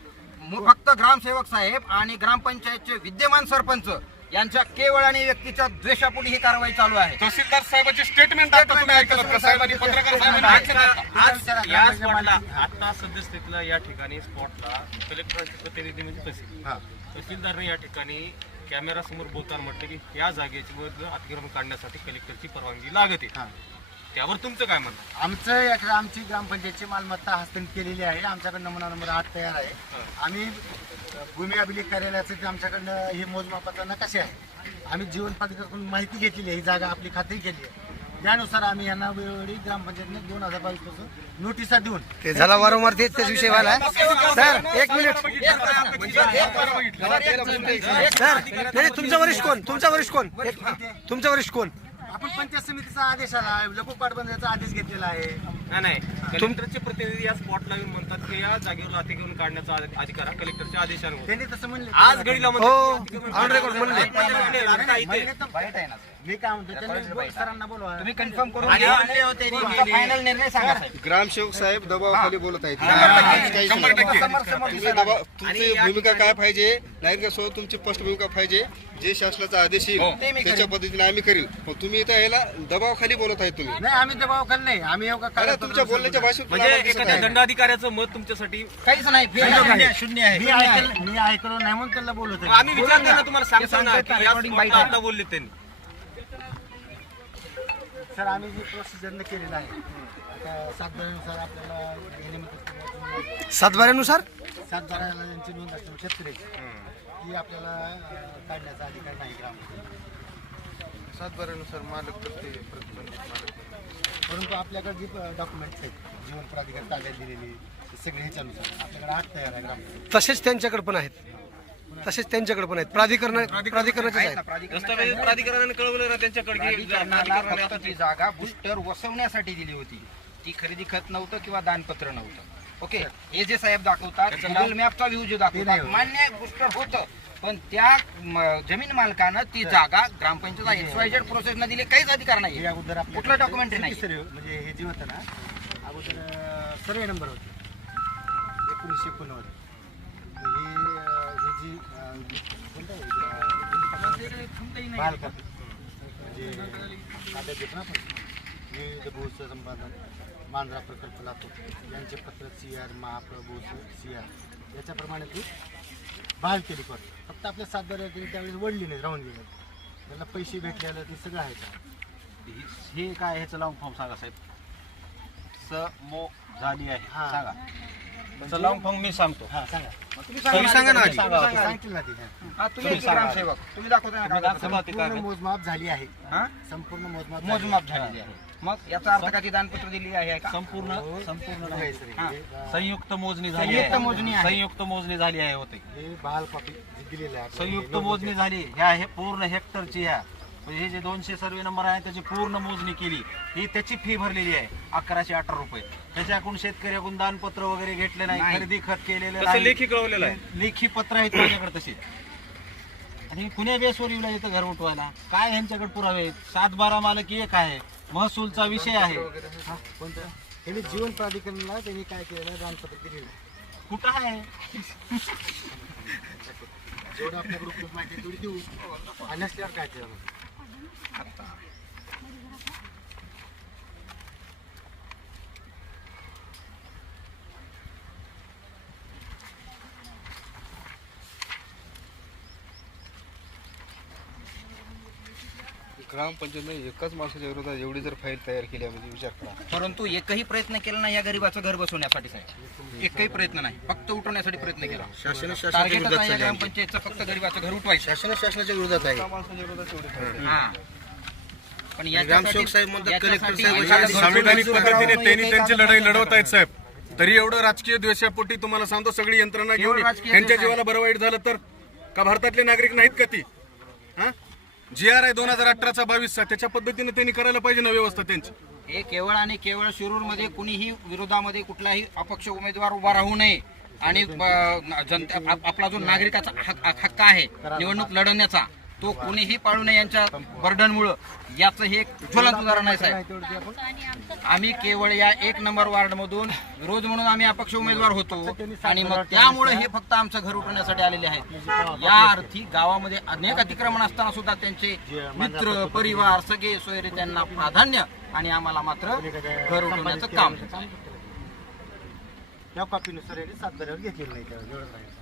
फक्त ग्रामसेवक साहेब आणि ग्रामपंचायतचे विद्यमान सरपंच यांच्या केवळ आणि व्यक्तीच्या द्वेषापोटी ही कारवाई चालू आहे. तहसीलदार साहेबांची स्टेटमेंट आता तुम्ही ऐकलं का? साहेबांनी पत्रकार साहेबांनी आज या स्पॉटला आता सद्यस्थितीला या ठिकाणी स्पॉटला कलेक्टरांचे प्रतिनिधी म्हणजे तहसीलदारने या ठिकाणी कॅमेरा समोर बोलताना म्हटलं की या जागेची अतिक्रमण काढण्यासाठी कलेक्टरची परवानगी लागते. त्यावर तुमचं काय म्हणणं? आमची ग्रामपंचायतची मालमत्ता हस्तांतरित केलेली आहे. आमच्याकडे नमुना नंबर 8 तयार आहे. आम्ही भूमी अभिलेख कार्यालयाचं आमच्याकडनं हे मोजमापाचा नकाशे आहे. आम्ही जीवन प्राधिकरणाकडून माहिती घेतलेली आहे. ही जागा आपली खात्री केली आहे. त्यानुसार आम्ही यांना वेळोवेळी ग्रामपंचायतने 2022 पासून नोटिसा देऊन ते झाला वारंवार तेच विषय व्हायला. सर एक मिनिट सर, तुमचा वरिष्ठ कोण? तुमचा वरिष्ठ कोण? आपण पंचायत समितीचा आदेश आला, लघु पाटबंधाचा आदेश घेतलेला आहे. नाही, कलेक्टरचे प्रतिनिधी या स्पॉटला येऊन म्हणतात की या जागेवर अतिक्रमण काढण्याचा अधिकार कलेक्टरच्या आदेशाने. त्यांनी तसं म्हणले. आज घडीला ऑन रेकॉर्ड म्हणले. मी काय म्हणतो, त्यांनी सरांना बोलवा. तुम्ही कन्फर्म करून फायनल निर्णय सांगा. ग्रामसेवक साहेब दबावाखाली बोलत आहेत. तुमची भूमिका काय पाहिजे? नागरिकांसोबत तुमची स्पष्ट भूमिका पाहिजे. जे शासनाचा आदेश येईल त्याच्या पद्धतीने आम्ही करील. तुम्ही इथं याला दबावाखाली बोलत आहे तुम्ही. नाही, आम्ही दबावाखाली नाही. आम्ही तुमच्या बोलण्याच्या भाषेत म्हणजे एखाद्या दंडाधिकाऱ्याचं मत तुमच्यासाठी काहीच नाही. शून्य आहे. मी ऐकलो नाही म्हणून त्याला बोलत आहे. आम्ही विचारतो ना, तुम्हाला सांगतो ना की या स्पॉटला आता बोलले त्यांनी. सर, आम्ही जी प्रोसिजरने केलेलं आहे आता सातबाऱ्यानुसार आपल्याला सातबाऱ्यानुसार यांची नोंद असते शेतकऱ्याची ती आपल्याला काढण्याचा अधिकार नाही. सातबाऱ्यानुसार मालक करते प्रतिबंधित मालक. परंतु आपल्याकडे जी डॉक्युमेंट्स आहेत जीवन प्राधिकार ताब्यात दिलेली सगळे ह्याच्यानुसार आपल्याकडे 8 तयार आहे ग्रामपंचायत. तसेच त्यांच्याकडे पण आहेत. प्राधिकरणाचे आहेत. प्राधिकरणाने कळवलं ना त्यांच्याकडे ती जागा बुस्टर वसवण्यासाठी दिली होती. ती खरेदी खत नव्हतं किंवा दानपत्र नव्हतं. ओके, हे जे साहेब दाखवतात गुगल मॅपचा व्ह्यू जो दाखवतात मान्य बुस्टर होतं, पण त्या जमीन मालकानं ती जागा ग्रामपंचायत XYZ प्रोसेसनं दिली. काहीच अधिकार नाही. अगोदर कुठलं डॉक्युमेंट नाही. म्हणजे हे जे होतं ना अगोदर सर्वे नंबर होते 1989. बाल खाते म्हणजे खात्यात येतो ना आपण विविध भूचं संपादन मांजरा प्रकल्प लातो यांचे पत्र CR महाप्रभू CR याच्याप्रमाणे ती बहाल केली करतो. फक्त आपल्या सातबाऱ्या केली त्यावेळेस वडली नाही, राहून गेले. त्याला पैसे भेटलेलं ते सगळं आहे का? हे काय ह्याचं लावून फॉर्म सांगा साहेब. समो झाली आहे सांगा. त्याचं लावून फॉर्म मी सांगतो. हां सांगा. तुम्ही सांगा ना आधी. सांगतील ना ते. तुम्ही ग्रामसेवक तुम्ही दाखवता ना संपूर्ण मोजमाप झाली आहे. हा? संपूर्ण मोजमाप झालेली आहे. मग याचा अर्थ का ती दानपत्र दिली आहे का? संपूर्ण आहे सर. हां. संयुक्त मोजणी झाली संयुक्त आहे. मोजणी आहे. संयुक्त मोजणी झाली आहे होते. हे बहाल कॉपी दिलेले आहे. संयुक्त मोजणी झाली. ह्या हे पूर्ण हेक्टरची ह्या म्हणजे हे जे 200 सर्वे नंबर आहे त्याची पूर्ण मोजणी केली. ही त्याची फी भरलेली आहे 1118 रुपये. त्याच्याकडून शेतकऱ्याकडून दानपत्र वगैरे घेतले नाही, खरेदी खत केलेलं नाही. लेखी कळवलेलं आहे. लेखी पत्र आहेत माझ्याकडे तसे. आणि पुणे बेसवर येऊन येतं घर उठवायला. काय ह्यांच्याकडे पुरावे आहेत? 7-12 मालक एक आहे. महसूलचा विषय आहे. कोणतं त्यांनी जीवन प्राधिकरणाला त्यांनी काय केलेलं दानपत्र दिलेलं आहे. कुठं आहे? जेवढं आपल्या ग्रुप माहिती तेवढी देऊ आणि नसल्यावर काय केलं. ग्रामपंचायतने एकाच माणसाच्या विरोधात एवढी जर फाईल तयार केली म्हणजे विचार करा. परंतु एकही प्रयत्न केला नाही या गरीबाचं घर बसवण्यासाठी साहेब. एकही प्रयत्न नाही, फक्त उठवण्यासाठी प्रयत्न केला. टार्गेटच आहे या ग्रामपंचायतचं फक्त गरीबाचं घर उठवायचं. शासनाच्या विरोधात आहे. हां. पण ग्रामसेवक साहेब म्हणतात कलेक्टर साहेब संविधानिक पद्धतीने त्यांनी त्यांची लढाई लढवत आहेत साहेब. तरी एवढं राजकीय द्वेषापोटी तुम्हाला सांगतो सगळी यंत्रणा घेऊन त्यांच्या जीवाला बरं वाईट झालं तर का भारतातले नागरिक नाहीत का ती? हा GR आहे 2018चा 22चा त्याच्या पद्धतीने त्यांनी करायला पाहिजे ना व्यवस्था त्यांची. हे केवळ आणि केवळ शिरूरमध्ये कुणीही विरोधामध्ये कुठलाही अपक्ष उमेदवार उभा राहू नये आणि जनता आपला जो नागरिकाचा हक्क आहे निवडणूक लढवण्याचा तो कुणीही पाळू नये यांच्या बर्डनमुळं. याचं हे एक ज्वलंत उदाहरण आहे साहेब. आम्ही केवळ या 1 नंबर वार्डमधून विरोध म्हणून आम्ही अपक्ष उमेदवार होतो आणि मग त्यामुळे हे फक्त आमचं घर उठवण्यासाठी आलेले आहेत. या अर्थी गावामध्ये अनेक अतिक्रमण असताना सुद्धा त्यांचे मित्र परिवार सगळे सोयरे त्यांना प्राधान्य आणि आम्हाला मात्र घर उठवण्याचं काम. त्या कॉपीनुसार यांनी सातबाऱ्यावर घेतलेलं नाही त्यावेळेस एवढंच आहे.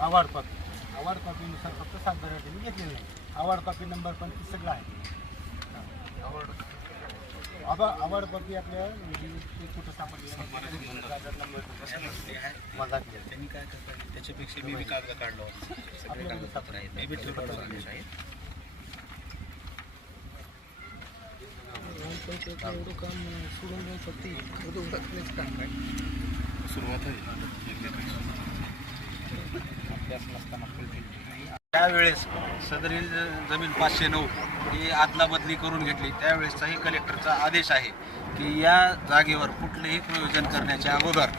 अवॉर्ड कॉपीनुसार फक्त सातबाऱ्यावर त्यांनी घेतलेलं नाही. अवॉर्ड कॉपी नंबर पण ती सगळं आहे. अवॉर्ड कॉपी आपल्या कुठं सापडली त्यांनी काय करतात त्याच्यापेक्षा मी कागद काढलो त्यावेळेस सदरील जमीन 509 ही आदला बदली करून घेतली. त्यावेळेसचाही कलेक्टरचा आदेश आहे की या जागेवर कुठलेही प्रयोजन करण्याच्या अगोदर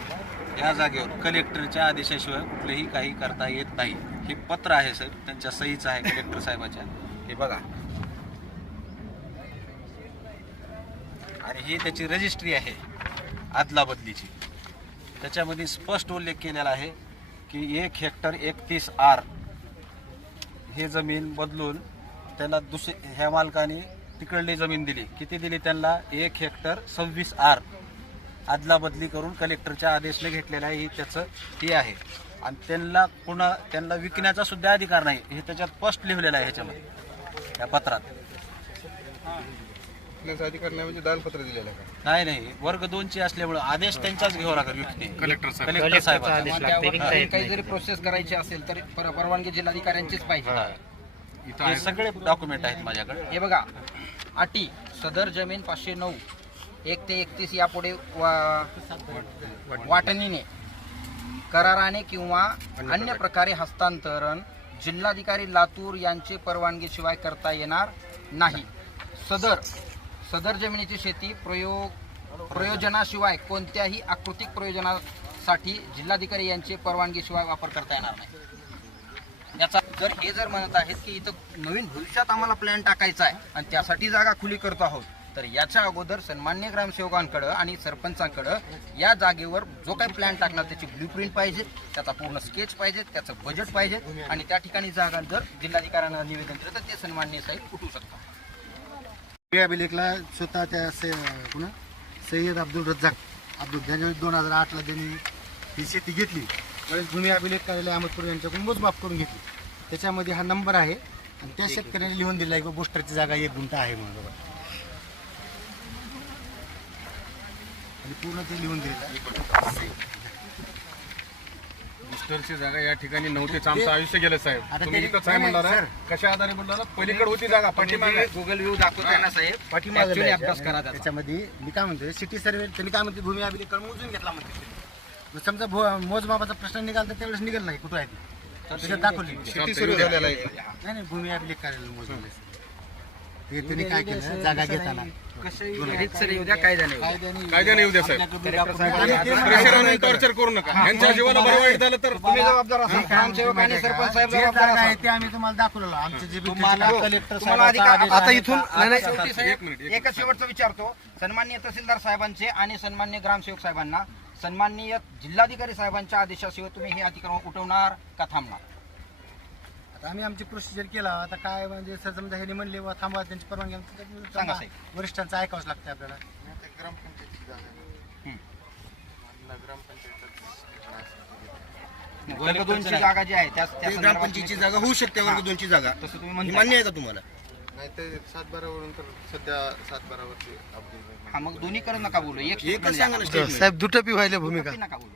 या जागेवर कलेक्टरच्या आदेशाशिवाय कुठलेही काही करता येत नाही. हे पत्र आहे साहेब, त्यांच्या सहीचं आहे कलेक्टर साहेबाच्या. हे बघा आणि ही त्याची रजिस्ट्री आहे आदला बदलीची. त्याच्यामध्ये स्पष्ट उल्लेख केलेला आहे की 1 हेक्टर 31 आर हे जमीन बदलून त्याला ह्या मालकाने तिकडली जमीन दिली. किती दिली त्यांना? 1 हेक्टर 26 आर आदला बदली करून कलेक्टरच्या आदेशाने घेतलेला आहे. ही त्याचं हे आहे आणि त्यांना विकण्याचा सुद्धा अधिकार नाही. हे त्याच्यात स्पष्ट लिहिलेलं आहे ह्याच्यामध्ये या पत्रात. अधिकार नाही म्हणजे दानपत्र दिलेलं का? नाही वर्ग 2ची असल्यामुळे आदेश त्यांचाच घ्यावा लागेल विकणे. कलेक्टर साहेबांचा काही जरी प्रोसेस करायची असेल तर परवानगी जिल्हाधिकाऱ्यांचीच पाहिजे. हे सगळे डॉक्युमेंट आहेत माझ्याकडे. हे बघा अटी सदर जमीन 509 1 ते 31 यापुढे वाटणीने कराराने किंवा अन्य प्रकारे हस्तांतरण जिल्हाधिकारी लातूर यांचे परवानगीशिवाय करता येणार नाही. सदर जमिनीची शेती प्रयोजनाशिवाय कोणत्याही आकृतिक प्रयोजनासाठी जिल्हाधिकारी यांचे परवानगीशिवाय वापर करता येणार नाही. याचा जर म्हणत आहेत की इथं नवीन भविष्यात आम्हाला प्लॅन टाकायचा आहे आणि त्यासाठी जागा खुली करतो आहोत तर याच्या अगोदर सन्मान्य ग्रामसेवकांकडं आणि सरपंचांकडं या जागेवर जो काही प्लॅन टाकणार त्याची ब्ल्यूप्रिंट पाहिजे, त्याचा पूर्ण स्केच पाहिजे, त्याचं बजेट पाहिजे आणि त्या ठिकाणी जागा जर जिल्हाधिकाऱ्यांना निवेदन केलं तर ते सन्मान्य साहेब उठू शकतात. अभिलेखला स्वतः त्या पुन्हा सय्यद अब्दुल रज्जाक ज्यांच्या 2008ला त्यांनी ही शेती घेतली त्यावेळेस भूमी अभिलेख कार्यालय अहमदपूर यांच्याकडून मोजमाप करून घेतली. त्याच्यामध्ये हा नंबर आहे आणि त्या शेतकऱ्याने लिहून दिला की बोस्टरची जागा 1 गुंठा आहे म्हणून बाबा, आणि पूर्ण ते लिहून दिलं. बुस्टरची जागा या ठिकाणी नव्हतीच, आमचं आयुष्य गेलं साहेब. आता तुम्ही ते- इथंच आहे म्हणणार आहे. कशा आधारे म्हणणार? पलीकडे होती जागा, पाठीमागे गुगल व्ह्यू दाखवताय ना साहेब, पाठीमागे Actually अभ्यास करा त्याचा. त्याच्यामध्ये मी काय म्हणतोय सिटी सर्वे त्यांनी काय म्हणते भूमी अभिलेख करून मोजून घेतला म्हणते. मग समजा मोजमापाचा प्रश्न निघाला तर त्यावेळेस निघाल नाही, कुठं आहे ती त्याच्यात दाखवली शेती सुरू झालेला आहे. नाही भूमी अभिलेख कार्यालय मोजले. हे त्यांनी काय केलं जागा घेताना सर येऊ द्या, कायद्याने येऊ द्या साहेब. प्रेशर आणून टॉर्चर करू नका. यांच्या जीवाला बरं वाईट झालं तर तुम्ही जबाबदार असाल, ग्रामसेवक आणि सरपंच साहेब जे जबाबदार जागा आहे असाल. ते आम्ही तुम्हाला दाखवलेलं. आमचे जे तुम्हाला कलेक्टर तुम्हाला अधिकार आता इथून शेवटी साहेब, एकच शेवटचं विचारतो, सन्माननीय तहसीलदार साहेबांचे आणि सन्माननीय ग्रामसेवक साहेबांना सन्माननीय जिल्हाधिकारी साहेबांच्या आदेशाशिवाय तुम्ही हे अतिक्रमण उठवणार का थांबणार? आता आम्ही आमची प्रोसिजर केला. आता काय म्हणजे सर समजा हे म्हणले वा थांबवा त्यांची परवानगी सांगा साहेब. वरिष्ठांचं ऐकावंच लागतं आपल्याला. वर्ग 2 ची जागा जी आहे त्या संदर्भात ग्रामपंचायतीची जागा होऊ शकते वर्ग 2 ची जागा. तसं तुम्ही हे म्हणताय. मान्य आहे का तुम्हाला? नाही ते 7-12 वरून तर सध्या 7-12 हा, मग दोन्ही करून नका बोलू, एक एकच सांगा ना statement. साहेब दुटपी व्हायला भूमिका नका बोलू.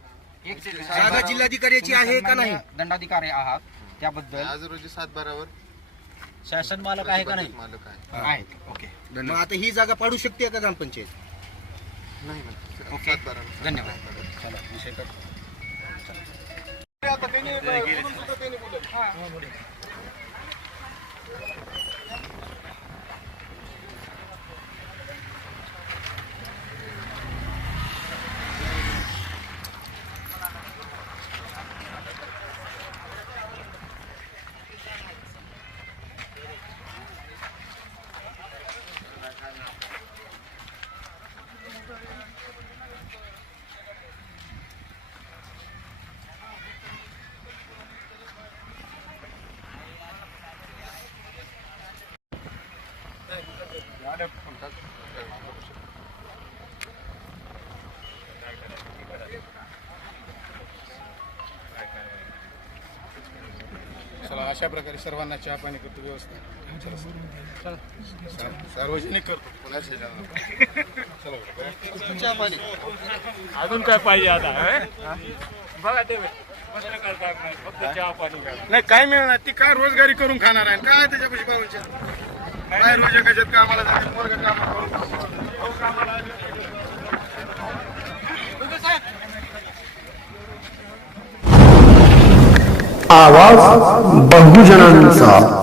एक जागा जिल्हाधिकाऱ्याची आहे का नाही? दंडाधिकारी आहात त्याबद्दल आज रोजी 7-12 वर शासन मालक आहे का नाही? मालक आहे. आहेत. ओके, मग आता ही जागा पाडू शकते का ग्रामपंचायत? नाही म्हणते. ओके. 7-12 धन्यवाद. चला, विषय कट. आता त्यांनी बोलून सुद्धा त्यांनी बोललं. चला, अशा प्रकारे सर्वांना चहा पाणी करतो व्यवस्था. सार्वजनिक करतो कोणाच्या चहा पाणी. अजून काय पाहिजे आता? बघा ते पत्रकार फक्त चहा पाणी करा. नाही काय मिळणार, ती काय रोजगारी करून खाणार आहे काय त्याच्यापाशी पाहून काय रोज कशात कामाला जाते पोरगं कामं करून कामाला आवाज बहुजनांचा.